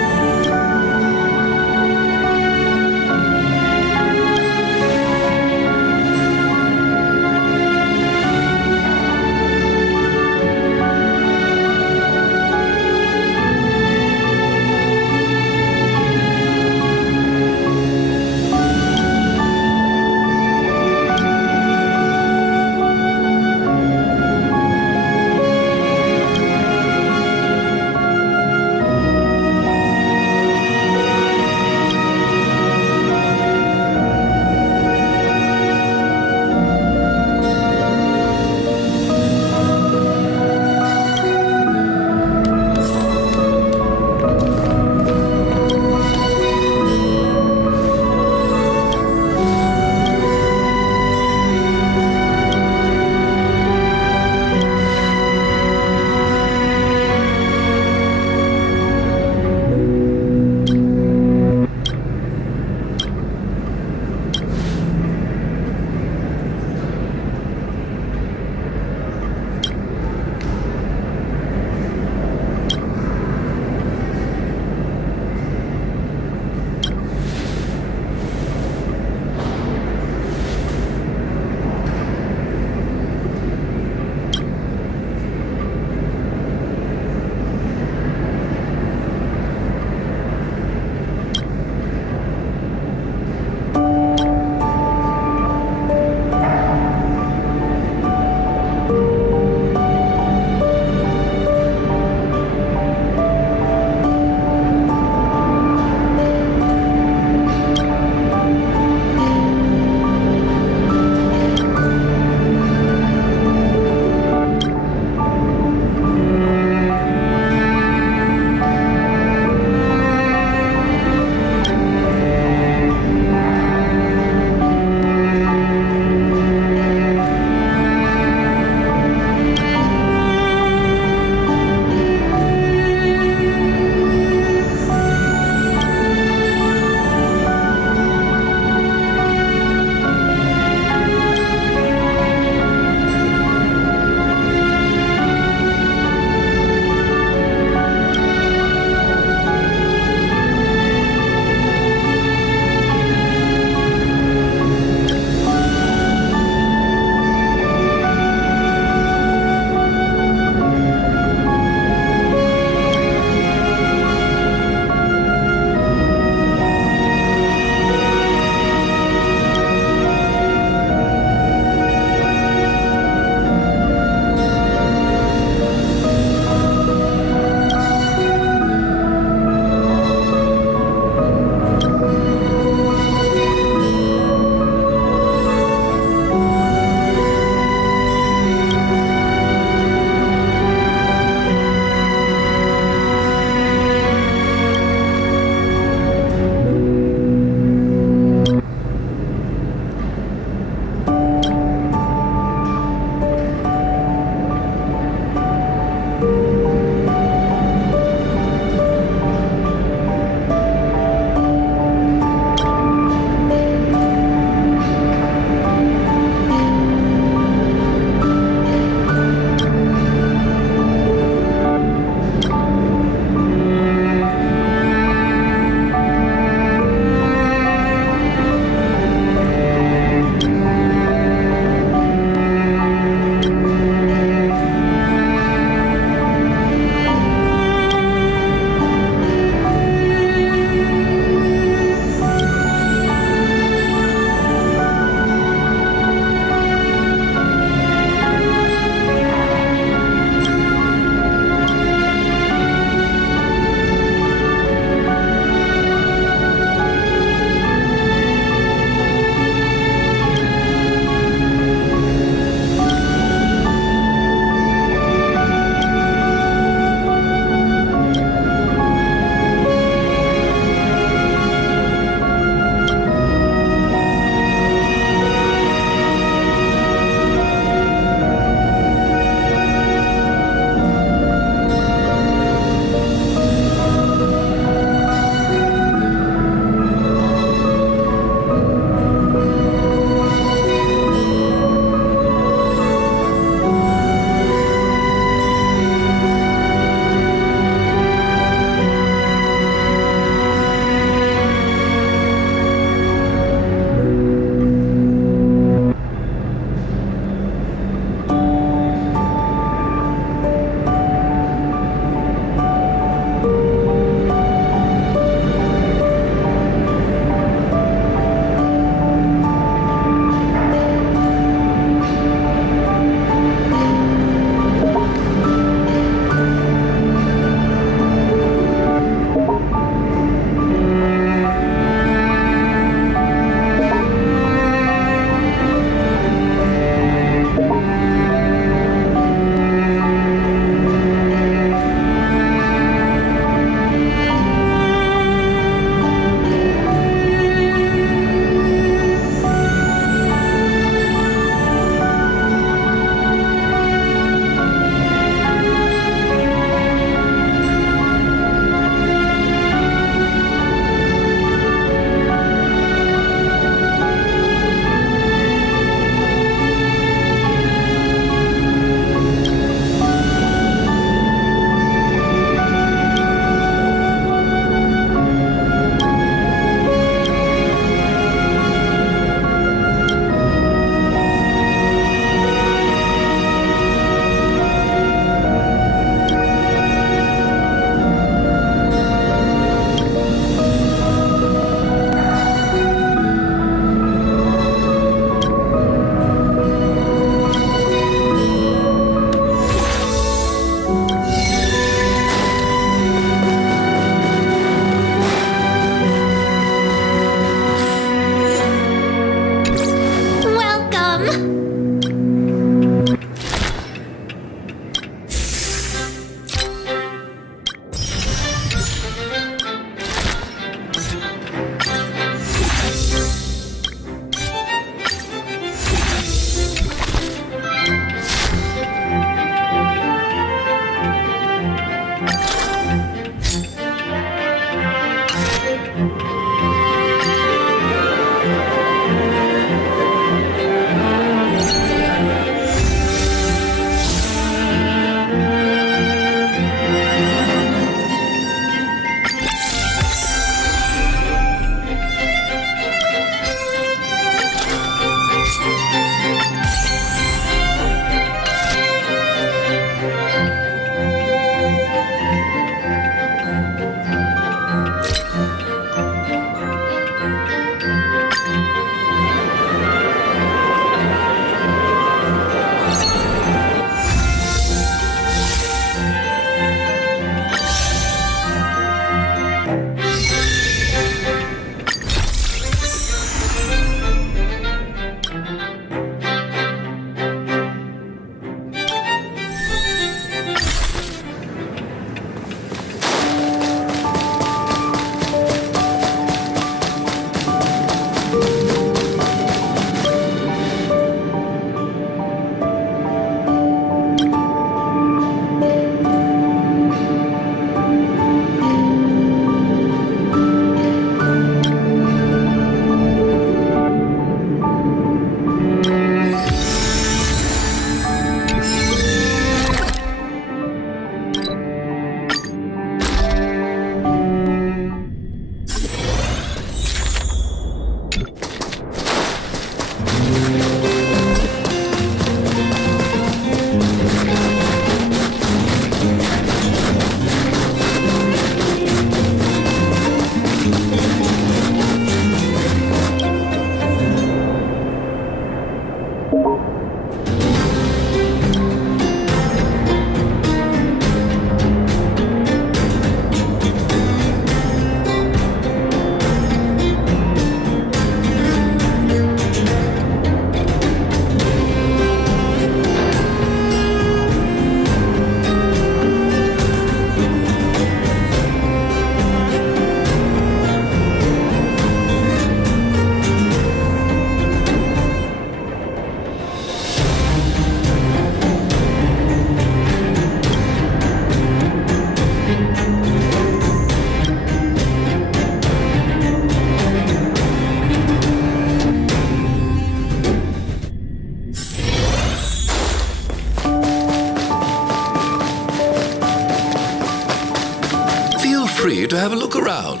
to have a look around.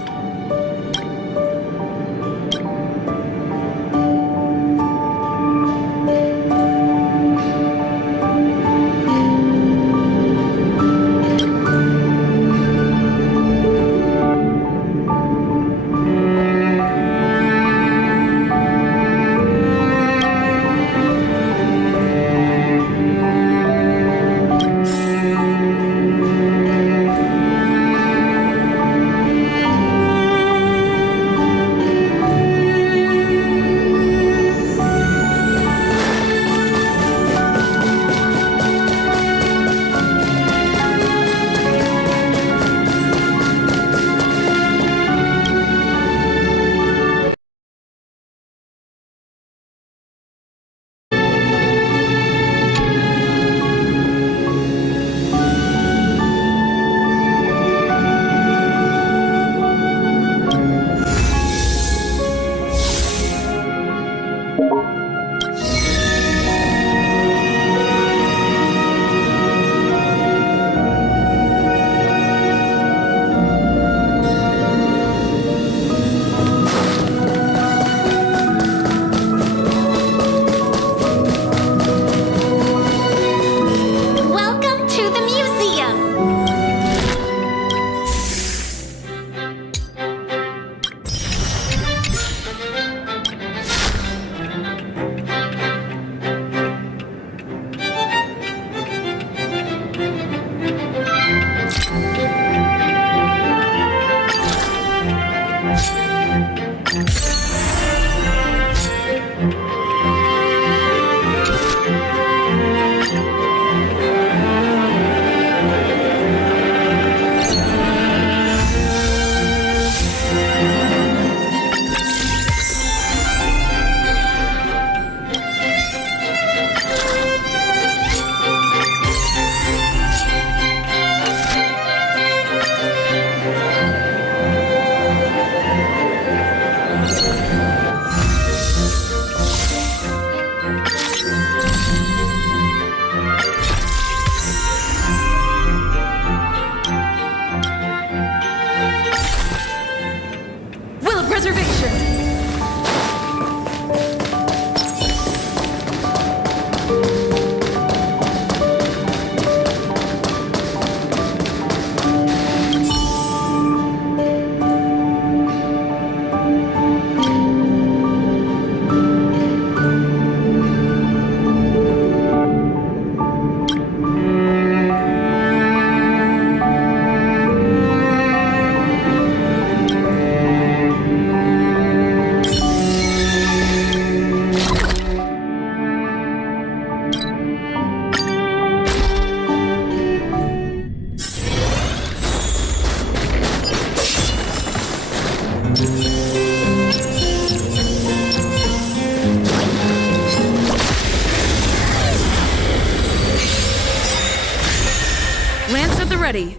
Ready.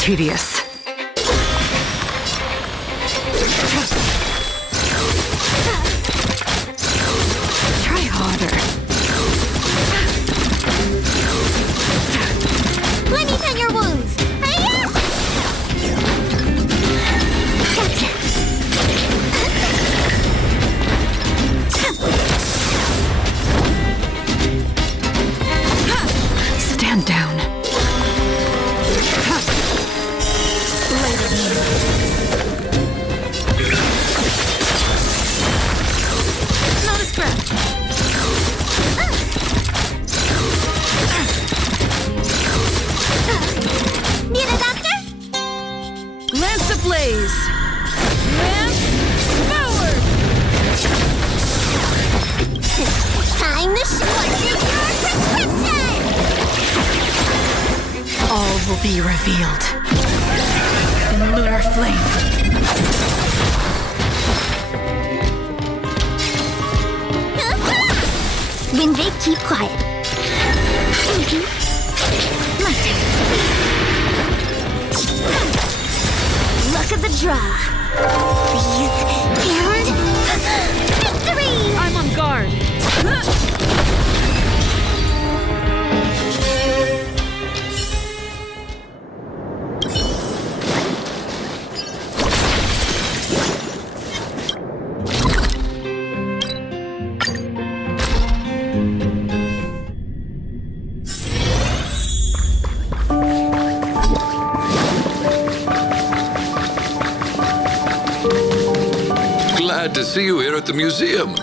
Tedious. Try harder. Let me tend your wounds. Hiya! Gotcha. Stand down. Not a scratch. Need a doctor? Lance ablaze. Lance forward. Time to show you your prescription! All will be revealed in lunar flame. When they keep quiet. My turn. Luck of the draw. Freeze and victory! I'm on guard. see you here at the museum.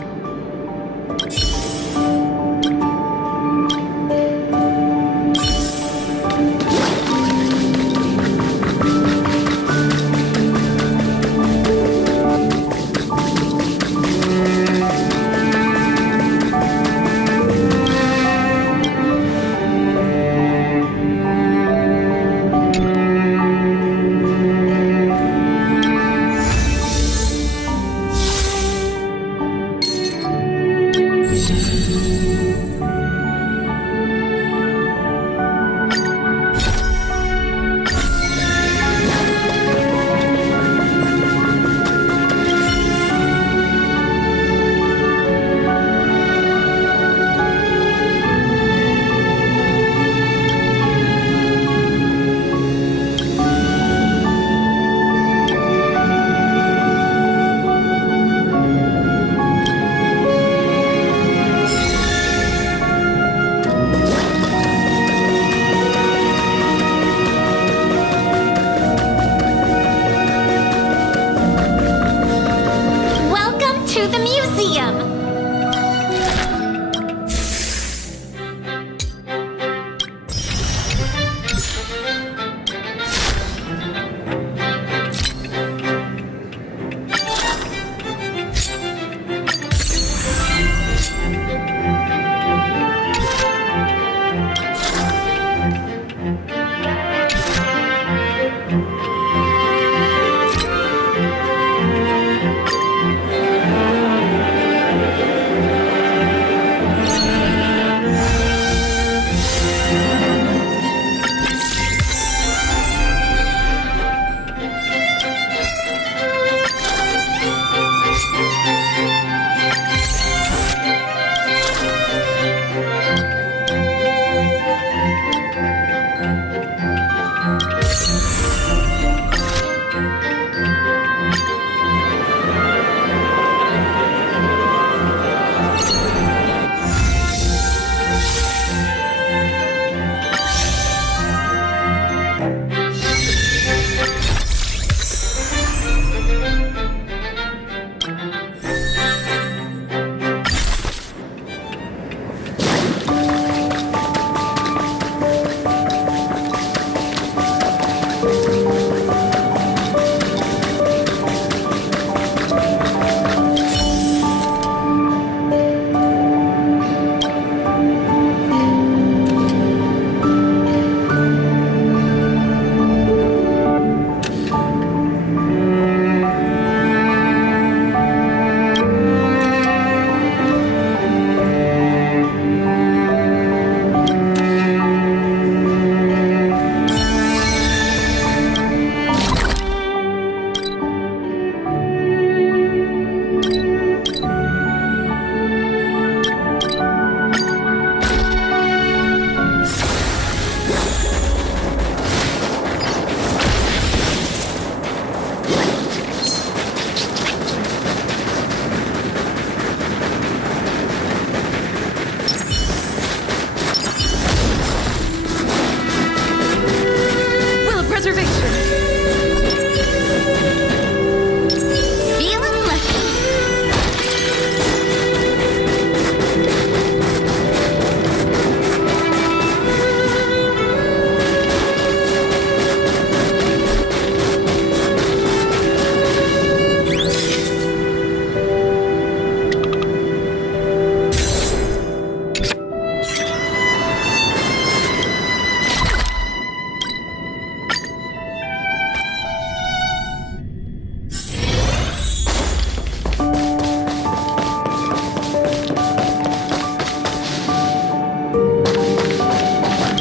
Welcome to the museum!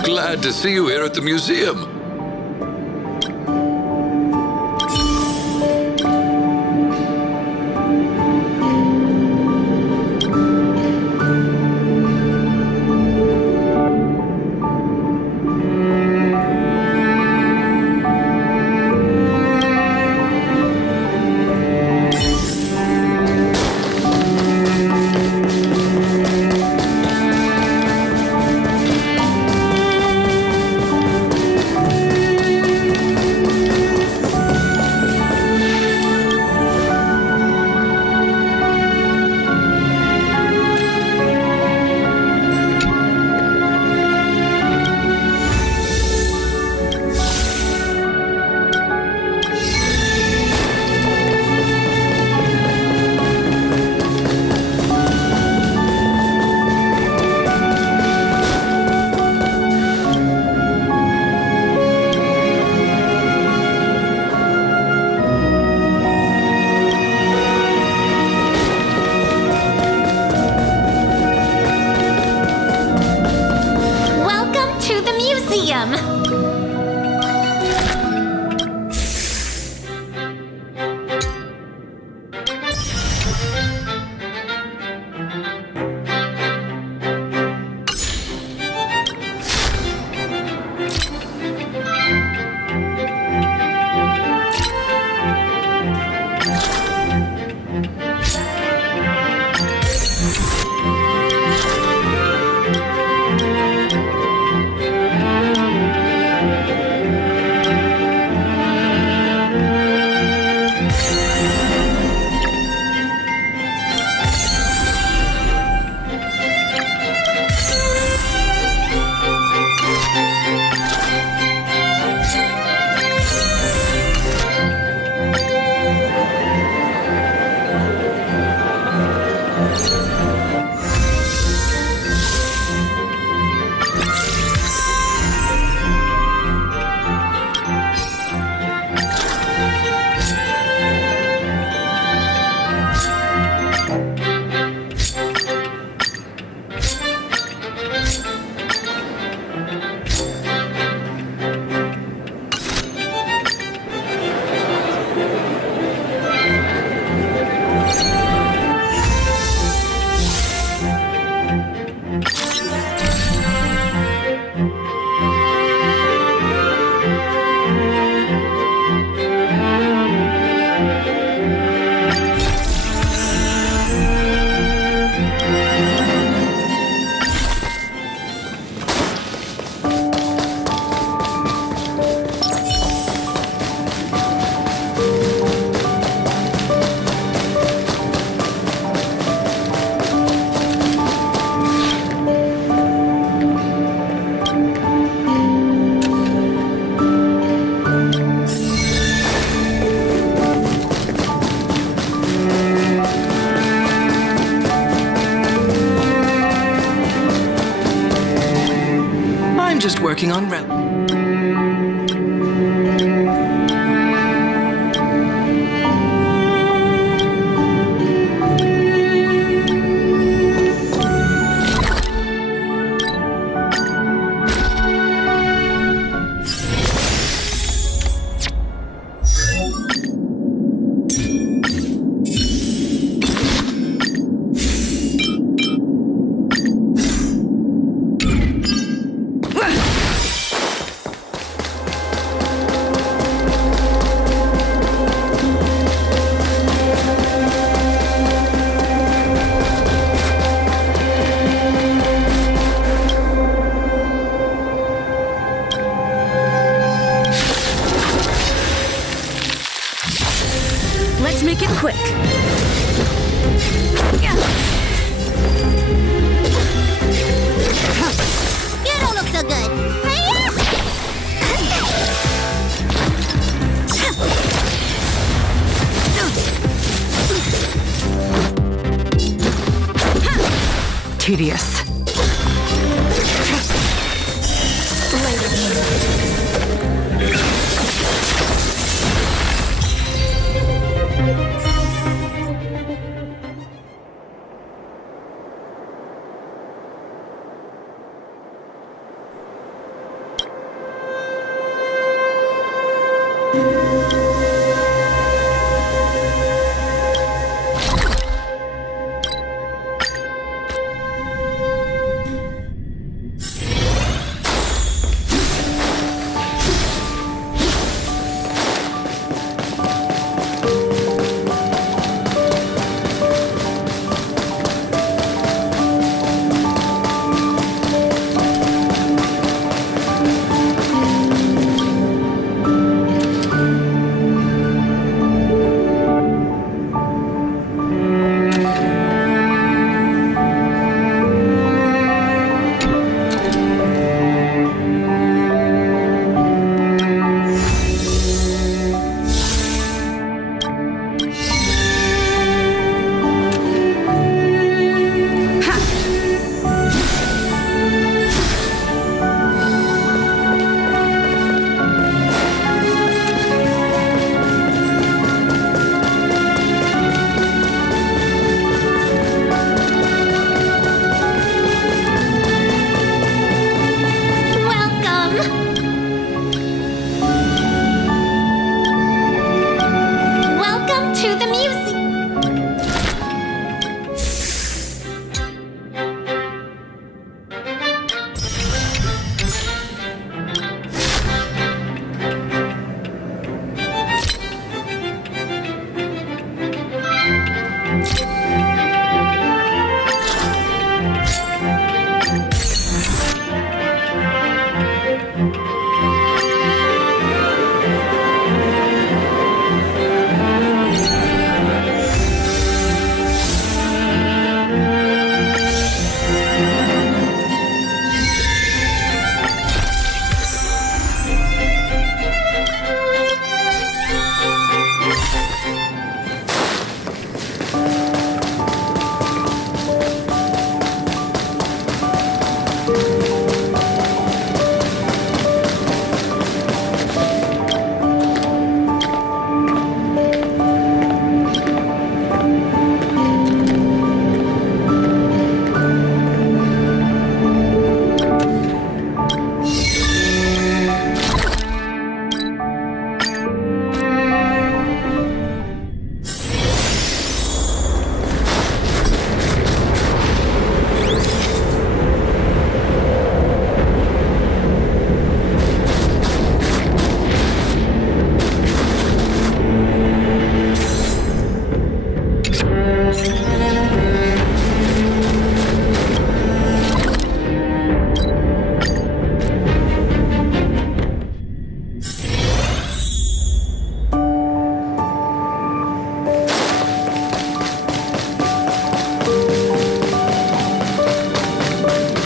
Glad to see you here at the museum. just working on Reil. Let's make it quick. You don't look so good. Tedious.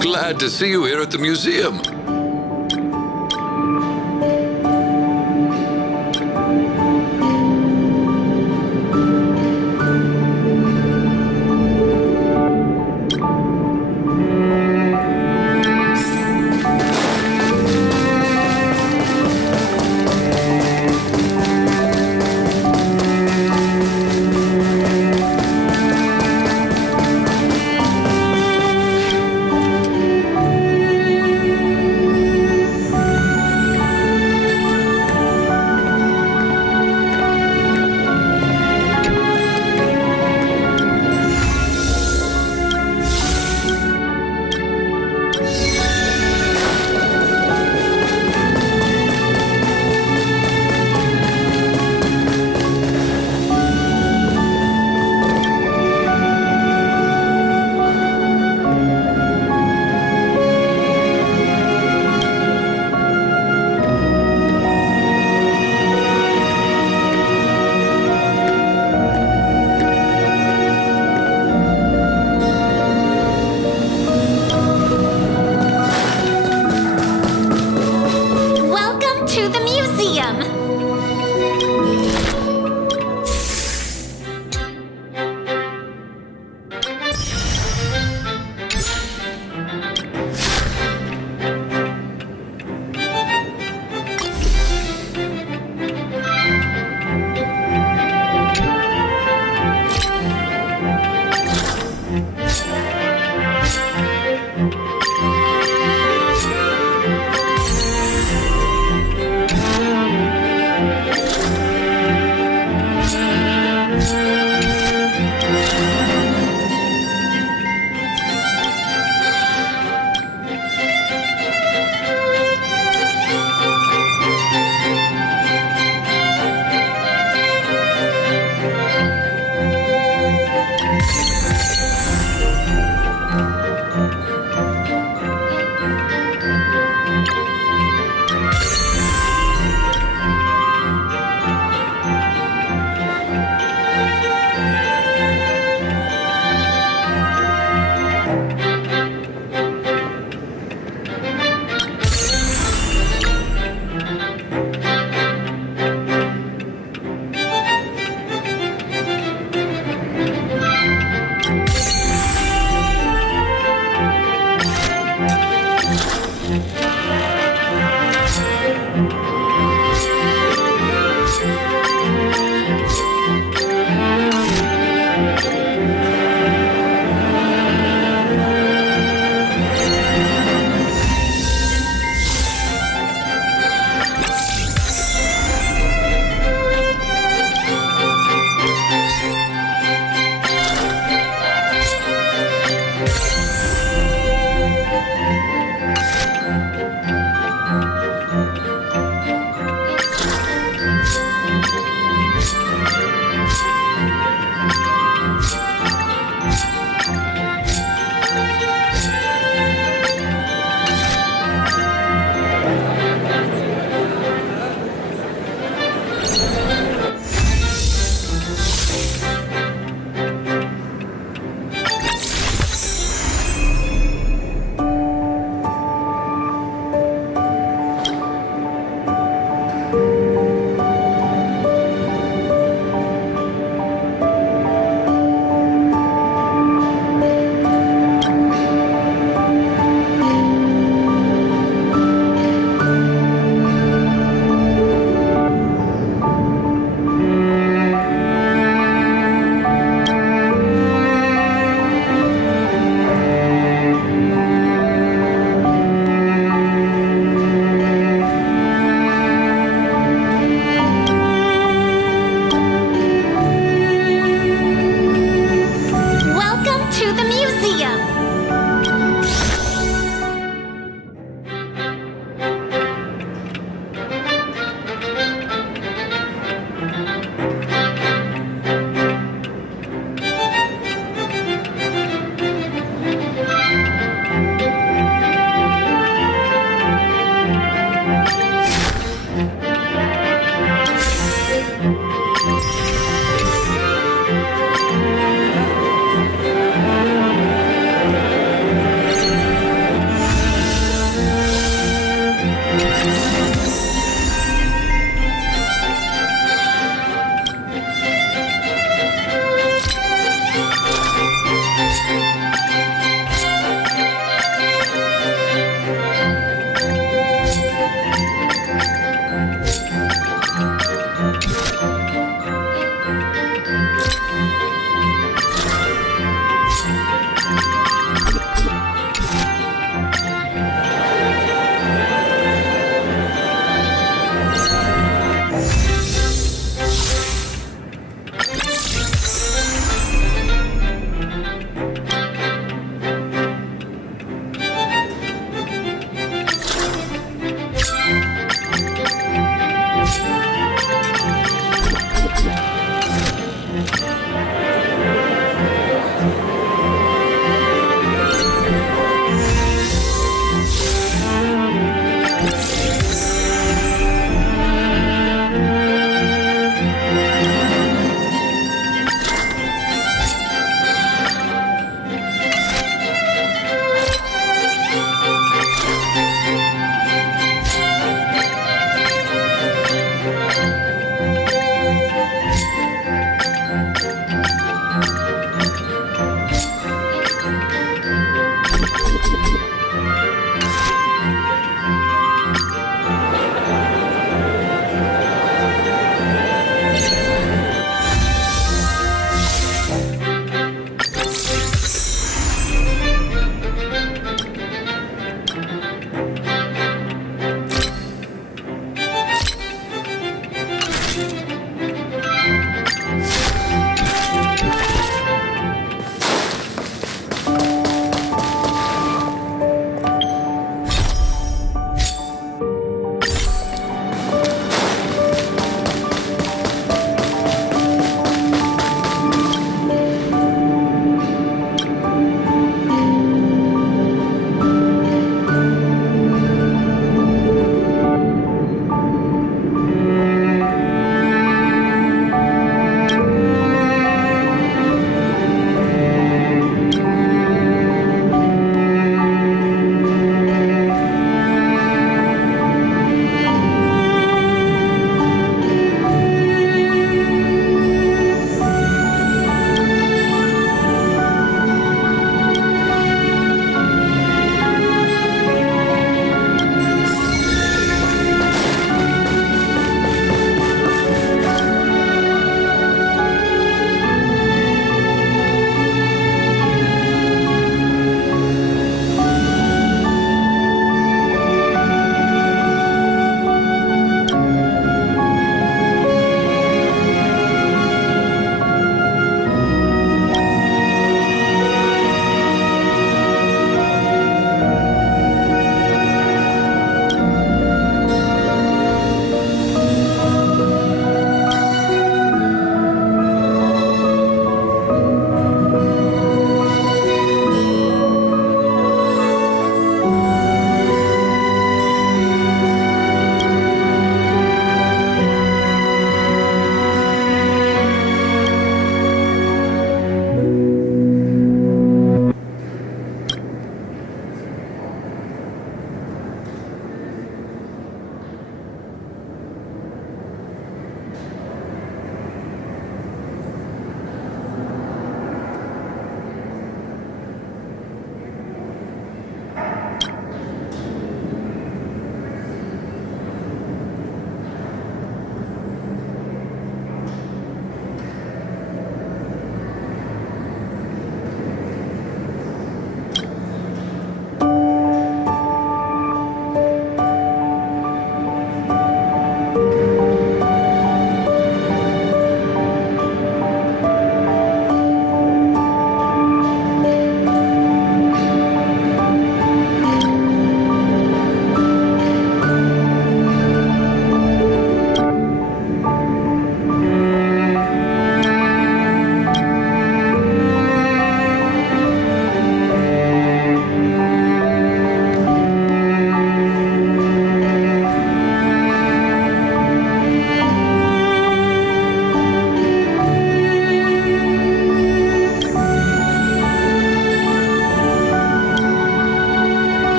Glad to see you here at the museum.